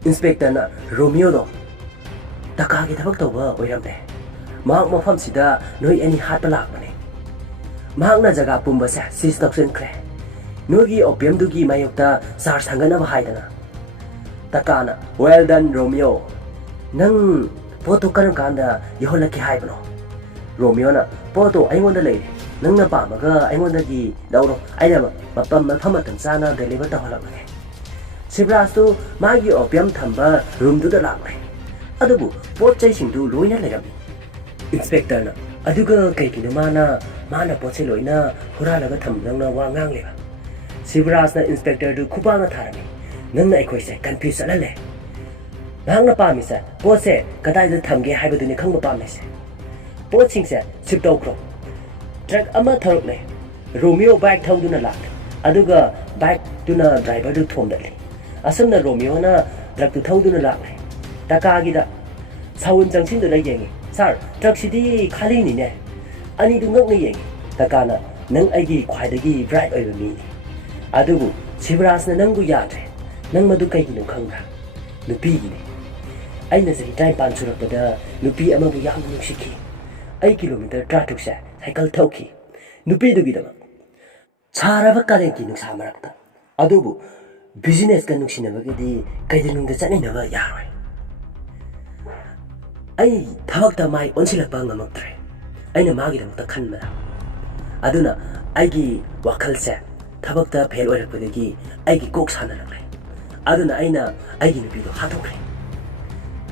ꯏꯟꯁꯄꯦꯛꯇꯔꯅ ꯔꯣꯃꯤꯌꯣꯗꯣ ꯇꯀꯥꯒꯤ ꯊꯕꯛ ꯇꯧꯕ ꯑꯣꯏꯔꯝꯂꯦ ꯃꯍꯥꯛ ꯃꯐꯝꯁꯤꯗ ꯅꯣꯏ ꯑꯅꯤ ꯍꯥꯠꯄ ꯂꯥꯛꯄꯅꯦ ꯃꯍꯥꯛꯅ ꯖꯒꯥ ꯄꯨꯝꯕꯁꯦ ꯁꯤꯖ ꯇꯧꯁꯤꯟꯈ꯭ꯔꯦ ꯅꯣꯏꯒꯤ ꯑꯣꯄꯤꯌꯝꯗꯨꯒꯤ ꯃꯥꯌꯣꯛꯇ ꯆꯥꯔꯖ ꯊꯥꯡꯒꯠꯅꯕ ꯍꯥꯏꯗꯅ ꯇꯀꯥꯅ ꯋꯦꯜ ꯗꯟ ꯔꯣꯃꯤꯌꯣ ꯅꯪ ꯄꯣꯠꯇꯣ ꯀꯔꯝ ꯀꯥꯟꯗ ꯌꯧꯍꯜꯂꯛꯀꯦ ꯍꯥꯏꯕꯅꯣ ꯔꯣꯃꯤꯌꯣꯅ ꯄꯣꯠꯇꯣ ꯑꯩꯉꯣꯟꯗ ꯂꯩꯔꯦ ꯅꯪꯅ ꯄꯥꯝꯃꯒ ꯑꯩꯉꯣꯟꯗꯒꯤ ꯂꯧꯔꯣ ꯑꯩꯅ ꯃꯐꯝ ꯃꯇꯝ ꯆꯥꯅ ꯗꯦꯂꯤꯚꯔ ꯇꯧꯍꯜꯂꯛꯂꯒꯦ ꯁꯤꯕ꯭ꯔꯥꯖꯇꯨ ꯃꯥꯒꯤ ꯑꯣꯄꯤꯌꯝ ꯊꯝꯕ ꯔꯨꯝꯗꯨꯗ ꯂꯥꯛꯂꯦ ꯑꯗꯨꯕꯨ ꯄꯣꯠ ꯆꯩꯁꯤꯡꯗꯨ ꯂꯣꯏꯅ ꯂꯩꯔꯝꯃꯤ ꯏꯟꯁꯄꯦꯛꯇꯔꯅ ꯑꯗꯨꯒ ꯀꯩꯒꯤꯅꯣ ꯃꯥꯅ ꯄꯣꯠꯁꯦ ꯂꯣꯏꯅ ꯍꯨꯔꯥꯜꯂꯒ ꯊꯝꯕꯗꯧꯅ ꯋꯥ ꯉꯥꯡꯂꯦꯕ ꯁꯤꯕ꯭ꯔꯥꯖꯅ ꯏꯟꯁꯄꯦꯛꯇꯔꯗꯨ ꯈꯨꯄꯥꯛꯅ ꯊꯥꯔꯝꯃꯤ ꯅꯪꯅ ꯑꯩꯈꯣꯏꯁꯦ ꯀꯟꯐ꯭ꯌꯨꯁ ꯆꯠꯍꯜꯂꯦ ꯅꯍꯥꯛꯅ ꯄꯥꯝꯃꯤꯁꯦ ꯄꯣꯠꯁꯦ ꯀꯗꯥꯏꯗ ꯊꯝꯒꯦ ꯍꯥꯏꯕꯗꯨꯅꯤ ꯈꯪꯕ ꯄꯥꯝꯃꯤꯁꯦ ꯄꯣꯠꯁꯤꯡꯁꯦ ꯁꯤꯞ ꯇꯧꯈ꯭ꯔꯣ ꯇ꯭ꯔꯛ ꯑꯃ ꯊꯧꯔꯛꯂꯦ ꯔꯣꯃꯤꯌꯣ ꯕꯥꯏꯛ ꯊꯧꯗꯨꯅ ꯂꯥꯛꯂꯦ ꯑꯗꯨꯒ ꯕꯥꯏꯛꯇꯨꯅ ꯗ꯭ꯔꯥꯏꯚꯔꯗꯨ ꯊꯣꯝꯗꯠꯂꯤ ꯑꯁꯨꯝꯅ ꯔꯣꯃꯤꯌꯣꯅ ꯇ꯭ꯔꯛꯇꯨ ꯊꯧꯗꯨꯅ ꯂꯥꯛꯂꯦ ꯇꯀꯥꯒꯤꯗ ꯁꯥꯎꯟ ꯆꯪꯁꯤꯟꯗꯨꯅ ꯌꯦꯡꯉꯤ ꯁꯥꯔ ꯇ꯭ꯔꯛꯁꯤꯗꯤ ꯈꯥꯂꯤꯅꯤꯅꯦ ꯑꯅꯤꯗꯨ ꯉꯛꯅ ꯌꯦꯡꯉꯤ ꯇꯀꯥꯅ ꯅꯪ ꯑꯩꯒꯤ ꯈ꯭ꯋꯥꯏꯗꯒꯤ ꯕ꯭ꯔꯥꯏꯠ ꯑꯣꯏꯕ ꯃꯤꯅꯤ ꯑꯗꯨꯕꯨ ꯁꯤꯕ꯭ꯔꯥꯖꯅ ꯅꯪꯕꯨ ꯌꯥꯗ꯭ꯔꯦ ꯅꯪ ꯃꯗꯨ ꯀꯩꯒꯤꯅꯣ ꯈꯪꯕ꯭ꯔꯥ ꯅꯨꯄꯤꯒꯤꯅꯤ ꯑꯩꯅ ꯆꯍꯤ 19 ꯁꯨꯔꯛꯄꯗ ꯅꯨꯄꯤ ꯑꯃꯕꯨ ꯌꯥꯝꯅ ꯅꯨꯡꯁꯤꯈꯤ ꯑꯩ ꯀꯤꯂꯣꯃꯤꯇꯔ 36ꯁꯦ ꯁꯥꯏꯀꯜ ꯊꯧꯈꯤ ꯅꯨꯄꯤꯗꯨꯒꯤꯗꯃꯛ ꯁꯥꯔꯕ ꯀꯥꯂꯦꯟꯒꯤ ꯅꯨꯡꯁꯥ ꯃꯔꯛꯇ ꯑꯗꯨꯕꯨ ꯕꯤꯖꯤꯅꯦꯁꯀ ꯅꯨꯡꯁꯤꯅꯕꯒꯤꯗꯤ ꯀꯩꯗꯧꯅꯨꯡꯗ ꯆꯠꯃꯤꯟꯅꯕ ꯌꯥꯔꯣꯏ ꯑꯩ ꯊꯕꯛꯇ ꯃꯥꯏ ꯑꯣꯟꯁꯤꯜꯂꯛꯄ ꯉꯝꯃꯛꯇ꯭ꯔꯦ ꯑꯩꯅ ꯃꯥꯒꯤꯗꯃꯛꯇ ꯈꯟꯕꯗ ꯑꯗꯨꯅ ꯑꯩꯒꯤ ꯋꯥꯈꯜꯁꯦ ꯊꯕꯛꯇ ꯐꯦꯜ ꯑꯣꯏꯔꯛꯄꯗꯒꯤ ꯑꯩꯒꯤ ꯀꯣꯛ ꯁꯥꯟꯅꯔꯛꯂꯦ ꯑꯗꯨꯅ ꯑꯩꯅ ꯑꯩꯒꯤ ꯅꯨꯄꯤꯗꯣ ꯍꯥꯠꯇꯣꯛꯈ꯭ꯔꯦ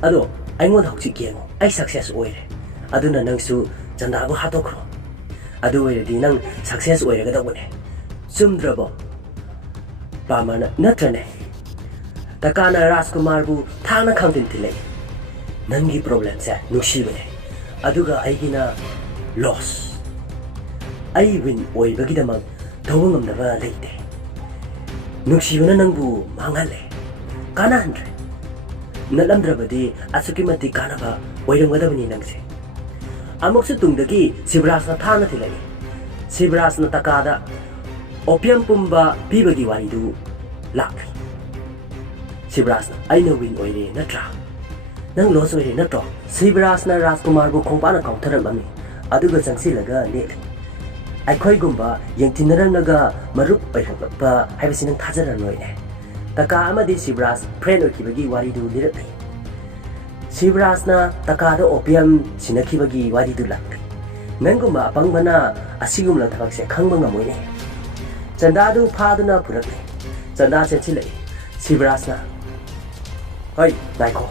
ꯑꯗꯣ ꯑꯩꯉꯣꯟꯗ ꯍꯧꯖꯤꯛ ꯌꯦꯡꯉꯣ ꯑꯩ ꯁꯛꯁꯦꯁ ꯑꯣꯏꯔꯦ ꯑꯗꯨꯅ ꯅꯪꯁꯨ ꯆꯟꯗꯥꯕꯨ ꯍꯥꯠꯇꯣꯛꯈ꯭ꯔꯣ ꯑꯗꯨ ꯑꯣꯏꯔꯗꯤ ꯅꯪ ꯁꯛꯁꯦꯁ ꯑꯣꯏꯔꯒꯗꯧꯕꯅꯦ ꯆꯨꯝꯗ꯭ꯔꯕꯣ ꯄꯥꯃꯔꯅ ꯅꯠꯇ꯭ꯔꯅꯦ ꯇꯀꯥꯅ ꯔꯥꯖꯀꯨꯃꯥꯔꯕꯨ ꯊꯥꯡꯅ ꯈꯥꯡꯖꯤꯟ ꯊꯤꯜꯂꯛꯏ ꯅꯪꯒꯤ ꯄ꯭ꯔꯣꯕ꯭ꯂꯦꯝꯁꯦ ꯅꯨꯡꯁꯤꯕꯅꯦ ꯑꯗꯨꯒ ꯑꯩꯒꯤꯅ ꯂꯣꯁ ꯑꯩ ꯋꯤꯟ ꯑꯣꯏꯕꯒꯤꯗꯃꯛ ꯇꯧꯕ ꯉꯝꯗꯕ ꯂꯩꯇꯦ ꯅꯨꯡꯁꯤꯕꯅ ꯅꯪꯕꯨ ꯃꯥꯡꯍꯜꯂꯦ ꯀꯥꯟꯅꯍꯟꯗ꯭ꯔꯦ ꯅꯠꯂꯝꯗ꯭ꯔꯕꯗꯤ ꯑꯁꯨꯛꯀꯤ ꯃꯇꯤꯛ ꯀꯥꯟꯅꯕ ꯑꯣꯏꯔꯝꯒꯗꯕꯅꯤ ꯅꯪꯁꯦ ꯑꯃꯨꯛꯁꯨ ꯇꯨꯡꯗꯒꯤ ꯁꯤꯕ꯭ꯔꯥꯖꯅ ꯊꯥꯡꯅ ꯊꯤꯜꯂꯛꯏ ꯁꯤꯕ꯭ꯔꯥꯖꯅ ꯇꯀꯥꯗ ꯑꯣꯄꯤꯌꯝ ꯄꯨꯝꯕ ꯄꯤꯕꯒꯤ ꯋꯥꯔꯤꯗꯨ ꯂꯥꯛꯈꯤ ꯁꯤꯕ꯭ꯔꯥꯖꯅ ꯑꯩꯅ ꯋꯤꯟ ꯑꯣꯏꯔꯦ ꯅꯠꯇ꯭ꯔꯥ ꯅꯪ ꯂꯣꯁ ꯑꯣꯏꯔꯦ ꯅꯠꯇ꯭ꯔꯣ ꯁꯤꯕ꯭ꯔꯥꯖꯅ ꯔꯥꯖꯀꯨꯃꯥꯔꯕꯨ ꯈꯣꯡꯄꯥꯛꯅ ꯀꯥꯎꯊꯔꯛꯂꯝꯃꯤ ꯑꯗꯨꯒ ꯆꯪꯁꯤꯜꯂꯒ ꯅꯦꯠꯂꯤ ꯑꯩꯈꯣꯏꯒꯨꯝꯕ ꯌꯦꯡꯊꯤꯟꯅꯔꯝꯂꯒ ꯃꯔꯨꯞ ꯑꯣꯏꯔꯛꯂꯛꯄ ꯍꯥꯏꯕꯁꯤ ꯅꯪ ꯊꯥꯖꯔꯝꯂꯣꯏꯅꯦ ꯇꯀꯥ ꯑꯃꯗꯤ ꯁꯤꯕ꯭ꯔꯥꯖ ꯐ꯭ꯔꯦꯟ ꯑꯣꯏꯈꯤꯕꯒꯤ ꯋꯥꯔꯤꯗꯨ ꯂꯤꯔꯛꯂꯤ ꯁꯤꯕ꯭ꯔꯥꯖꯅ ꯇꯀꯥꯗ ꯑꯣꯄꯤꯌꯝ ꯁꯤꯟꯅꯈꯤꯕꯒꯤ ꯋꯥꯔꯤꯗꯨ ꯂꯥꯛꯂꯤ ꯅꯪꯒꯨꯝꯕ ꯑꯄꯪꯕꯅ ꯑꯁꯤꯒꯨꯝꯕ ꯊꯕꯛꯁꯦ ꯈꯪꯕ ꯉꯝꯃꯣꯏꯅꯦ ꯆꯟꯗꯥꯗꯨ ꯐꯥꯗꯨꯅ ꯄꯨꯔꯛꯂꯤ ꯆꯟꯗꯥ ꯆꯦꯟꯁꯤꯜꯂꯛꯏ ꯁꯤꯕ꯭ꯔꯥꯖꯅ ꯍꯣꯏ ꯉꯥꯏꯈꯣ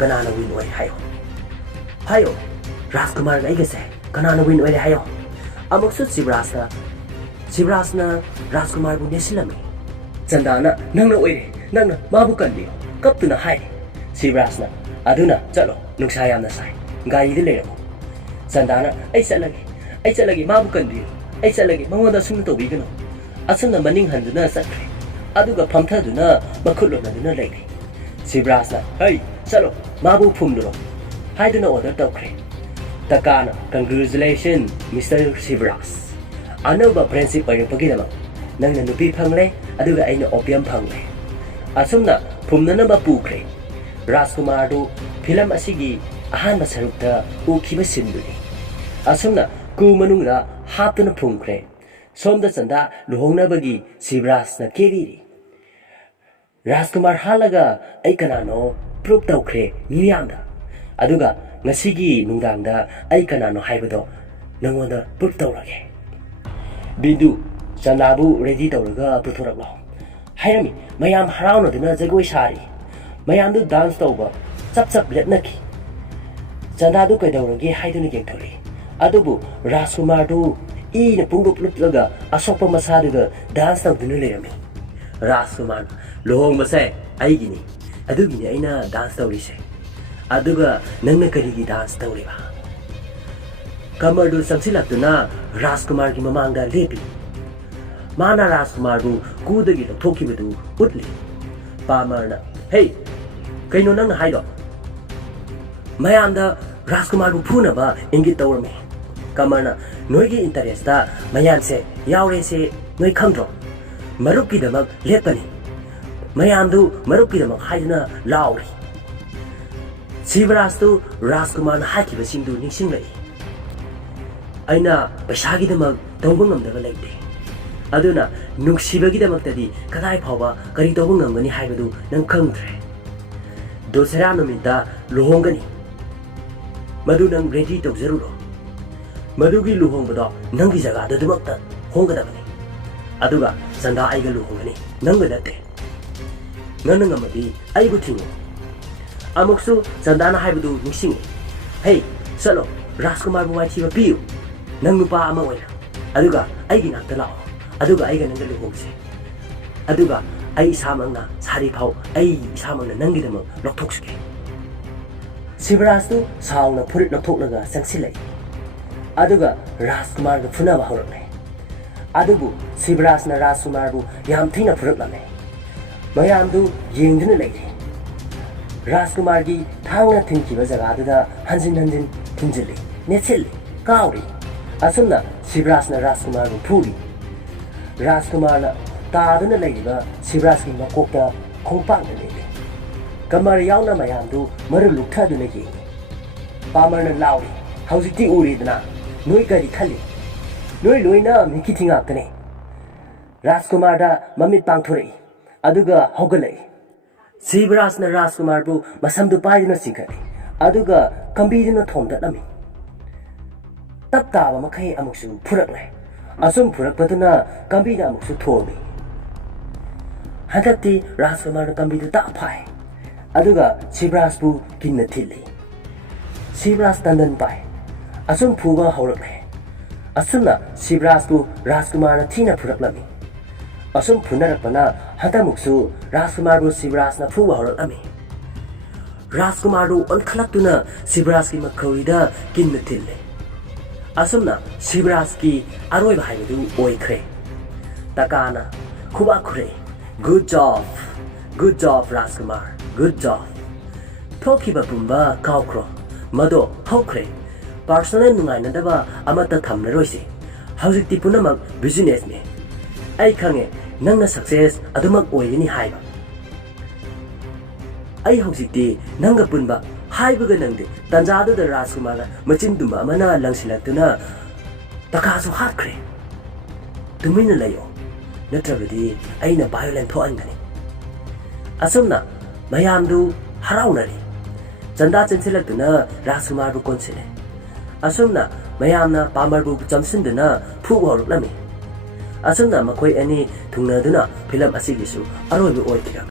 ꯀꯅꯥꯅ ꯋꯤꯟ ꯑꯣꯏ ꯍꯥꯏꯌꯣ ꯔꯥꯖꯀꯨꯃꯥꯔꯒ ꯑꯩꯒꯁꯦ ꯀꯅꯥꯅ ꯋꯤꯟ ꯑꯣꯏꯔꯦ ꯍꯥꯏꯌꯣ ꯑꯃꯨꯛꯁꯨ ꯁꯤꯕ꯭ꯔꯥꯖꯅ ꯔꯥꯖꯀꯨꯃꯥꯔꯕꯨ ꯅꯦꯠꯁꯤꯜꯂꯝꯃꯤ ꯆꯟꯗꯥꯅ ꯅꯪꯅ ꯑꯣꯏꯔꯦ ꯅꯪꯅ ꯃꯥꯕꯨ ꯀꯟꯕꯤꯌꯣ ꯀꯞꯇꯨꯅ ꯍꯥꯏꯔꯤ ꯁꯤꯕ꯭ꯔꯥꯖꯅ ꯑꯗꯨꯅ ꯆꯠꯂꯣ ꯅꯨꯡꯁꯥ ꯌꯥꯝꯅ ꯁꯥꯏ ꯒꯥꯔꯤꯗ ꯂꯩꯔꯝꯃꯣ ꯆꯟꯗꯥꯅ ꯑꯩ ꯆꯠꯂꯒꯦ ꯃꯥꯕꯨ ꯀꯟꯕꯤꯌꯨ ꯑꯩ ꯆꯠꯂꯒꯦ ꯃꯉꯣꯟꯗ ꯑꯁꯨꯝꯅ ꯇꯧꯕꯤꯒꯅꯨ ꯑꯁꯨꯝꯅ ꯃꯅꯤꯡ ꯍꯟꯗꯨꯅ ꯆꯠꯈ꯭ꯔꯦ ꯑꯗꯨꯒ ꯐꯝꯊꯗꯨꯅ ꯃꯈꯨꯠ ꯂꯣꯟꯅꯗꯨꯅ ꯂꯩꯔꯤ ꯁꯤꯕ꯭ꯔꯥꯖꯅ ꯍꯩ ꯆꯠꯂꯣ ꯃꯥꯕꯨ ꯐꯨꯝꯂꯨꯔꯣ ꯍꯥꯏꯗꯨꯅ ꯑꯣꯔꯗꯔ ꯇꯧꯈ꯭ꯔꯦ ꯇꯀꯥꯅ ꯀꯪꯒ꯭ꯔꯦꯆꯨꯂꯦꯁꯟ ꯃꯤꯁꯇꯔ ꯁꯤꯕ꯭ꯔꯥꯖ ꯑꯅꯧꯕ ꯐ꯭ꯔꯦꯟꯁꯤꯞ ꯑꯣꯏꯔꯛꯄꯒꯤꯗꯃꯛ ꯅꯪꯅ ꯅꯨꯄꯤ ꯐꯪꯂꯦ ꯑꯗꯨꯒ ꯑꯩꯅ ꯑꯣꯄꯤꯌꯝ ꯐꯪꯂꯦ ꯑꯁꯨꯝꯅ ꯐꯨꯝꯅꯅꯕ ꯄꯨꯈ꯭ꯔꯦ ꯔꯥꯖꯀꯨꯃꯥꯔꯗꯨ ꯐꯤꯂꯝ ꯑꯁꯤꯒꯤ ꯑꯍꯥꯟꯕ ꯁꯔꯨꯛꯇ ꯎꯈꯤꯕ ꯁꯤꯟꯗꯨꯅꯤ ꯑꯁꯨꯝꯅ ꯀꯨ ꯃꯅꯨꯡꯗ ꯍꯥꯞꯇꯨꯅ ꯐꯨꯝꯈ꯭ꯔꯦ ꯁꯣꯝꯗ ꯆꯟꯗꯥ ꯂꯨꯍꯣꯡꯅꯕꯒꯤ ꯁꯤꯕ꯭ꯔꯥꯖꯅ ꯀꯦꯕꯤꯔꯤ ꯔꯥꯖꯀꯨꯃꯥꯔ ꯍꯥꯠꯂꯒ ꯑꯩ ꯀꯅꯥꯅꯣ ꯄ꯭ꯔꯨꯞ ꯇꯧꯈ꯭ꯔꯦ ꯃꯤꯌꯥꯝꯗ ꯑꯗꯨꯒ ꯉꯁꯤꯒꯤ ꯅꯨꯡꯗꯥꯡꯗ ꯑꯩ ꯀꯅꯥꯅꯣ ꯍꯥꯏꯕꯗꯣ ꯅꯪꯉꯣꯟꯗ ꯄ꯭ꯔꯨꯞ ꯇꯧꯔꯒꯦ ꯕꯤꯟꯗꯨ ꯆꯟꯗꯥꯕꯨ ꯔꯦꯗꯤ ꯇꯧꯔꯒ ꯄꯨꯊꯣꯔꯛꯂꯣ ꯍꯥꯏꯔꯝꯃꯤ ꯃꯌꯥꯝ ꯍꯔꯥꯎꯅꯗꯨꯅ ꯖꯒꯣꯏ ꯁꯥꯔꯤ ꯃꯌꯥꯝꯗꯨ ꯗꯥꯟꯁ ꯇꯧꯕ ꯆꯞ ꯂꯦꯞꯅꯈꯤ ꯆꯟꯗꯥꯗꯨ ꯀꯩꯗꯧꯔꯒꯦ ꯍꯥꯏꯗꯨꯅ ꯌꯦꯡꯊꯣꯔꯛꯏ ꯑꯗꯨꯕꯨ ꯔꯥꯖꯀꯨꯃꯥꯔꯗꯨ ꯏꯅ ꯄꯨꯡꯂꯨꯞ ꯂꯨꯞꯂꯒ ꯑꯁꯣꯛꯄ ꯃꯁꯥꯗꯨꯒ ꯗꯥꯟꯁ ꯇꯧꯗꯨꯅ ꯂꯩꯔꯝꯃꯤ ꯔꯥꯖꯀꯨꯃꯥꯔꯅ ꯂꯨꯍꯣꯡꯕꯁꯦ ꯑꯩꯒꯤꯅꯤ ꯑꯗꯨꯒꯤꯅꯤ ꯑꯩꯅ ꯗꯥꯟꯁ ꯇꯧꯔꯤꯁꯦ ꯑꯗꯨꯒ ꯅꯪꯅ ꯀꯔꯤꯒꯤ ꯗꯥꯟꯁ ꯇꯧꯔꯤꯕ ꯀꯃꯔꯗꯨ ꯆꯪꯁꯤꯜꯂꯛꯇꯨꯅ ꯔꯥꯖꯀꯨꯃꯥꯔꯒꯤ ꯃꯃꯥꯡꯗ ꯂꯦꯞꯄꯤ ꯃꯥꯅ ꯔꯥꯖꯀꯨꯃꯥꯔꯕꯨ ꯀꯨꯗꯒꯤ ꯂꯧꯊꯣꯛꯈꯤꯕꯗꯨ ꯎꯠꯂꯤ ꯄꯥꯃꯔꯅ ꯍꯦ ꯀꯩꯅꯣ ꯅꯪꯅ ꯍꯥꯏꯗꯣ ꯃꯌꯥꯝꯗ ꯔꯥꯖꯀꯨꯃꯥꯔꯕꯨ ꯐꯨꯅꯕ ꯏꯪꯒꯤꯠ ꯇꯧꯔꯝꯃꯤ ꯀꯃꯔꯅ ꯅꯣꯏꯒꯤ ꯏꯟꯇꯔꯦꯁꯇ ꯃꯌꯥꯝꯁꯦ ꯌꯥꯎꯔꯦꯁꯦ ꯅꯣꯏ ꯈꯪꯗ꯭ꯔꯣ ꯃꯔꯨꯞꯀꯤꯗꯃꯛ ꯂꯦꯞꯄꯅꯤ ꯃꯌꯥꯝꯗꯨ ꯃꯔꯨꯞꯀꯤꯗꯃꯛ ꯍꯥꯏꯗꯨꯅ ꯂꯥꯎꯔꯤ ꯁꯤꯕ꯭ꯔꯥꯖꯇꯨ ꯔꯥꯖꯀꯨꯃꯥꯔꯅ ꯍꯥꯏꯈꯤꯕꯁꯤꯡꯗꯨ ꯅꯤꯡꯁꯤꯡꯂꯛꯏ ꯑꯩꯅ ꯄꯩꯁꯥꯒꯤꯗꯃꯛ ꯇꯧꯕ ꯉꯝꯗꯕ ꯂꯩꯇꯦ ꯑꯗꯨꯅ ꯅꯨꯡꯁꯤꯕꯒꯤꯗꯃꯛꯇꯗꯤ ꯀꯗꯥꯏ ꯐꯥꯎꯕ ꯀꯔꯤ ꯇꯧꯕ ꯉꯝꯒꯅꯤ ꯍꯥꯏꯕꯗꯨ ꯅꯪ ꯈꯪꯗ꯭ꯔꯦ ꯗꯣꯁꯦꯔꯥ ꯅꯨꯃꯤꯠꯇ ꯂꯨꯍꯣꯡꯒꯅꯤ ꯃꯗꯨ ꯅꯪ ꯔꯦꯗꯤ ꯇꯧꯖꯔꯨꯔꯣ ꯃꯗꯨꯒꯤ ꯂꯨꯍꯣꯡꯕꯗꯣ ꯅꯪꯒꯤ ꯖꯒꯥꯗꯨꯃꯛꯇ ꯍꯣꯡꯒꯗꯕꯅꯤ ꯑꯗꯨꯒ ꯆꯟꯗꯥ ꯑꯩꯒ ꯂꯨꯍꯣꯡꯒꯅꯤ ꯅꯪꯒ ꯅꯠꯇꯦ ꯅꯪꯅ ꯉꯝꯃꯗꯤ ꯑꯩꯕꯨ ꯊꯤꯡꯉꯨ ꯑꯃꯨꯛꯁꯨ ꯆꯟꯗꯥꯅ ꯍꯥꯏꯕꯗꯨ ꯅꯤꯡꯁꯤꯡꯉꯤ ꯍꯦ ꯆꯠꯂꯣ ꯔꯥꯖꯀꯨꯃꯥꯔꯕꯨ ꯋꯥꯏꯊꯤꯕ ꯄꯤꯌꯨ ꯅꯪ ꯅꯨꯄꯥ ꯑꯃ ꯑꯣꯏꯅ ꯑꯗꯨꯒ ꯑꯩꯒꯤ ꯅꯥꯛꯇ ꯂꯥꯛꯑꯣ ꯑꯗꯨꯒ ꯑꯩꯒ ꯅꯪꯒ ꯂꯨꯍꯣꯡꯁꯦ ꯑꯗꯨꯒ ꯑꯩ ꯏꯁꯥꯃꯛꯅ ꯁꯥꯔꯤꯐꯥꯎ ꯑꯩ ꯏꯁꯥꯃꯛꯅ ꯅꯪꯒꯤꯗꯃꯛ ꯂꯧꯊꯣꯛꯆꯒꯦ ꯁꯤꯕꯔꯥꯖꯇꯨ ꯁꯥꯎꯅ ꯐꯨꯔꯤꯠ ꯂꯧꯊꯣꯛꯂꯒ ꯆꯪꯁꯤꯜꯂꯛꯏ ꯑꯗꯨꯒ ꯔꯥꯖꯀꯨꯃꯥꯔꯒ ꯐꯨꯅꯕ ꯍꯧꯔꯛꯂꯦ ꯑꯗꯨꯕꯨ ꯁꯤꯕꯔꯥꯖꯅ ꯔꯥꯖꯀꯨꯃꯥꯔꯕꯨ ꯌꯥꯝ ꯊꯤꯅ ꯐꯨꯔꯛꯂꯝꯃꯦ ꯃꯌꯥꯝꯗꯨ ꯌꯦꯡꯗꯨꯅ ꯂꯩꯔꯦ ꯔꯥꯖꯀꯨꯃꯥꯔꯒꯤ ꯊꯥꯡꯅ ꯊꯤꯟꯈꯤꯕ ꯖꯒꯥꯗꯨꯗ ꯍꯟꯖꯤꯟ ꯍꯟꯖꯤꯟ ꯊꯤꯟꯖꯤꯜꯂꯤ ꯅꯦꯠꯁꯤꯜꯂꯤ ꯀꯥꯎꯔꯤ ꯑꯁꯨꯝꯅ ꯁꯤꯕꯔꯥꯖꯅ ꯔꯥꯖꯀꯨꯃꯥꯔꯕꯨ ꯐꯨꯔꯤ ꯔꯥꯖꯀꯨꯃꯥꯔꯅ ꯇꯥꯗꯨꯅ ꯂꯩꯔꯤꯕ ꯁꯤꯕꯔꯥꯖꯀꯤ ꯃꯀꯣꯛꯇ ꯈꯣꯡꯄꯥꯛꯅ ꯂꯩꯔꯤ ꯀꯃꯔ ꯌꯥꯎꯅ ꯃꯌꯥꯝꯗꯨ ꯃꯔꯨ ꯂꯨꯛꯊꯗꯨꯅ ꯌꯦꯡꯉꯤ ꯄꯥꯃꯔꯅ ꯂꯥꯎꯔꯤ ꯍꯧꯖꯤꯛꯇꯤ ꯎꯔꯦꯗꯅ ꯅꯣꯏ ꯀꯔꯤ ꯈꯜꯂꯤ ꯅꯣꯏ ꯂꯣꯏꯅ ꯃꯤꯀꯤꯊꯤ ꯉꯥꯛꯇꯅꯦ ꯔꯥꯖꯀꯨꯃꯥꯔꯗ ꯃꯃꯤꯠ ꯄꯥꯡꯊꯣꯔꯛꯏ ꯑꯗꯨꯒ ꯍꯧꯒꯠꯂꯛꯏ ꯁꯤꯕꯔꯥꯖꯅ ꯔꯥꯖꯀꯨꯃꯥꯔꯕꯨ ꯃꯁꯝꯗꯨ ꯄꯥꯏꯗꯨꯅ ꯆꯤꯡꯈꯠꯂꯤ ꯑꯗꯨꯒ ꯀꯝꯕꯤꯗꯨꯅ ꯊꯣꯝꯗꯠꯂꯝꯃꯤ ꯇꯞ ꯇꯥꯕ ꯃꯈꯩ ꯑꯃꯨꯛꯁꯨ ꯐꯨꯔꯛꯂꯦ ꯑꯁꯨꯝ ꯐꯨꯔꯛꯄꯗꯨꯅ ꯀꯝꯕꯤꯅ ꯑꯃꯨꯛꯁꯨ ꯊꯣꯝꯃꯤ ꯍꯟꯗꯛꯇꯤ ꯔꯥꯖꯀꯨꯃꯥꯔꯅ ꯀꯝꯕꯤꯗꯨ ꯇꯥꯞ ꯐꯥꯏ ꯑꯗꯨꯒ ꯁꯤꯕꯔꯥꯖꯄꯨ ꯀꯤꯟꯅ ꯊꯤꯜꯂꯤ ꯁꯤꯕꯔꯥꯖ ꯇꯟꯗꯟ ꯄꯥꯏ ꯑꯁꯨꯝ ꯐꯨꯕ ꯍꯧꯔꯛꯂꯦ ꯑꯁꯨꯝꯅ ꯁꯤꯕꯔꯥꯖꯄꯨ ꯔꯥꯖꯀꯨꯃꯥꯔꯅ ꯊꯤꯅ ꯐꯨꯔꯛꯂꯝꯃꯤ ꯑꯁꯨꯝ ꯐꯨꯅꯔꯛꯄꯅ ꯍꯟꯗꯛꯃꯨꯛꯁꯨ ꯔꯥꯖꯀꯨꯃꯥꯔꯕꯨ ꯁꯤꯕꯔꯥꯖꯅ ꯐꯨꯕ ꯍꯧꯔꯛꯂꯝꯃꯤ ꯔꯥꯖꯀꯨꯃꯥꯔꯗꯨ ꯑꯣꯟꯈꯠꯂꯛꯇꯨꯅ ꯁꯤꯕꯔꯥꯖꯀꯤ ꯃꯈꯧꯔꯤꯗ ꯀꯤꯟꯅ ꯊꯤꯜꯂꯤ ꯑꯁꯨꯝꯅ ꯁꯤꯕꯔꯥꯖꯀꯤ ꯑꯔꯣꯏꯕ ꯍꯥꯏꯕꯗꯨ ꯑꯣꯏꯈ꯭ꯔꯦ ꯇꯀꯥꯅ ꯈꯨꯕꯥꯛ ꯈꯨꯔꯛꯏ ꯒꯨꯗ ꯖꯣꯕ ꯔꯥꯖꯀꯨꯃꯥꯔ ꯒꯨꯗ ꯖꯣꯕ ꯊꯣꯛꯈꯤꯕ ꯄꯨꯝꯕ ꯀꯥꯎꯈ꯭ꯔꯣ ꯃꯗꯣ ꯍꯧꯈ꯭ꯔꯦ ꯄꯥꯔꯁꯣꯅꯦꯜ ꯅꯨꯡꯉꯥꯏꯅꯗꯕ ꯑꯃꯠꯇ ꯊꯝꯂꯔꯣꯏꯁꯤ ꯍꯧꯖꯤꯛꯇꯤ ꯄꯨꯝꯅꯃꯛ ꯕꯤꯖꯤꯅꯦꯁꯅꯤ ꯑꯩ ꯈꯪꯉꯦ ꯅꯪꯅ ꯁꯛꯁꯦꯁ ꯑꯗꯨꯃꯛ ꯑꯣꯏꯒꯅꯤ ꯍꯥꯏꯕ ꯑꯩ ꯍꯧꯖꯤꯛꯇꯤ ꯅꯪꯒ ꯄꯨꯟꯕ ꯍꯥꯏꯕꯒ ꯅꯪꯗꯦ ꯇꯟꯖꯥꯗꯨꯗ ꯔꯥꯖꯀꯨꯃꯥꯔꯅ ꯃꯆꯤꯟ ꯇꯨꯝꯕ ꯑꯃꯅ ꯂꯪꯁꯤꯜꯂꯛꯇꯨꯅ ꯇꯀꯥꯁꯨ ꯍꯥꯠꯈ꯭ꯔꯦ ꯇꯨꯃꯤꯟꯅ ꯂꯩꯌꯣ ꯅꯠꯇ꯭ꯔꯕꯗꯤ ꯑꯩꯅ ꯚꯥꯏꯑꯣꯂꯦꯟ ꯊꯣꯛꯍꯟꯒꯅꯤ ꯑꯁꯨꯝꯅ ꯃꯌꯥꯝꯗꯨ ꯍꯔꯥꯎꯅꯔꯤ ꯆꯟꯗꯥ ꯆꯦꯟꯁꯤꯜꯂꯛꯇꯨꯅ ꯔꯥꯖꯀꯨꯃꯥꯔꯕꯨ ꯀꯣꯟꯁꯤꯜꯂꯦ ꯑꯁꯨꯝꯅ ꯃꯌꯥꯝꯅ ꯄꯥꯃꯔꯕꯨ ꯆꯝꯁꯤꯟꯗꯨꯅ ꯐꯨꯕ ꯍꯧꯔꯛꯂꯝꯃꯤ ꯑꯁꯨꯝꯅ ꯃꯈꯣꯏ ꯑꯅꯤ ꯊꯨꯡꯅꯗꯨꯅ ꯐꯤꯂꯝ ꯑꯁꯤꯒꯤꯁꯨ ꯑꯔꯣꯏꯕ ꯑꯣꯏꯈꯤꯔꯝꯃꯤ